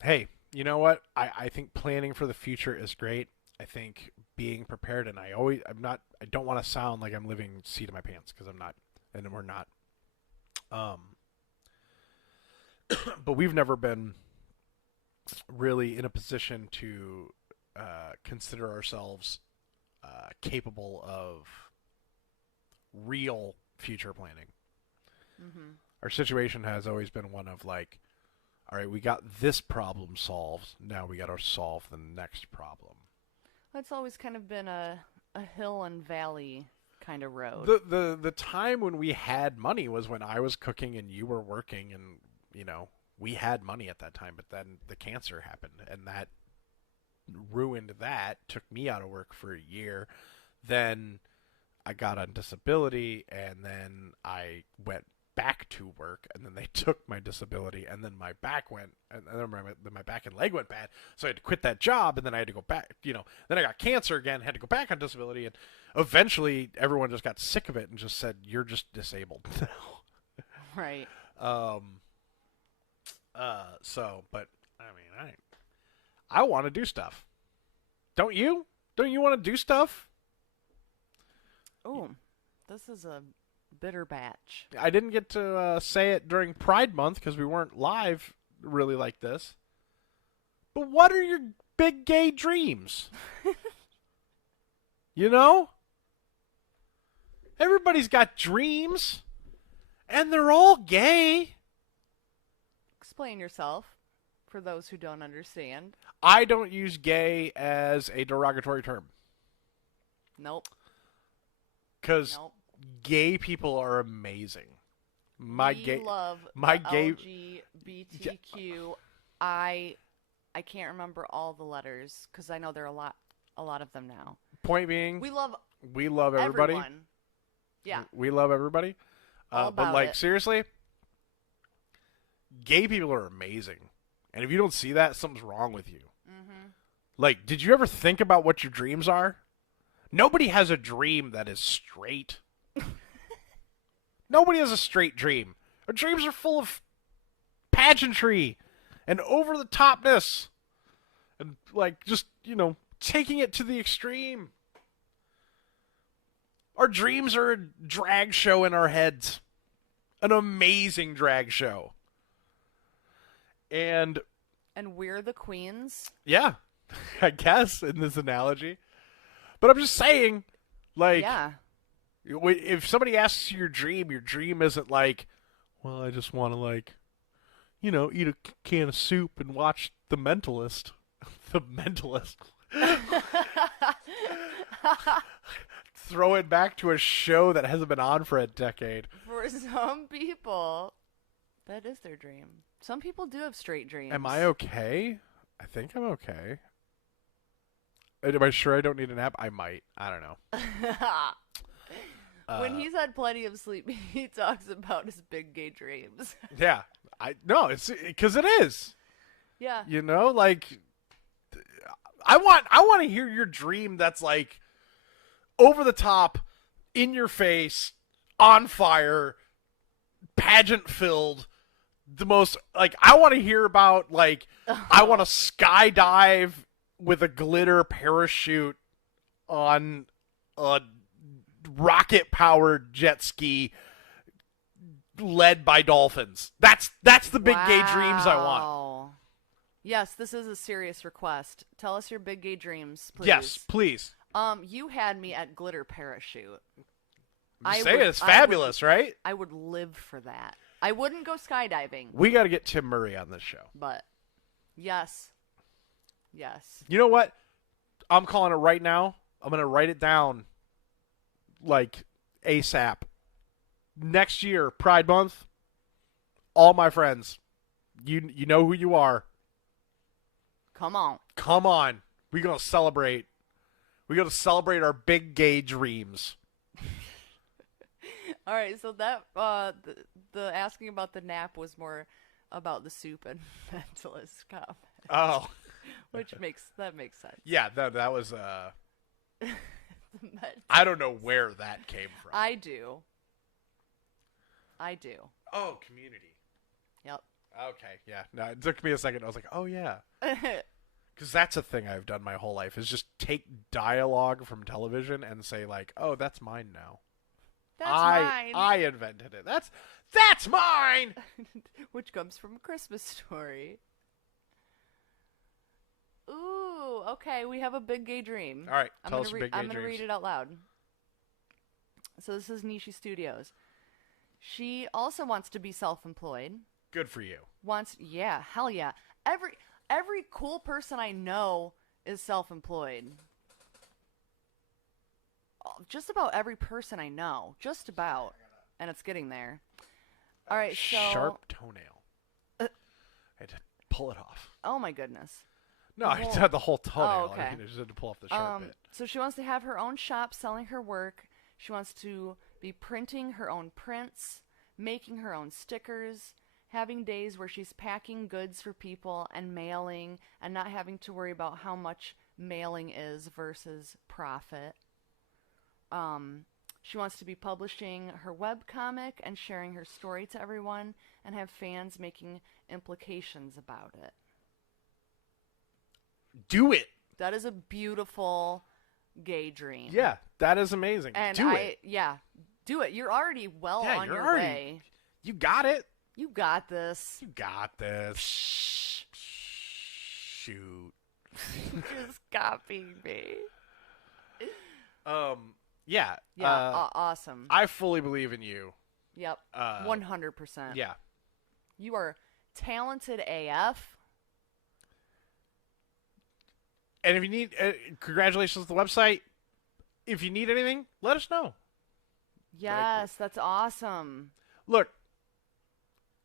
hey, you know what? I think planning for the future is great. I think being prepared, and I don't want to sound like I'm living seat of my pants, because I'm not, and we're not. But we've never been really in a position to consider ourselves capable of real future planning. Mm-hmm. Our situation has always been one of like, all right, we got this problem solved. Now we got to solve the next problem. It's always kind of been a hill and valley kind of road. The time when we had money was when I was cooking and you were working, and we had money at that time. But then the cancer happened, and that ruined that. Took me out of work for a year. Then I got on disability, and then I went back to work, and then they took my disability, and then my back went, and then my back and leg went bad, so I had to quit that job, and then I had to go back, then I got cancer again, had to go back on disability, and eventually everyone just got sick of it and just said, you're just disabled now. Right. But I mean, I want to do stuff. Don't you? Don't you want to do stuff? Oh, this is a bitter batch. I didn't get to say it during Pride Month because we weren't live really like this. But what are your big gay dreams? Everybody's got dreams, and they're all gay. Explain yourself for those who don't understand. I don't use gay as a derogatory term. Nope. Because gay people are amazing. We love LGBTQ. I can't remember all the letters because I know there are a lot of them now. Point being, we love everybody. Everyone. Yeah, we love everybody. But like, seriously, gay people are amazing. And if you don't see that, something's wrong with you. Mm-hmm. Like, did you ever think about what your dreams are? Nobody has a dream that is straight. Nobody has a straight dream. Our dreams are full of pageantry and over-the-topness. And, like, just, taking it to the extreme. Our dreams are a drag show in our heads. An amazing drag show. And we're the queens. yeah, I guess in this analogy. But I'm just saying, like, Yeah. if somebody asks you your dream isn't like, well, I just want to, like, eat a can of soup and watch The Mentalist. The Mentalist. Throw it back to a show that hasn't been on for a decade. For some people, that is their dream. Some people do have straight dreams. Am I okay? I think I'm okay. Am I sure I don't need a nap? I might. I don't know. When he's had plenty of sleep, he talks about his big gay dreams. Yeah. It's because it is. Yeah. Like, I want to hear your dream that's like over the top, in your face, on fire, pageant filled. The most, like, I want to hear about, like, I want to skydive with a glitter parachute on a rocket powered jet ski led by dolphins. That's the big gay dreams I want. Yes, this is a serious request. Tell us your big gay dreams, please. Yes, please. You had me at glitter parachute. I'm saying it's fabulous, right? I would live for that. I wouldn't go skydiving. We got to get Tim Murray on this show. But yes. Yes. You know what? I'm calling it right now. I'm going to write it down like ASAP. Next year, Pride Month, all my friends, you know who you are. Come on. Come on. We're going to celebrate. We're going to celebrate our big gay dreams. All right, so that the asking about the nap was more about the soup and mentalist comment. Oh, which makes sense. Yeah, that was I don't know where that came from. I do. Oh, Community. Yep. Okay, yeah. No, it took me a second. I was like, oh yeah. Because that's a thing I've done my whole life is just take dialogue from television and say like, oh, that's mine now. That's mine. I invented it. That's mine. Which comes from A Christmas Story. Ooh, okay. We have a big gay dream. All right, tell us your big gay I'm dreams. going to read it out loud. So this is Nishi Studios. She also wants to be self-employed. Good for you. Yeah, hell yeah. Every cool person I know is self-employed. Just about every person I know. Just about. And it's getting there. All right, so... Sharp toenail. I had to pull it off. Oh, my goodness. No, I had the whole toenail. Oh, okay. I just had to pull off the sharp bit. So she wants to have her own shop selling her work. She wants to be printing her own prints, making her own stickers, having days where she's packing goods for people and mailing and not having to worry about how much mailing is versus profit. She wants to be publishing her webcomic and sharing her story to everyone and have fans making implications about it. Do it. That is a beautiful gay dream. Yeah, that is amazing. And do it. Yeah, do it. You're already on your way. You got it. You got this. You got this. Shoot. Just copying me. Yeah. Yeah, awesome. I fully believe in you. Yep. 100%. Yeah. You are talented AF. And if you need, congratulations to the website. If you need anything, let us know. Yes, that's awesome. Look,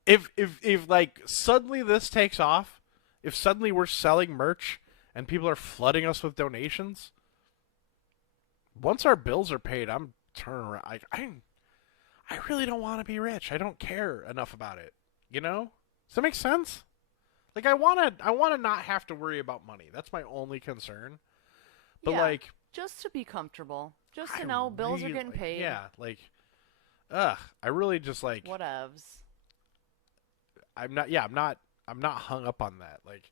if like suddenly this takes off, if suddenly we're selling merch and people are flooding us with donations, once our bills are paid, I'm turning around. Like I really don't want to be rich. I don't care enough about it. You know? Does that make sense? Like I want to not have to worry about money. That's my only concern. But Yeah, like just to be comfortable. Just to I know bills are really, getting paid. yeah, like I really just like Whatevs. I'm not hung up on that. Like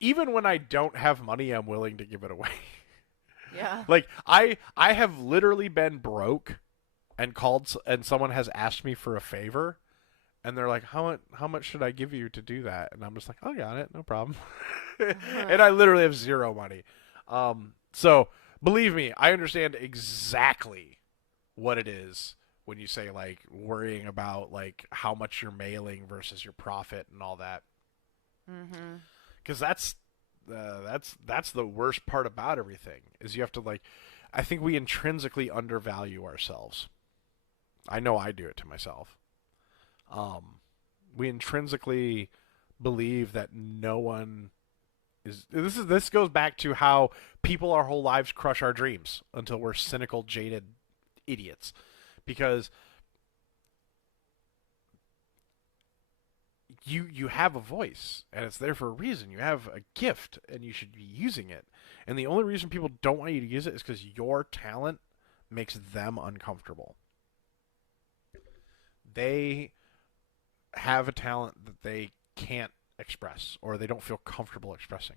even when I don't have money, I'm willing to give it away. Yeah. Like I have literally been broke and called and someone has asked me for a favor and they're like, how much should I give you to do that? And I'm just like, "I got it, no problem." And I literally have zero money. So believe me, I understand exactly what it is when you say like worrying about like how much you're mailing versus your profit and all that. Mhm. Because that's the worst part about everything is you have to like. I think we intrinsically undervalue ourselves. I know I do it to myself. We intrinsically believe that no one is. This goes back to how people our whole lives crush our dreams until we're cynical, jaded idiots, because you have a voice and it's there for a reason. You have a gift and you should be using it. And the only reason people don't want you to use it is because your talent makes them uncomfortable. They have a talent that they can't express or they don't feel comfortable expressing.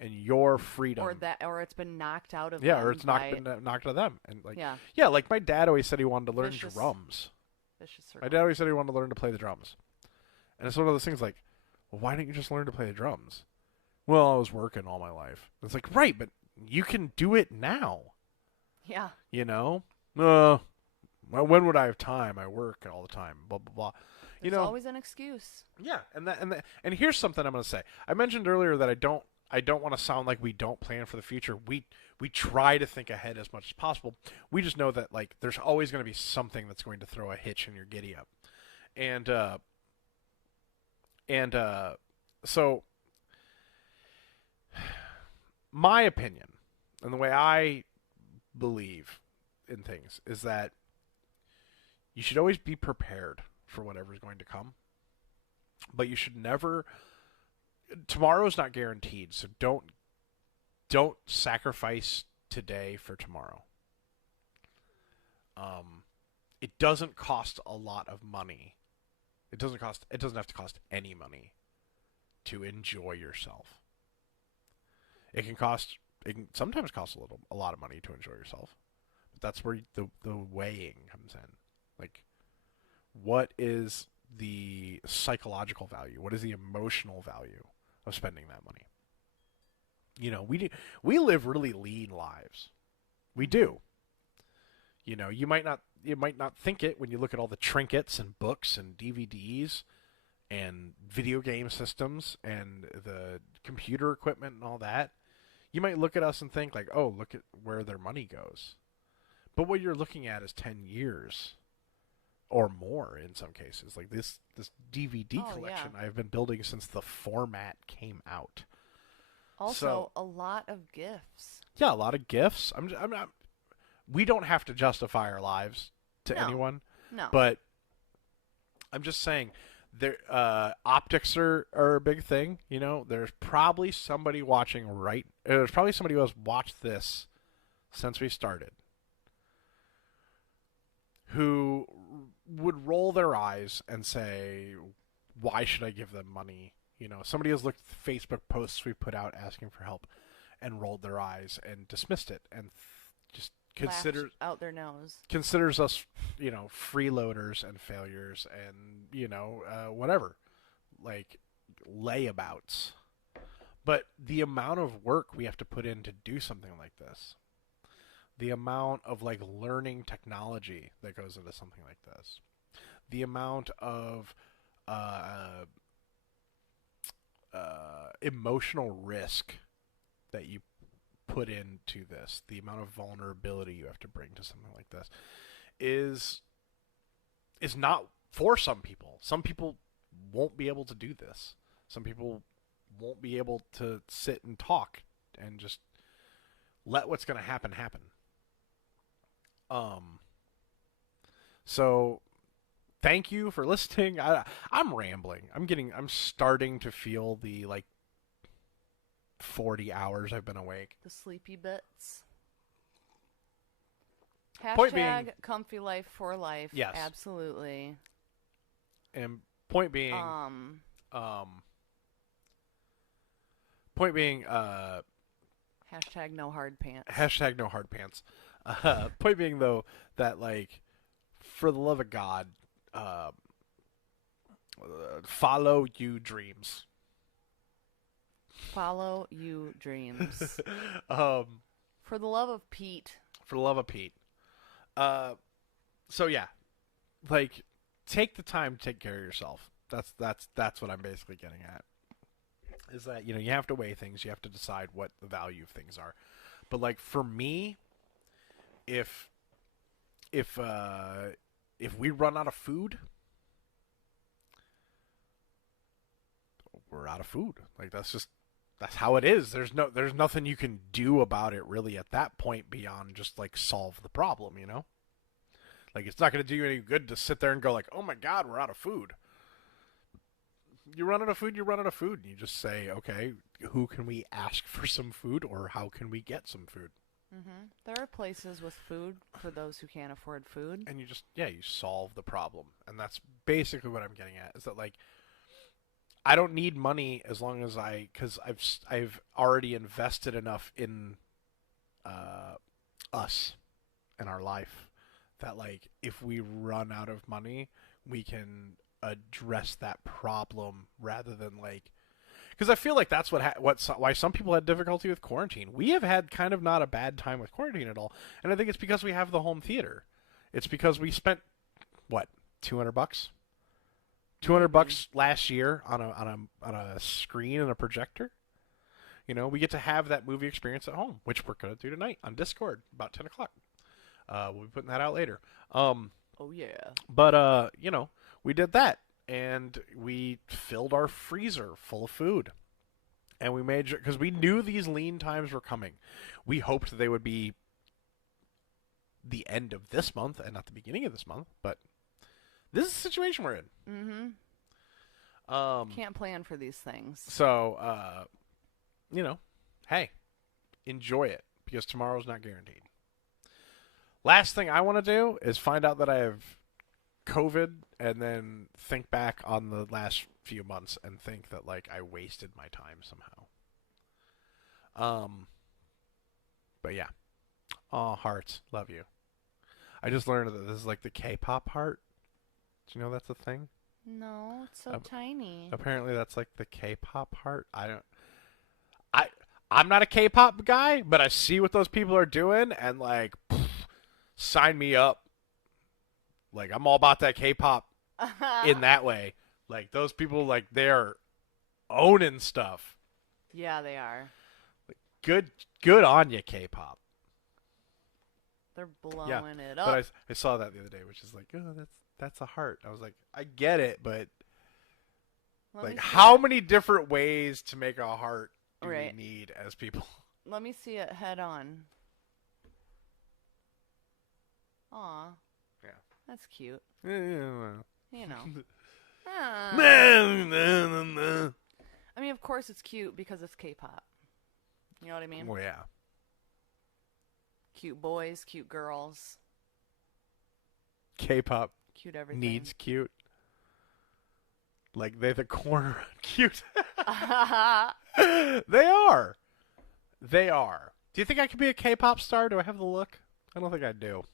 And your freedom, or it's been knocked out of yeah, them or it's by, knocked out of them. And like, yeah, yeah, like my dad always said he wanted to learn vicious, drums. vicious My circle. dad always said he wanted to learn to play the drums. And it's one of those things like, well, why didn't you just learn to play the drums? Well, I was working all my life. It's like, right, but you can do it now. Yeah. You know? Well, when would I have time? I work all the time. Blah blah blah. You There's know? always an excuse. Yeah, and here's something I'm going to say. I mentioned earlier that I don't want to sound like we don't plan for the future. We try to think ahead as much as possible. We just know that like there's always going to be something that's going to throw a hitch in your giddy up. And so my opinion and the way I believe in things is that you should always be prepared for whatever's going to come. But you should never tomorrow's not guaranteed, so don't sacrifice today for tomorrow. It doesn't cost a lot of money. It doesn't have to cost any money to enjoy yourself. It can sometimes cost a lot of money to enjoy yourself. But that's where the weighing comes in. Like what is the psychological value? What is the emotional value of spending that money? You know, we live really lean lives. We do. You know, you might not think it when you look at all the trinkets and books and DVDs and video game systems and the computer equipment and all that. You might look at us and think like, "Oh, look at where their money goes." But what you're looking at is 10 years or more in some cases. Like this DVD collection I've been building since the format came out. Also, a lot of gifts. Yeah, a lot of gifts. We don't have to justify our lives to anyone. No. But I'm just saying, optics are a big thing. You know, there's probably somebody watching there's probably somebody who has watched this since we started who would roll their eyes and say, why should I give them money? You know, somebody has looked at the Facebook posts we put out asking for help and rolled their eyes and dismissed it and just considers us, you know, freeloaders and failures and, you know, whatever, like layabouts. But the amount of work we have to put in to do something like this, the amount of like learning technology that goes into something like this, the amount of emotional risk that you put into this, the amount of vulnerability you have to bring to something like this is not for some people. Some people won't be able to do this. Some people won't be able to sit and talk and just let what's going to happen. So thank you for listening. I'm rambling. I'm starting to feel the, like, 40 hours I've been awake. The sleepy bits. Point Hashtag being, comfy life for life. yes. Absolutely. And point being, hashtag no hard pants. hashtag no hard pants. Point being, though, that, like, for the love of God, follow you dreams. Follow you dreams. For For the love of Pete. the love of Pete. So yeah, like, take the time to take care of yourself. That's what I'm basically getting at. Is that, you know, you have to weigh things, you have to decide what the value of things are. But, like, for me, if we run out of food, we're out of food. Like, that's how it is. There's nothing you can do about it really at that point beyond just, like, solve the problem, you know? Like, it's not going to do you any good to sit there and go, like, oh my God, we're out of food. You run out of food, you run out of food. And you just say, okay, who can we ask for some food, or how can we get some food? Mm-hmm. There are places with food for those who can't afford food. And you just, you solve the problem. And that's basically what I'm getting at, is that, like, I don't need money as long as because I've already invested enough in us and our life that, like, if we run out of money, we can address that problem rather than, like, because I feel like that's why some people had difficulty with quarantine. We have had kind of not a bad time with quarantine at all, and I think it's because we have the home theater. It's because we spent what, $200, $200 last year on a screen and a projector. You know, we get to have that movie experience at home, which we're gonna do tonight on Discord about 10 o'clock. We'll be putting that out later. Oh yeah. But you know, we did that, and we filled our freezer full of food, and we made sure, because we knew these lean times were coming. We hoped they would be the end of this month and not the beginning of this month, but this is the situation we're in. Mm-hmm. Can't plan for these things. So, you know, hey, enjoy it, because tomorrow's not guaranteed. Last thing I want to do is find out that I have COVID and then think back on the last few months and think that, like, I wasted my time somehow. But yeah. Oh, hearts, love you. I just learned that this is like the K-pop heart. Do you know that's a thing? No, it's so tiny. Apparently that's like the K-pop heart. I'm not a K-pop guy, but I see what those people are doing, and, like, sign me up. Like, I'm all about that K-pop in that way. Like, those people, like, they're owning stuff. Yeah, they are. Like, good on you, K-pop. They're blowing it up. But I saw that the other day, which is like, oh, that's a heart. I was like, I get it, but like, how many different ways to make a heart do we need as people? Let me see it head on. Aw. Yeah. That's cute. Yeah. You know. I mean, of course it's cute because it's K-pop. You know what I mean? Well, yeah. Cute boys, cute girls. K-pop cute everything. Needs cute. Like, they're the corner on cute. They are. They are. Do you think I could be a K-pop star? Do I have the look? I don't think I do.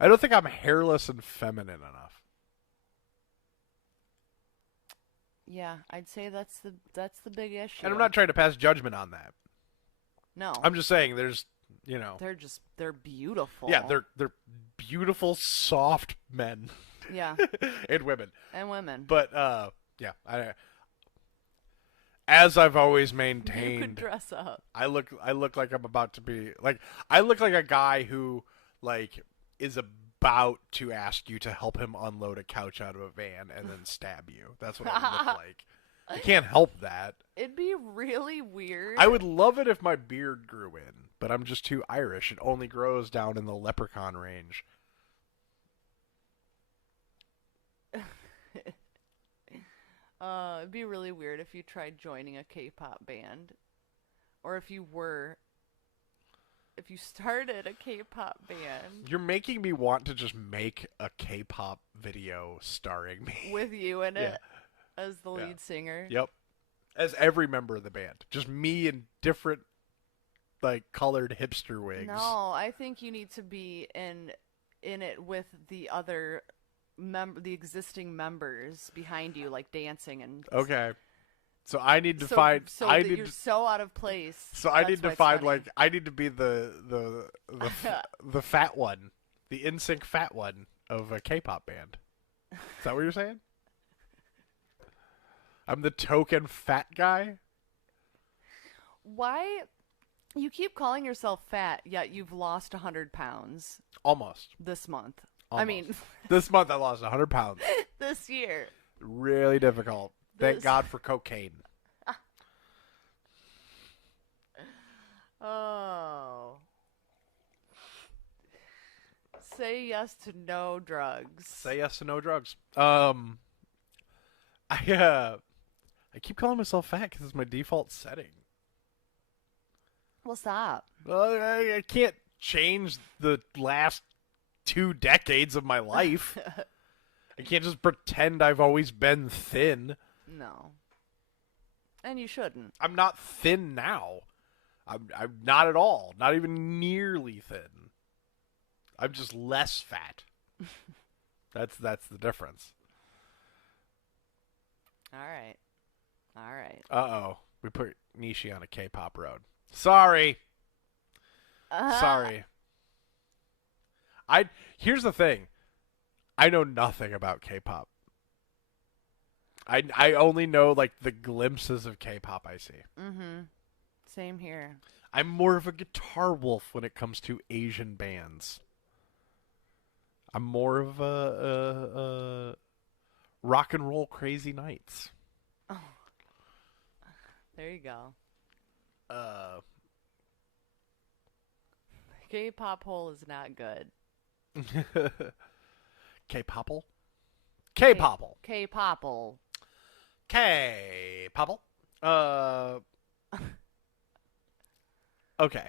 I don't think I'm hairless and feminine enough. Yeah, I'd say that's the big issue. And I'm not trying to pass judgment on that. No. I'm just saying there's, you know. They're beautiful. Yeah, they're beautiful, soft men. Yeah. And women. And women. But yeah, as I've always maintained, you could dress up. I look like I'm about to be like, I look like a guy who, like, is about to ask you to help him unload a couch out of a van and then stab you. That's what I look like. You can't help that. It'd be really weird. I would love it if my beard grew in, but I'm just too Irish. It only grows down in the leprechaun range. It'd be really weird if you tried joining a K-pop band, or if you started a K-pop band You're making me want to just make a K-pop video starring me. with you in Yeah. it as the Yeah. lead singer. Yep. As every member of the band. Just me in different, like, colored hipster wigs. No, I think you need to be in it with the other the existing members behind you, like dancing and. Okay. So I need to So, find. so I that need. you're so out of place. So I That's need to why it's find funny. like I need to be the fat one, the NSYNC fat one of a K-pop band. Is that what you're saying? I'm the token fat guy. Why you keep calling yourself fat, yet you've lost 100 pounds Almost. this month. Almost. I mean, This month I lost 100 pounds. this year. Really difficult. Thank This- God for cocaine. Oh. Say yes to no drugs. Say yes to no drugs. I keep calling myself fat because it's my default setting. Well, stop. Well, I can't change the last 2 decades of my life. I can't just pretend I've always been thin. No. And you shouldn't. I'm not thin now. I'm not at all. Not even nearly thin. I'm just less fat. That's the difference. All right. All right. Uh-oh. We put Nishi on a K-pop road. Sorry. Sorry. Here's the thing. I know nothing about K-pop. I only know like the glimpses of K-pop I see. Mm-hmm. Same here. I'm more of a guitar wolf when it comes to Asian bands. I'm more of a rock and roll crazy nights. Oh. There you go. K-pop hole is not good. K-popple? K-popple. K-popple. K-popple. Okay.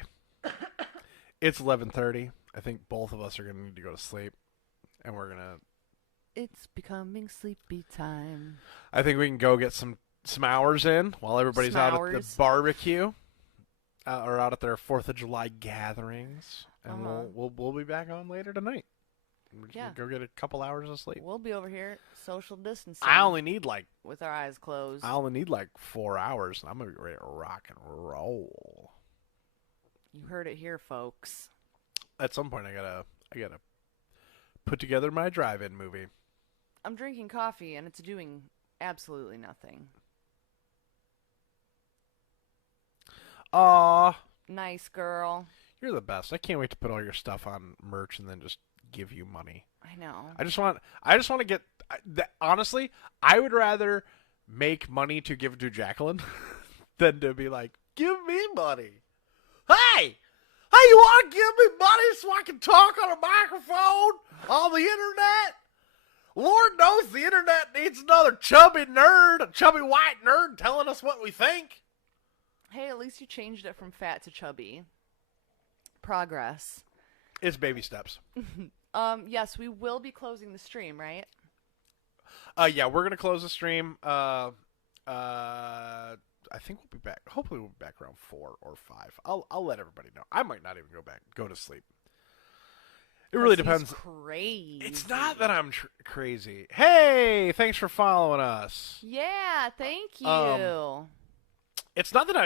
It's 11:30. I think both of us are going to need to go to sleep. And we're going to... It's becoming sleepy time. I think we can go get some hours in while everybody's out at the Smowers. barbecue. Or out at their 4th of July gatherings. And Uh-huh. we'll be back on later tonight. We're just Yeah. gonna go get a couple hours of sleep. We'll be over here social distancing I only need like with our eyes closed. 4 hours, and I'm gonna be ready to rock and roll. You heard it here, folks. At some point, I gotta put together my drive-in movie. I'm drinking coffee and it's doing absolutely nothing. Aw, Nice girl. you're the best. I can't wait to put all your stuff on merch and then just give you money. I know. I just want to get. Honestly, I would rather make money to give to Jacqueline than to be like, give me money. Hey, you want to give me money so I can talk on a microphone on the internet? Lord knows the internet needs another chubby nerd, a chubby white nerd telling us what we think. Hey, at least you changed it from fat to chubby. Progress. It's baby steps. Yes, we will be closing the stream, right? Yeah, we're gonna close the stream. I think we'll be back. Hopefully, we'll be back around 4 or 5. I'll let everybody know. I might not even go to sleep. It really 'Cause depends. he's crazy. It's not that I'm crazy. Hey, thanks for following us. Yeah, thank you. It's not that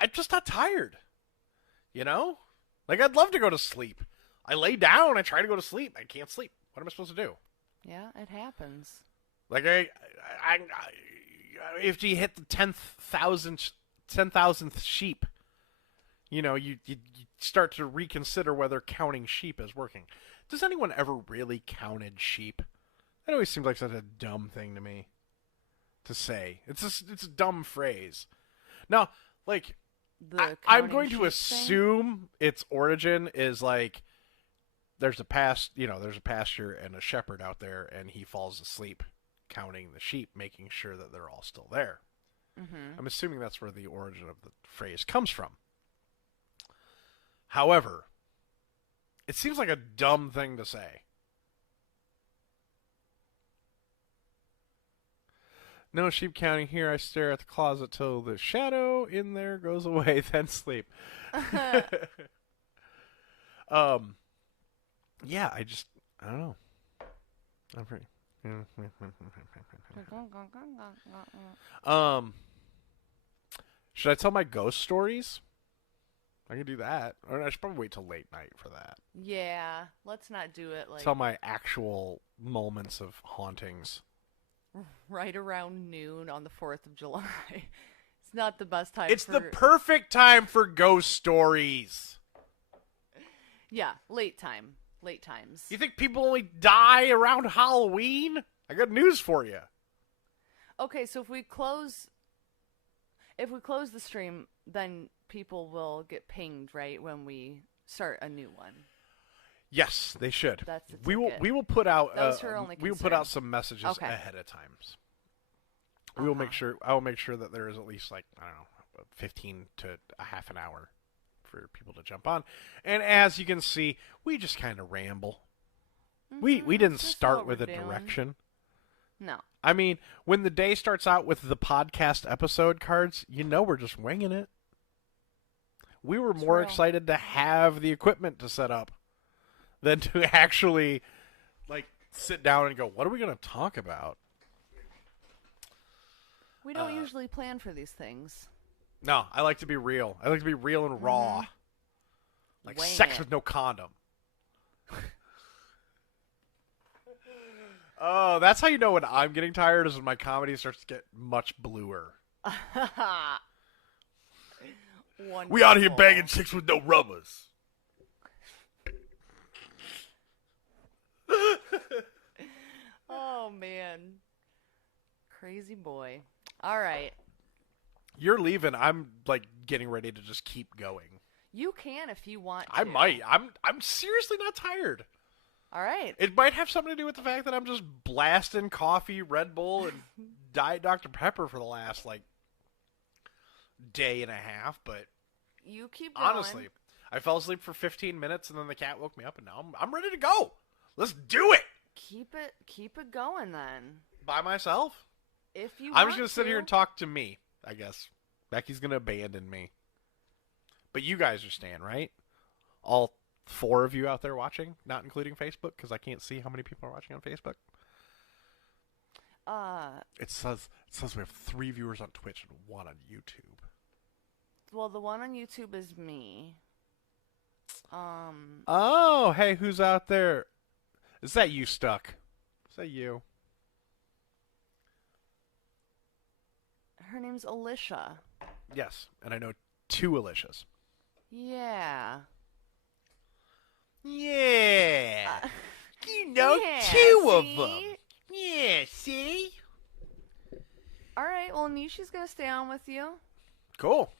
I'm just not tired. You know, like I'd love to go to sleep. I lay down. I try to go to sleep. I can't sleep. What am I supposed to do? Yeah, it happens. Like I if you hit the 10,000th sheep, you know, you start to reconsider whether counting sheep is working. Does anyone ever really counted sheep? That always seems like such a dumb thing to me to say. It's a dumb phrase. Now, like, The I'm counting going to sheep assume its origin is like there's a pasture and a shepherd out there, and he falls asleep counting the sheep, making sure that they're all still there. Mm-hmm. I'm assuming that's where the origin of the phrase comes from. However, it seems like a dumb thing to say. No sheep counting here. I stare at the closet till the shadow in there goes away, then sleep. Yeah, I don't know. I'm pretty. Should I tell my ghost stories? I can do that. Or I should probably wait till late night for that. Yeah, let's not do it like Tell my actual moments of hauntings. right around noon on the 4th of July. It's not the best time. It's the perfect time for ghost stories. Yeah, late time. Late times. You think people only die around Halloween? I got news for you. Okay, so if we close the stream, then people will get pinged, right, when we start a new one. Yes, they should. That's the we ticket. will put out That was her only we will put concern. out some messages Okay. ahead of times. We will make sure I will make sure that there is at least like, I don't know, 15 to a half an hour for people to jump on. And as you can see, we just kind of ramble. We didn't That's start what with a we're doing. direction. No. I mean, when the day starts out with the podcast episode cards, you know we're just winging it. We were more real. excited to have the equipment to set up than to actually like sit down and go, what are we going to talk about? We don't usually plan for these things. No, I like to be real. I like to be real and raw. Like Wing sex it. with no condom. Oh, that's how you know when I'm getting tired, is when my comedy starts to get much bluer. We out here banging chicks with no rubbers. Oh, man. Crazy boy. All right. You're leaving. I'm like getting ready to just keep going. You can if you want to. I might. I'm seriously not tired. All right. It might have something to do with the fact that I'm just blasting coffee, Red Bull, and Diet Dr. Pepper for the last like day and a half. But You keep going. honestly, I fell asleep for 15 minutes and then the cat woke me up, and now I'm ready to go. Let's do it. Keep it going then. By myself? If you I'm want just going to sit here and talk to me, I guess. Becky's going to abandon me. But you guys are staying, right? All 4 of you out there watching, not including Facebook, because I can't see how many people are watching on Facebook. It says we have 3 viewers on Twitch and 1 on YouTube. Well, the one on YouTube is me. Oh, hey, who's out there? Is that you, Stuck? Is that you? Her name's Alicia. Yes, and I know 2 Alicias. Yeah. Yeah. You know, yeah, 2 of see? them. Yeah, see? All right. Well, Nishi's gonna stay on with you. Cool.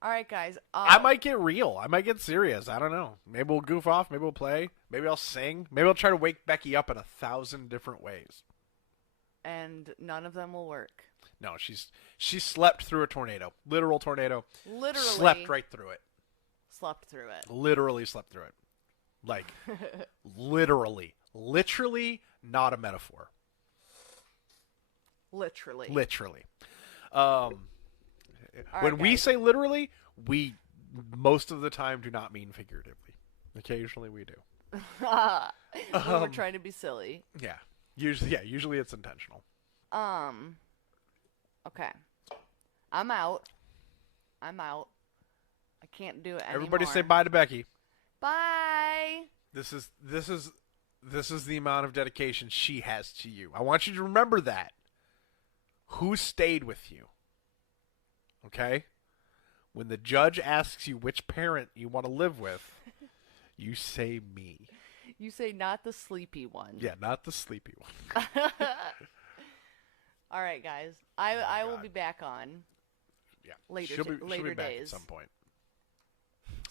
All right, guys. I might get real. I might get serious. I don't know. Maybe we'll goof off. Maybe we'll play. Maybe I'll sing. Maybe I'll try to wake Becky up in 1,000 different ways. And none of them will work. No, she slept through a tornado. Literal tornado. Literally. Slept right through it. Slept through it. Literally slept through it. Like, literally. Literally, not a metaphor. Literally. Literally. All When right, we guys. say literally, we most of the time do not mean figuratively. Occasionally we do. When we're trying to be silly. Yeah. Usually it's intentional. Okay. I'm out. I can't do it anymore. Everybody say bye to Becky. Bye. This is the amount of dedication she has to you. I want you to remember that. Who stayed with you? Okay? When the judge asks you which parent you want to live with, you say me. You say not the sleepy one. Yeah, not the sleepy one. All right, guys. I will God. be back on. Yeah. Later she'll be later back days. at some point.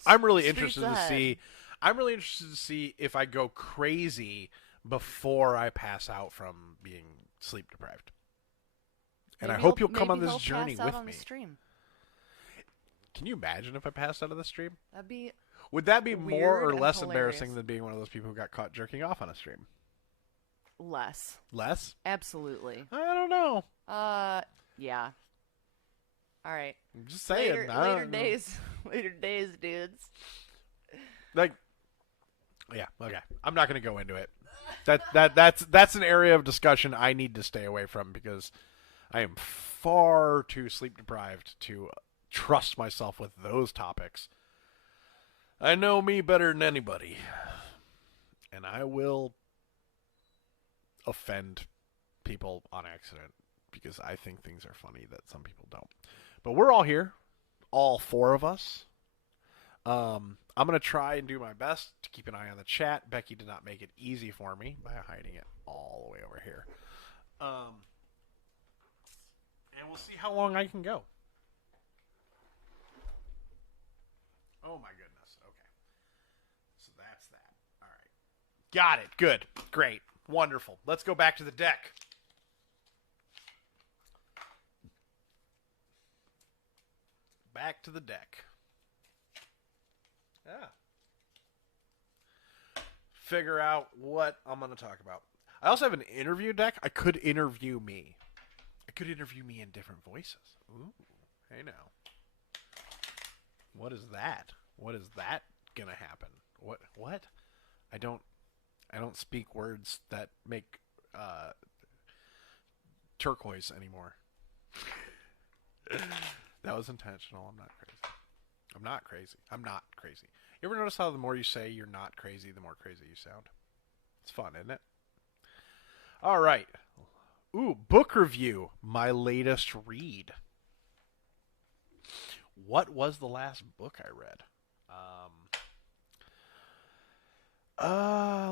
I'm really Streets interested ahead. to see. I'm really interested to see if I go crazy before I pass out from being sleep deprived. And Maybe I hope you'll maybe come on this he'll journey pass out with on me. The stream. Can you imagine if I passed out of the stream? That'd be Would that be more or weird and less hilarious. embarrassing than being one of those people who got caught jerking off on a stream? less. Less? Absolutely. I don't know. Yeah. All right. I'm just saying. Later days. Later days, dudes. Like, yeah, okay. I'm not going to go into it. That's an area of discussion I need to stay away from because I am far too sleep deprived to trust myself with those topics. I know me better than anybody, and I will offend people on accident because I think things are funny that some people don't. But we're all here, all four of us. I'm going to try and do my best to keep an eye on the chat. Becky did not make it easy for me by hiding it all the way over here. And we'll see how long I can go. Oh, my goodness. Okay. So that's that. All right. Got it. Good. Great. Wonderful. Let's go back to the deck. Back to the deck. Yeah. Figure out what I'm going to talk about. I also have an interview deck. I could interview me. I could interview me in different voices. Ooh. Hey now. What is that? What is that going to happen? What? I don't speak words that make turquoise anymore. That was intentional. I'm not crazy. I'm not crazy. You ever notice how the more you say you're not crazy, the more crazy you sound? It's fun, isn't it? All right. Ooh, book review. My latest read. What was the last book I read?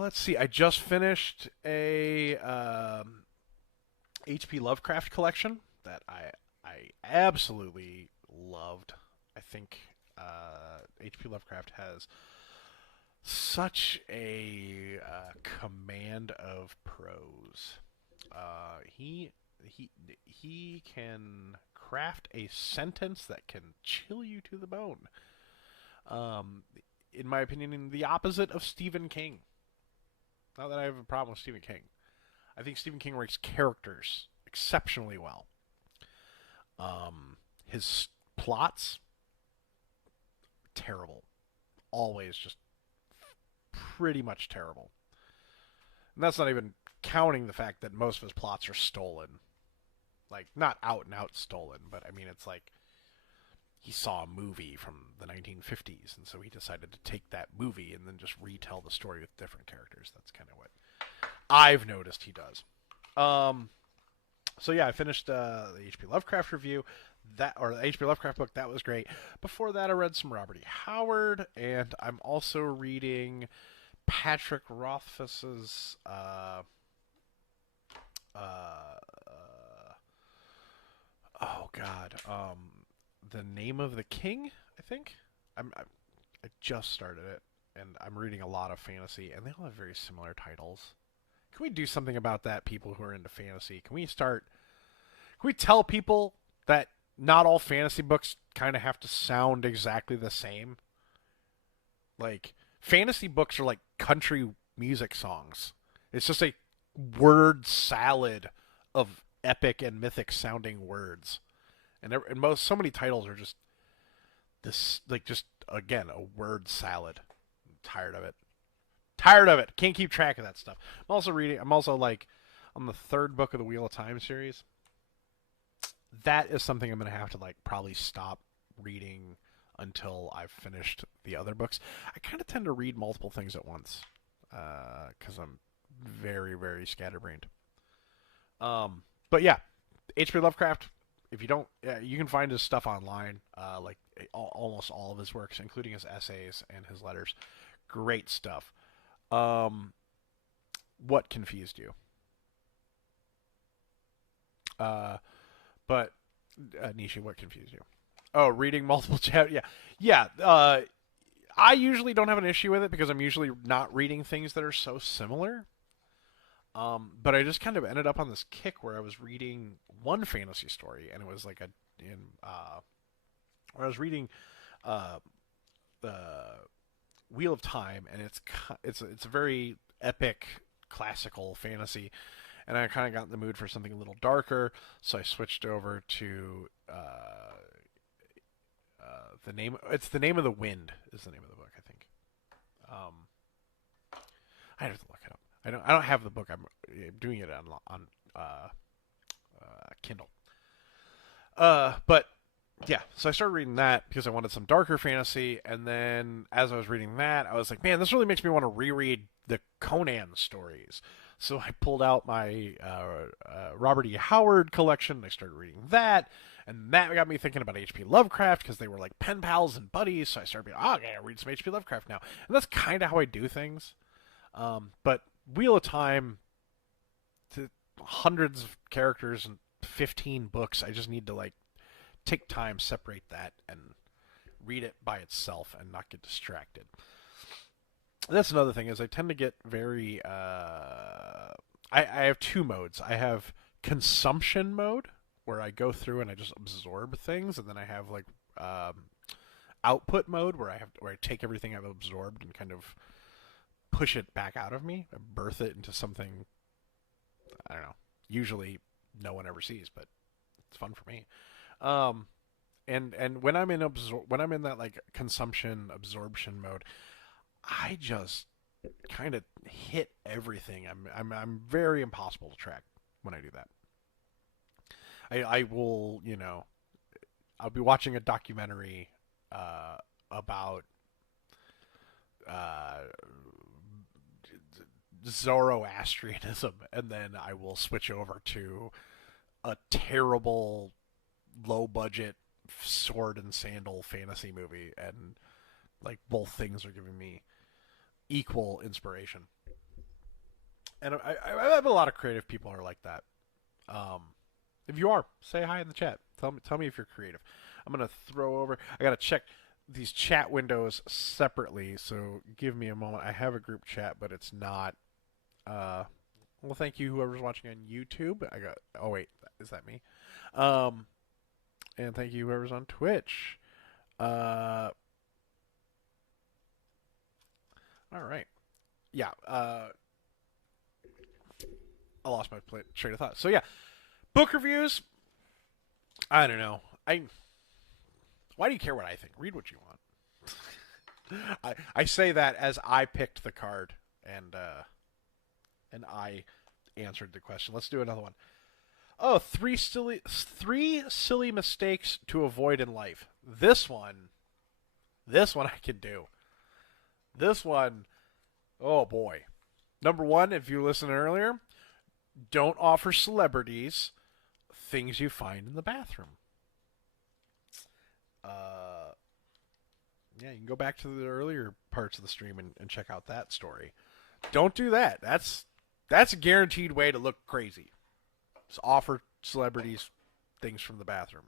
Let's see. I just finished a H.P. Lovecraft collection that I absolutely loved. I think H.P. Lovecraft has such a command of prose. He can craft a sentence that can chill you to the bone. In my opinion, the opposite of Stephen King. Not that I have a problem with Stephen King. I think Stephen King writes characters exceptionally well. His plots, terrible. Always just pretty much terrible. And that's not even counting the fact that most of his plots are stolen. Like, not out and out stolen, but I mean, it's like he saw a movie from the 1950s, and so he decided to take that movie and then just retell the story with different characters. That's kind of what I've noticed he does. So yeah, I finished the H.P. Lovecraft review, the H.P. Lovecraft book. That was great. Before that, I read some Robert E. Howard, and I'm also reading Patrick Rothfuss's The Name of the King, I think. I just started it, and I'm reading a lot of fantasy, and they all have very similar titles. Can we do something about that, people who are into fantasy? Can we tell people that not all fantasy books kind of have to sound exactly the same? Like, fantasy books are like country music songs. It's just a word salad of epic and mythic sounding words. And so many titles are just this, like, just, again, a word salad. I'm tired of it. Can't keep track of that stuff. I'm also like on the third book of the Wheel of Time series. That is something I'm going to have to, like, probably stop reading until I've finished the other books. I kind of tend to read multiple things at once because I'm very, very scatterbrained. But yeah, H.P. Lovecraft. If you don't, you can find his stuff online, like almost all of his works, including his essays and his letters. Great stuff. What confused you? But Nishi, what confused you? Oh, reading multiple chapters. Yeah. I usually don't have an issue with it because I'm usually not reading things that are so similar. But I just kind of ended up on this kick where I was reading one fantasy story, and it was like where I was reading uh, the Wheel of Time, and it's a very epic classical fantasy, and I kind of got in the mood for something a little darker, so I switched over to the name. It's the Name of the Wind is the name of the book, I think. Um, I have to look it up. I don't have the book. I'm doing it on Kindle. But yeah, so I started reading that because I wanted some darker fantasy, and then as I was reading that, I was like, man, this really makes me want to reread the Conan stories. So I pulled out my Robert E. Howard collection, and I started reading that, and that got me thinking about H.P. Lovecraft because they were like pen pals and buddies. So I started being, oh, okay, I'll read some H.P. Lovecraft now, and that's kind of how I do things. But Wheel of Time, to hundreds of characters and 15 books, I just need to like take time, separate that, and read it by itself and not get distracted. That's another thing is I tend to get very. I have two modes. I have consumption mode where I go through and I just absorb things, and then I have like output mode where I take everything I've absorbed and kind of push it back out of me, birth it into something. I don't know. Usually, no one ever sees, but it's fun for me. And when I'm in that like consumption absorption mode, I just kind of hit everything. I'm very impossible to track when I do that. I will, I'll be watching a documentary about uh, Zoroastrianism, and then I will switch over to a terrible low budget sword and sandal fantasy movie, and like both things are giving me equal inspiration. And I have a lot of creative people who are like that. If you are, say hi in the chat. Tell me if you're creative. I'm gonna throw over. I gotta check these chat windows separately, so give me a moment. I have a group chat, but it's not. Well, thank you whoever's watching on YouTube. I got. Oh wait, is that me? And thank you whoever's on Twitch. All right. Yeah. I lost my train of thought. So yeah, book reviews. I don't know. Why do you care what I think? Read what you want. I say that as I picked the card and I answered the question. Let's do another one. Oh, three silly mistakes to avoid in life. This one I can do. This one, oh boy. Number one, if you listened earlier, don't offer celebrities things you find in the bathroom. Yeah, you can go back to the earlier parts of the stream and check out that story. Don't do that. That's a guaranteed way to look crazy. Just offer celebrities things from the bathroom.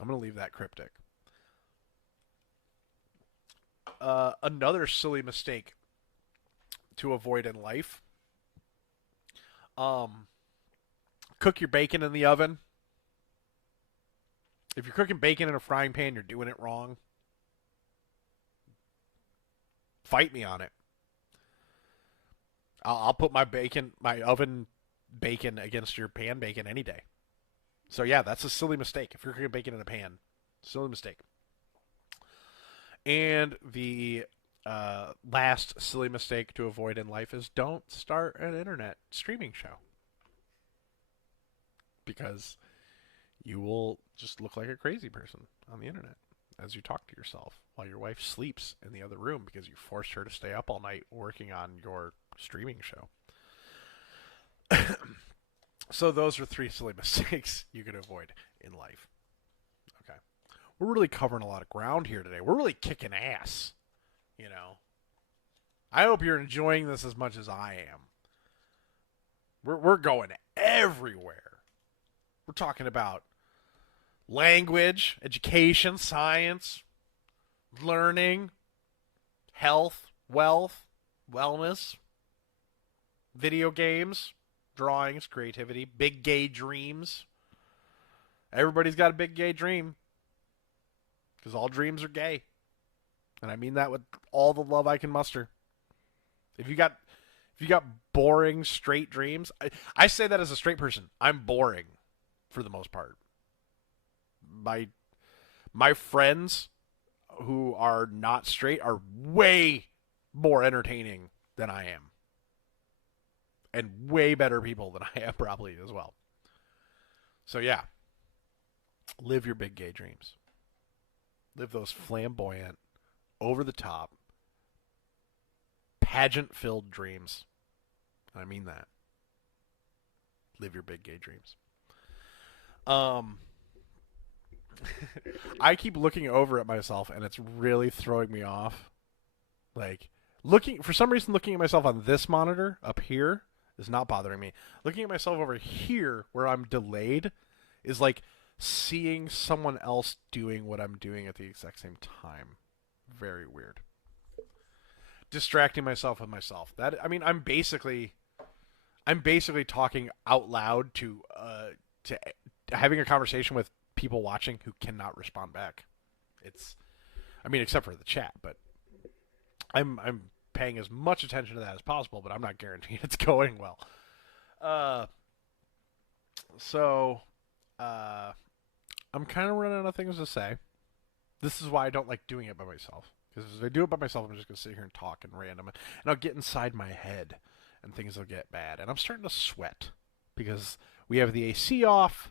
I'm going to leave that cryptic. Another silly mistake to avoid in life. Cook your bacon in the oven. If you're cooking bacon in a frying pan, you're doing it wrong. Fight me on it. I'll put my oven bacon against your pan bacon any day. So yeah, that's a silly mistake. If you're cooking bacon in a pan, silly mistake. And the last silly mistake to avoid in life is don't start an internet streaming show. Because you will just look like a crazy person on the internet as you talk to yourself while your wife sleeps in the other room because you forced her to stay up all night working on your streaming show. So those are three silly mistakes you could avoid in life. Okay. We're really covering a lot of ground here today. We're really kicking ass, I hope you're enjoying this as much as I am. We're going everywhere. We're talking about language, education, science, learning, health, wealth, wellness, video games, drawings, creativity, big gay dreams. Everybody's got a big gay dream because all dreams are gay. And I mean that with all the love I can muster. If you got boring straight dreams, I say that as a straight person. I'm boring for the most part. My friends who are not straight are way more entertaining than I am. And way better people than I am probably as well. So yeah. Live your big gay dreams. Live those flamboyant, over the top, pageant-filled dreams. I mean that. Live your big gay dreams. I keep looking over at myself, and it's really throwing me off. Like, for some reason, looking at myself on this monitor up here is not bothering me. Looking at myself over here, where I'm delayed, is like seeing someone else doing what I'm doing at the exact same time. Very weird. Distracting myself with myself. I'm basically talking out loud to having a conversation with people watching who cannot respond back. Except for the chat, but I'm paying as much attention to that as possible, but I'm not guaranteeing it's going well. I'm kind of running out of things to say. This is why I don't like doing it by myself. Because if I do it by myself, I'm just going to sit here and talk and random. And I'll get inside my head, and things will get bad. And I'm starting to sweat. Because we have the AC off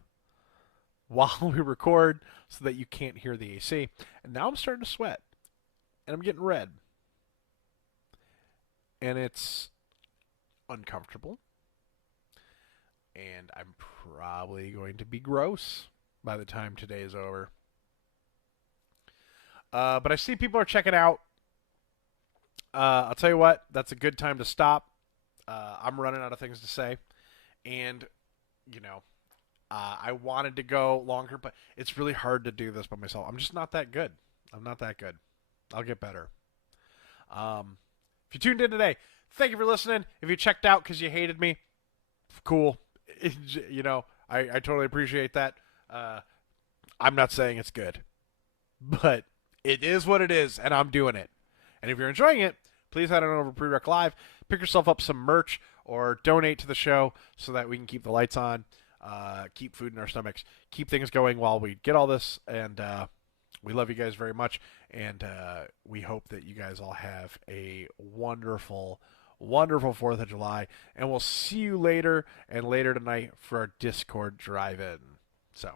while we record so that you can't hear the AC. And now I'm starting to sweat. And I'm getting red. And it's uncomfortable. And I'm probably going to be gross by the time today is over. But I see people are checking out. I'll tell you what, that's a good time to stop. I'm running out of things to say. And, I wanted to go longer, but it's really hard to do this by myself. I'm just not that good. I'm not that good. I'll get better. If you tuned in today, thank you for listening. If you checked out because you hated me, cool. I totally appreciate that. I'm not saying it's good, but it is what it is, and I'm doing it. And if you're enjoying it, please head on over to Pre-Rec Live, pick yourself up some merch, or donate to the show so that we can keep the lights on, keep food in our stomachs, keep things going while we get all this. And we love you guys very much, and we hope that you guys all have a wonderful, wonderful 4th of July. And we'll see you later and later tonight for our Discord drive-in. So